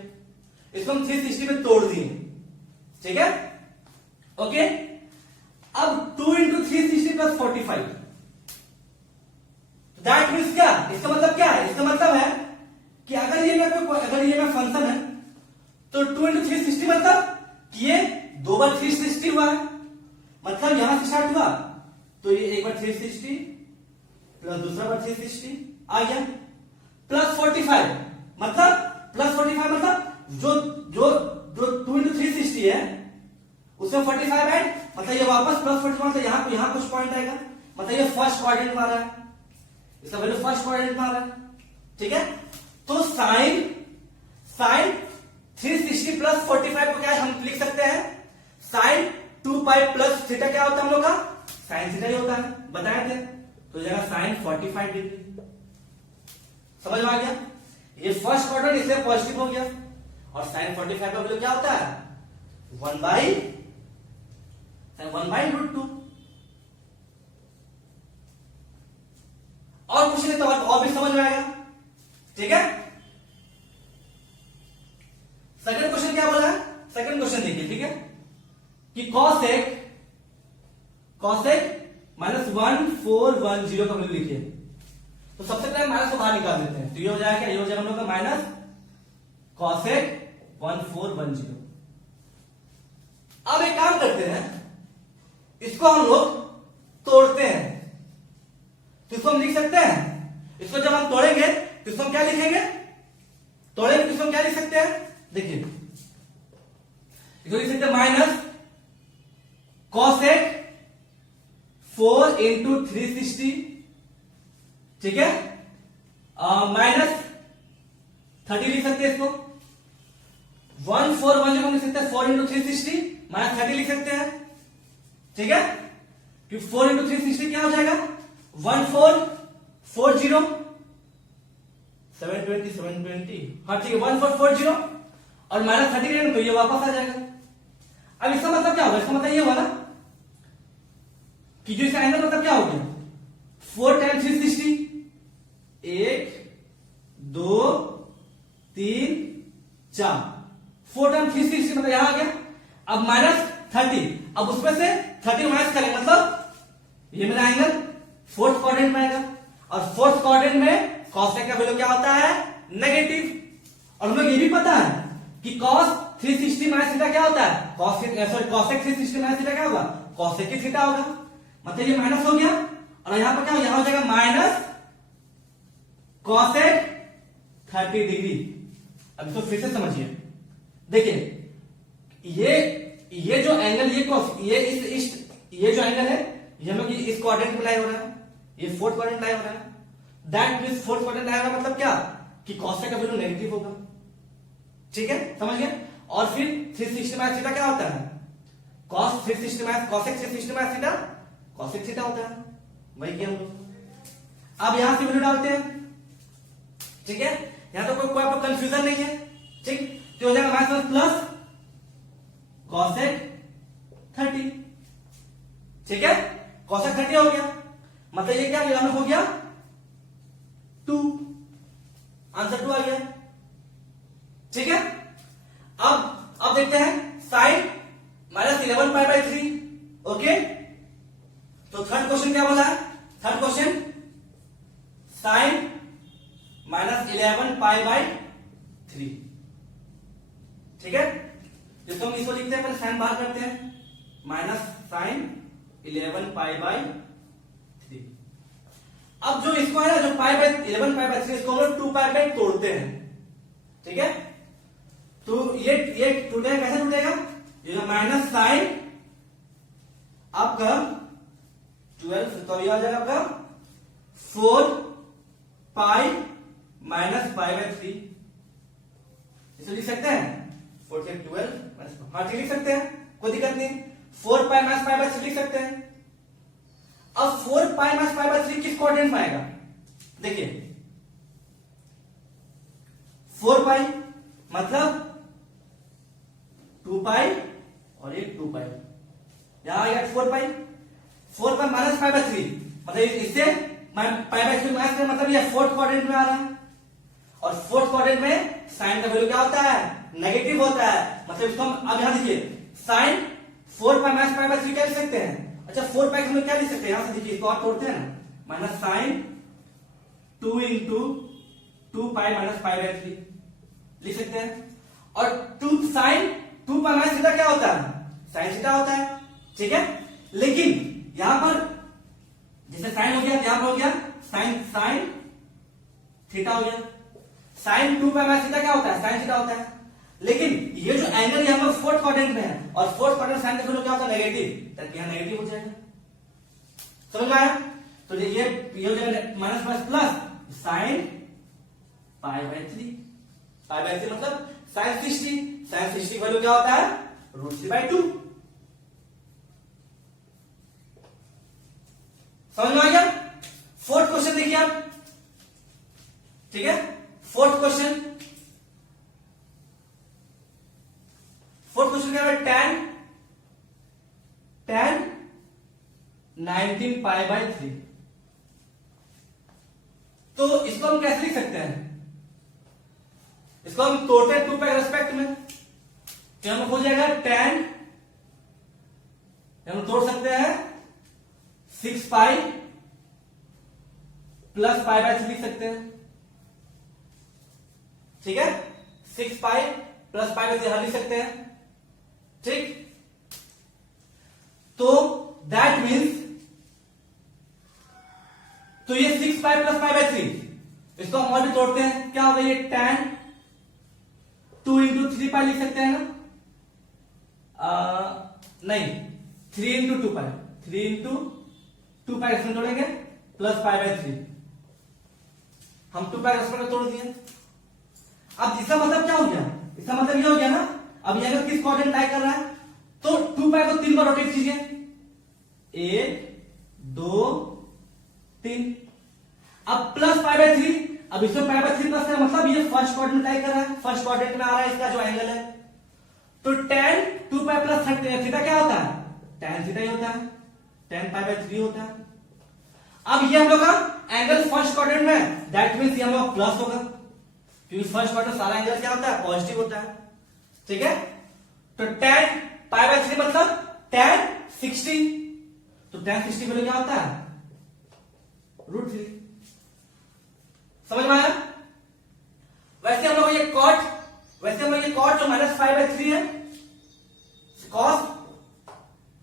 इसको हम 360 में तोड़ दिए, ठीक है, ओके। अब 2 इंटू 360 प्लस 45 दैट मीन्स क्या? इसका मतलब क्या है? इसका मतलब है कि अगर ये मैं फंक्शन है तो 2 इंटू 360 मतलब कि ये 2 बार 360 हुआ है, मतलब यहां से स्टार्ट हुआ तो ये एक बार 360 प्लस दूसरा बार 360 आ गया, प्लस 45 मतलब जो 2 इंटू 360 है उसमें 45 ऐड, मतलब ये वापस प्लस 45 मतलब यहां कुछ पॉइंट आएगा, मतलब ये फर्स्ट क्वाड्रेंट में आ रहा है, इसका वैल्यू फर्स्ट क्वाड्रेंट में आ रहा है, ठीक है। तो साइन 360 प्लस 45 को क्या हम लिख सकते हैं? साइन 2π प्लस थीटा क्या होता है हम लोग का? साइन थीटा ही होता है, बताए थे। तो जगह साइन 45 डिग्री, समझ में आ गया? ये फर्स्ट क्वाड्रेंट इसलिए पॉजिटिव हो गया, और साइन 45 का वैल्यू क्या होता है? 1/√2। और कुछ नहीं तो और भी समझ में आएगा, ठीक है। सेकंड क्वेश्चन क्या बोला है? सेकंड क्वेश्चन देखिए, ठीक है, कि cos x माइनस 1410 का वैल्यू लिखिए। तो सबसे पहले माइनस को बाहर निकाल देते हैं, तो ये हो जाएगा, ये हो जाएगा हम लोग का माइनस cos x 1410। अब एक काम करते हैं, इसको हम लोग तोड़ते हैं, तो इसको हम लिख सकते हैं, इसको जब हम तोड़ेंगे तो इसको हम क्या लिखेंगे? तोड़ेंगे तो इसको हम क्या लिख सकते हैं? देखिए इसको लिख सकते हैं माइनस cos x 4 इंटू 360, ठीक है, माइनस 30 लिख सकते हैं इसको। 1410 को लिख सकते हैं 4 इंटू 360 माइनस 30 लिख सकते हैं, ठीक है, क्योंकि 4 इंटू 360 क्या हो जाएगा? 1440 720 हाँ ठीक है 1440 और माइनस 30 करेंगे तो ये वापस आ जाएगा। अब इसका मतलब क्या होगा? इसका मतलब ये हुआ ना कि जो इसका एंगल मतलब क्या हो गया? 4 टाइम्स 360, 1 2 3 4, 4 टाइम्स 360 मतलब यहां आ गया। अब माइनस 30, अब उसमें से 30 माइनस करेंगे मतलब ये मेरा एंगल फोर्थ क्वाड्रेंट में आएगा, और फोर्थ क्वाड्रेंट में cos x का वैल्यू क्या होता है? नेगेटिव। और हम लोग ये भी पता है कि cos 360 माइनस थीटा क्या होता है? cos x 360 माइनस थीटा क्या होगा? cos x की थीटा होगा, मतलब ये माइनस हो गया, और यहां पर क्या यहां हो जाएगा माइनस cos x 30 डिग्री। अब इसको फिर से समझिए, देखिए ये जो एंगल ये जो एंगल है ये हम लोग इस क्वाड्रेंट में लाई हो रहा है, ये फोर्थ क्वाड्रेंट लाई हो रहा है, दैट मींस फोर्थ क्वाड्रेंट लाई हो रहा है मतलब क्या कि cos का वैल्यू नेगेटिव होगा, ठीक है, समझ गए। और फिर 360 माइनस थीटा क्या होता है, cos 360 minus cosec 360 minus theta cosec theta होता है। वही किया हम लोग। अब यहां से वैल्यू डालते हैं, ठीक है, यहां तो कोई आपको कंफ्यूजन नहीं है, ठीक, तो हो जाएगा माइनस प्लस cosec 30, ठीक है, cosec 30 हो गया, मतलब ये क्या हो गया 2, आंसर 2 आ गया, ठीक है। अब देखते हैं sine minus 11 pi by 3, okay. तो थर्ड क्वेश्चन क्या बोला है, third question sine minus 11 pi by 3, ठीक है। जिसको हम इसको लिखते हैं, पहले साइन बाहर करते हैं, माइनस साइन 11 पाई बाई 3। अब जो इसको है ना, जो पाई बाई 11 पाई बाई 3, इसको हम लोग 2 पाई बाई तोड़ते हैं, ठीक है। तो ये टूटेगा, कैसे टूटेगा, ये माइनस साइन आपका 12, तो ये आ जाएगा आपका 4 पाई माइनस पाई बाई 3, इसे लिख सकते हैं 4 से 12, हाँ ठीक लिख सकते हैं, कोई दिक्कत नहीं, 4 पाई माइनस पाई बाई 3 लिख सकते हैं। अब 4 पाई माइनस पाई बाई 3 किस कोऑर्डिनेट में आएगा, देखिए 4 पाई मतलब 2 पाई और एक 2 पाई, यहां आ गया 4 पाई, 4 पाई माइनस पाई बाई 3, मतलब इससे पाई बाई 3 माइनस कर, मतलब ये फोर्थ क्वाड्रेंट में आ रहा है, और फोर्थ क्वाड्रेंट में साइन का वैल्यू क्या होता है, नेगेटिव होता है, मतलब इसको हम अब यहां देखिए sine 4 pi minus pi by 3 क्या लिख सकते हैं, अच्छा 4 पाई हम क्या लिख सकते हैं, यहां से देखिए इसको और तोड़ते हैं ना, minus sine 2 into 2 pi minus pi by 3 लिख सकते हैं, और 2 साइन 2 पाई माइनस थीटा क्या होता है, साइन थीटा होता है, ठीक है। लेकिन यहां पर जैसे साइन हो गया, यहां पर हो गया साइन थीटा हो गया, साइन 2 पाई माइनस थीटा क्या होता है, साइन थीटा होता है, लेकिन ये जो एंगल यहां पर फोर्थ क्वाड्रेंट में है, और फोर्थ क्वाड्रेंट साइन का क्या होता है, नेगेटिव, ताकि यहां नेगेटिव हो जाएगा, समझ में आया। तो ये हो जाएगा minus minus plus sine pi by 3, pi by 3 मतलब साइन 60, साइन 60 वैल्यू क्या होता है, √3/2, समझ में आ गया। फोर्थ क्वेश्चन देखिए आप, ठीक है, फोर्थ क्वेश्चन क्या है, tan 19 पाई बाई 3, तो इसको हम कैसे लिख सकते हैं, इसको हम तोड़ते हैं 2 पाई रेस्पेक्ट में, तो हम हो जाएगा tan, हम तोड़ सकते हैं 6 पाई प्लस पाई बाई 3 लिख सकते हैं, ठीक है, 6 पाई प्लस पाई बाई 3 लिख सकते हैं, ठीक। तो दैट मीन्स, तो ये 6 पाई प्लस पाई बाई 3, इसको हम और भी तोड़ते हैं, क्या होगा ये tan 2 इंटू 3 पाई लिख सकते हैं ना, नहीं 3 इंटू 2 पाई, 3 इंटू 2 पाई इसमें तोड़ेंगे प्लस पाई बाई 3, हम 2 पाई इसमें तोड़ दिए। अब इसका मतलब क्या हो गया, इसका मतलब ये हो गया ना, अब ये अगर किस क्वाड्रेंट लाई कर रहा है, तो 2 पाई को 3 बार रोटेट कीजिए, 1 2 3, अब प्लस पाई बाई 3, अब इसमें पाई बाई 3 प्लस का मतलब ये फर्स्ट क्वाड्रेंट लाई कर रहा है, फर्स्ट क्वाड्रेंट में आ रहा है इसका जो एंगल है, तो tan 2 पाई प्लस थीटा क्या होता है, tan थीटा ही होता है, tan पाई बाई 3 होता है। अब ये हम लोग का एंगल फर्स्ट क्वाड्रेंट में, दैट मींस ये हम लोग प्लस होगा, क्योंकि फर्स्ट क्वाड्रेंट सारा एंगल क्या होता है, पॉजिटिव होता है, ठीक है। तो tan पाई बाई 3 मतलब tan 60, तो tan 60 वैल्यू क्या होता है, √3, समझ में आया। वैसे हम लोग ये कॉट जो माइनस 5 बाई 3 है, कॉस,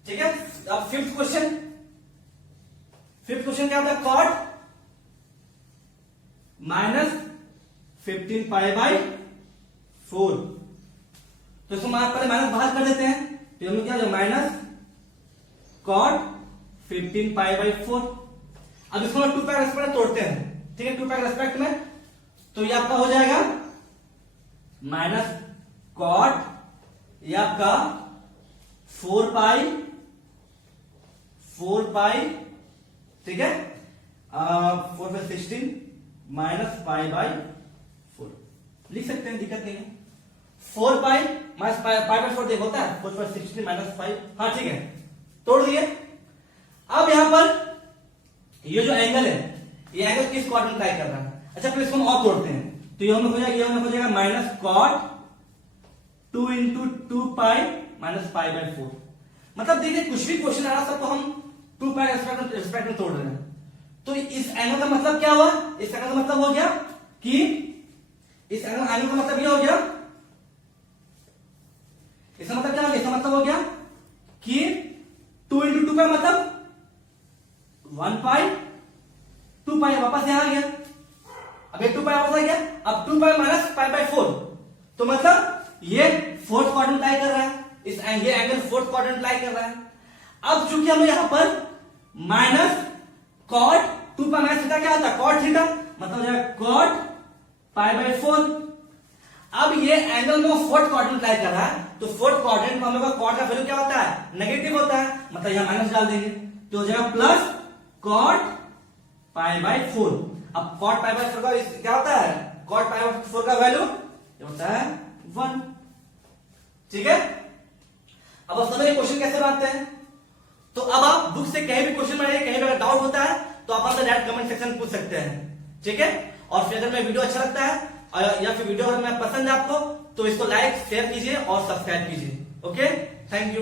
ठीक है। अब फिफ्थ क्वेश्चन क्या होता है, कॉट माइनस 15 पाई बाई 4, तो इसको पहले माइनस बाहर कर देते हैं, तो हमें क्या हो जाएगा माइनस कॉट 15 पाई बाई 4। अब इसको 2 पाई रेस्पेक्ट में तोड़ते हैं, ठीक है, 2 पाई रेस्पेक्ट में, तो ये आपका हो जाएगा माइनस कॉट ये आपका 4 पाई, ठीक है, 4 बाई 16 माइनस पाई बाई 4 लिख सकते हैं, दिक्कत नहीं है। 4 पाई माइनस पाई बाई 4 देखो होता है 4 बाई 16 माइनस 5, हाँ ठीक है, तोड़ दिए। अब यहां पर ये जो एंगल है, ये एंगल किस क्वाड्रेंट लाई कर रहा है? अच्छा फिर इसको हम और तोड़ते हैं, तो ये हो जाएगा minus cot 2 into 2 pi minus pi by 4। मतलब देखिए कुछ भी क्वेश्चन आ रहा सबको हम 2 पाई रेस्पेक्ट में तोड़ रहे हैं। तो इस एंगल का मतलब क्या हुआ? इस एंगल का मतलब हो गया कि इस एंगल का मतलब क्या हो गया? इसका मतलब क्या हो गया? इसका मतलब हो गया कि 2 इंटू 2 पाई मतलब 1 पाई, 2 पाई वापस यहां आ गया। अब ये 2 पाई वापस आ गया। अब 2 पाई माइनस पाई बाई 4, तो मतलब ये फोर्थ क्वाड्रेंट लाई कर रहा है, ये एंगल फोर्थ क्वाड्रेंट लाई कर रहा है। अब चूंकि हमें यहां पर minus cot 2 pi minus theta क्या होता है? कॉट थीटा, मतलब हो जाएगा कॉट पाई बाई 4। अब ये एंगल में फोर्थ क्वाड्रेंट लाई कर रहा है, तो फोर्थ क्वाड्रेंट में हमें कॉट का वैल्यू क्या होता है? नेगेटिव होता है, मतलब यहां माइनस डाल देंगे, तो हो जाएगा प्लस कॉट पाई बाई 4। अब कॉट पाई बाई 4 का क्या होता है? कॉट पाई बाई 4 का वैल्यू होता है 1, ठीक है। अब आप समझे क्वेश्चन कैसे बनाते हैं? तो अब आप बुक से कहीं भी क्वेश्चन बनाइए, कहीं भी अगर डाउट होता है तो आप हमसे डायरेक्ट कमेंट सेक्शन में पूछ सकते हैं, ठीक है। और फिर अगर मैं वीडियो अच्छा लगता है या फिर वीडियो अगर मैं पसंद है आपको, तो इसको लाइक शेयर कीजिए और सब्सक्राइब कीजिए। Okay, thank you.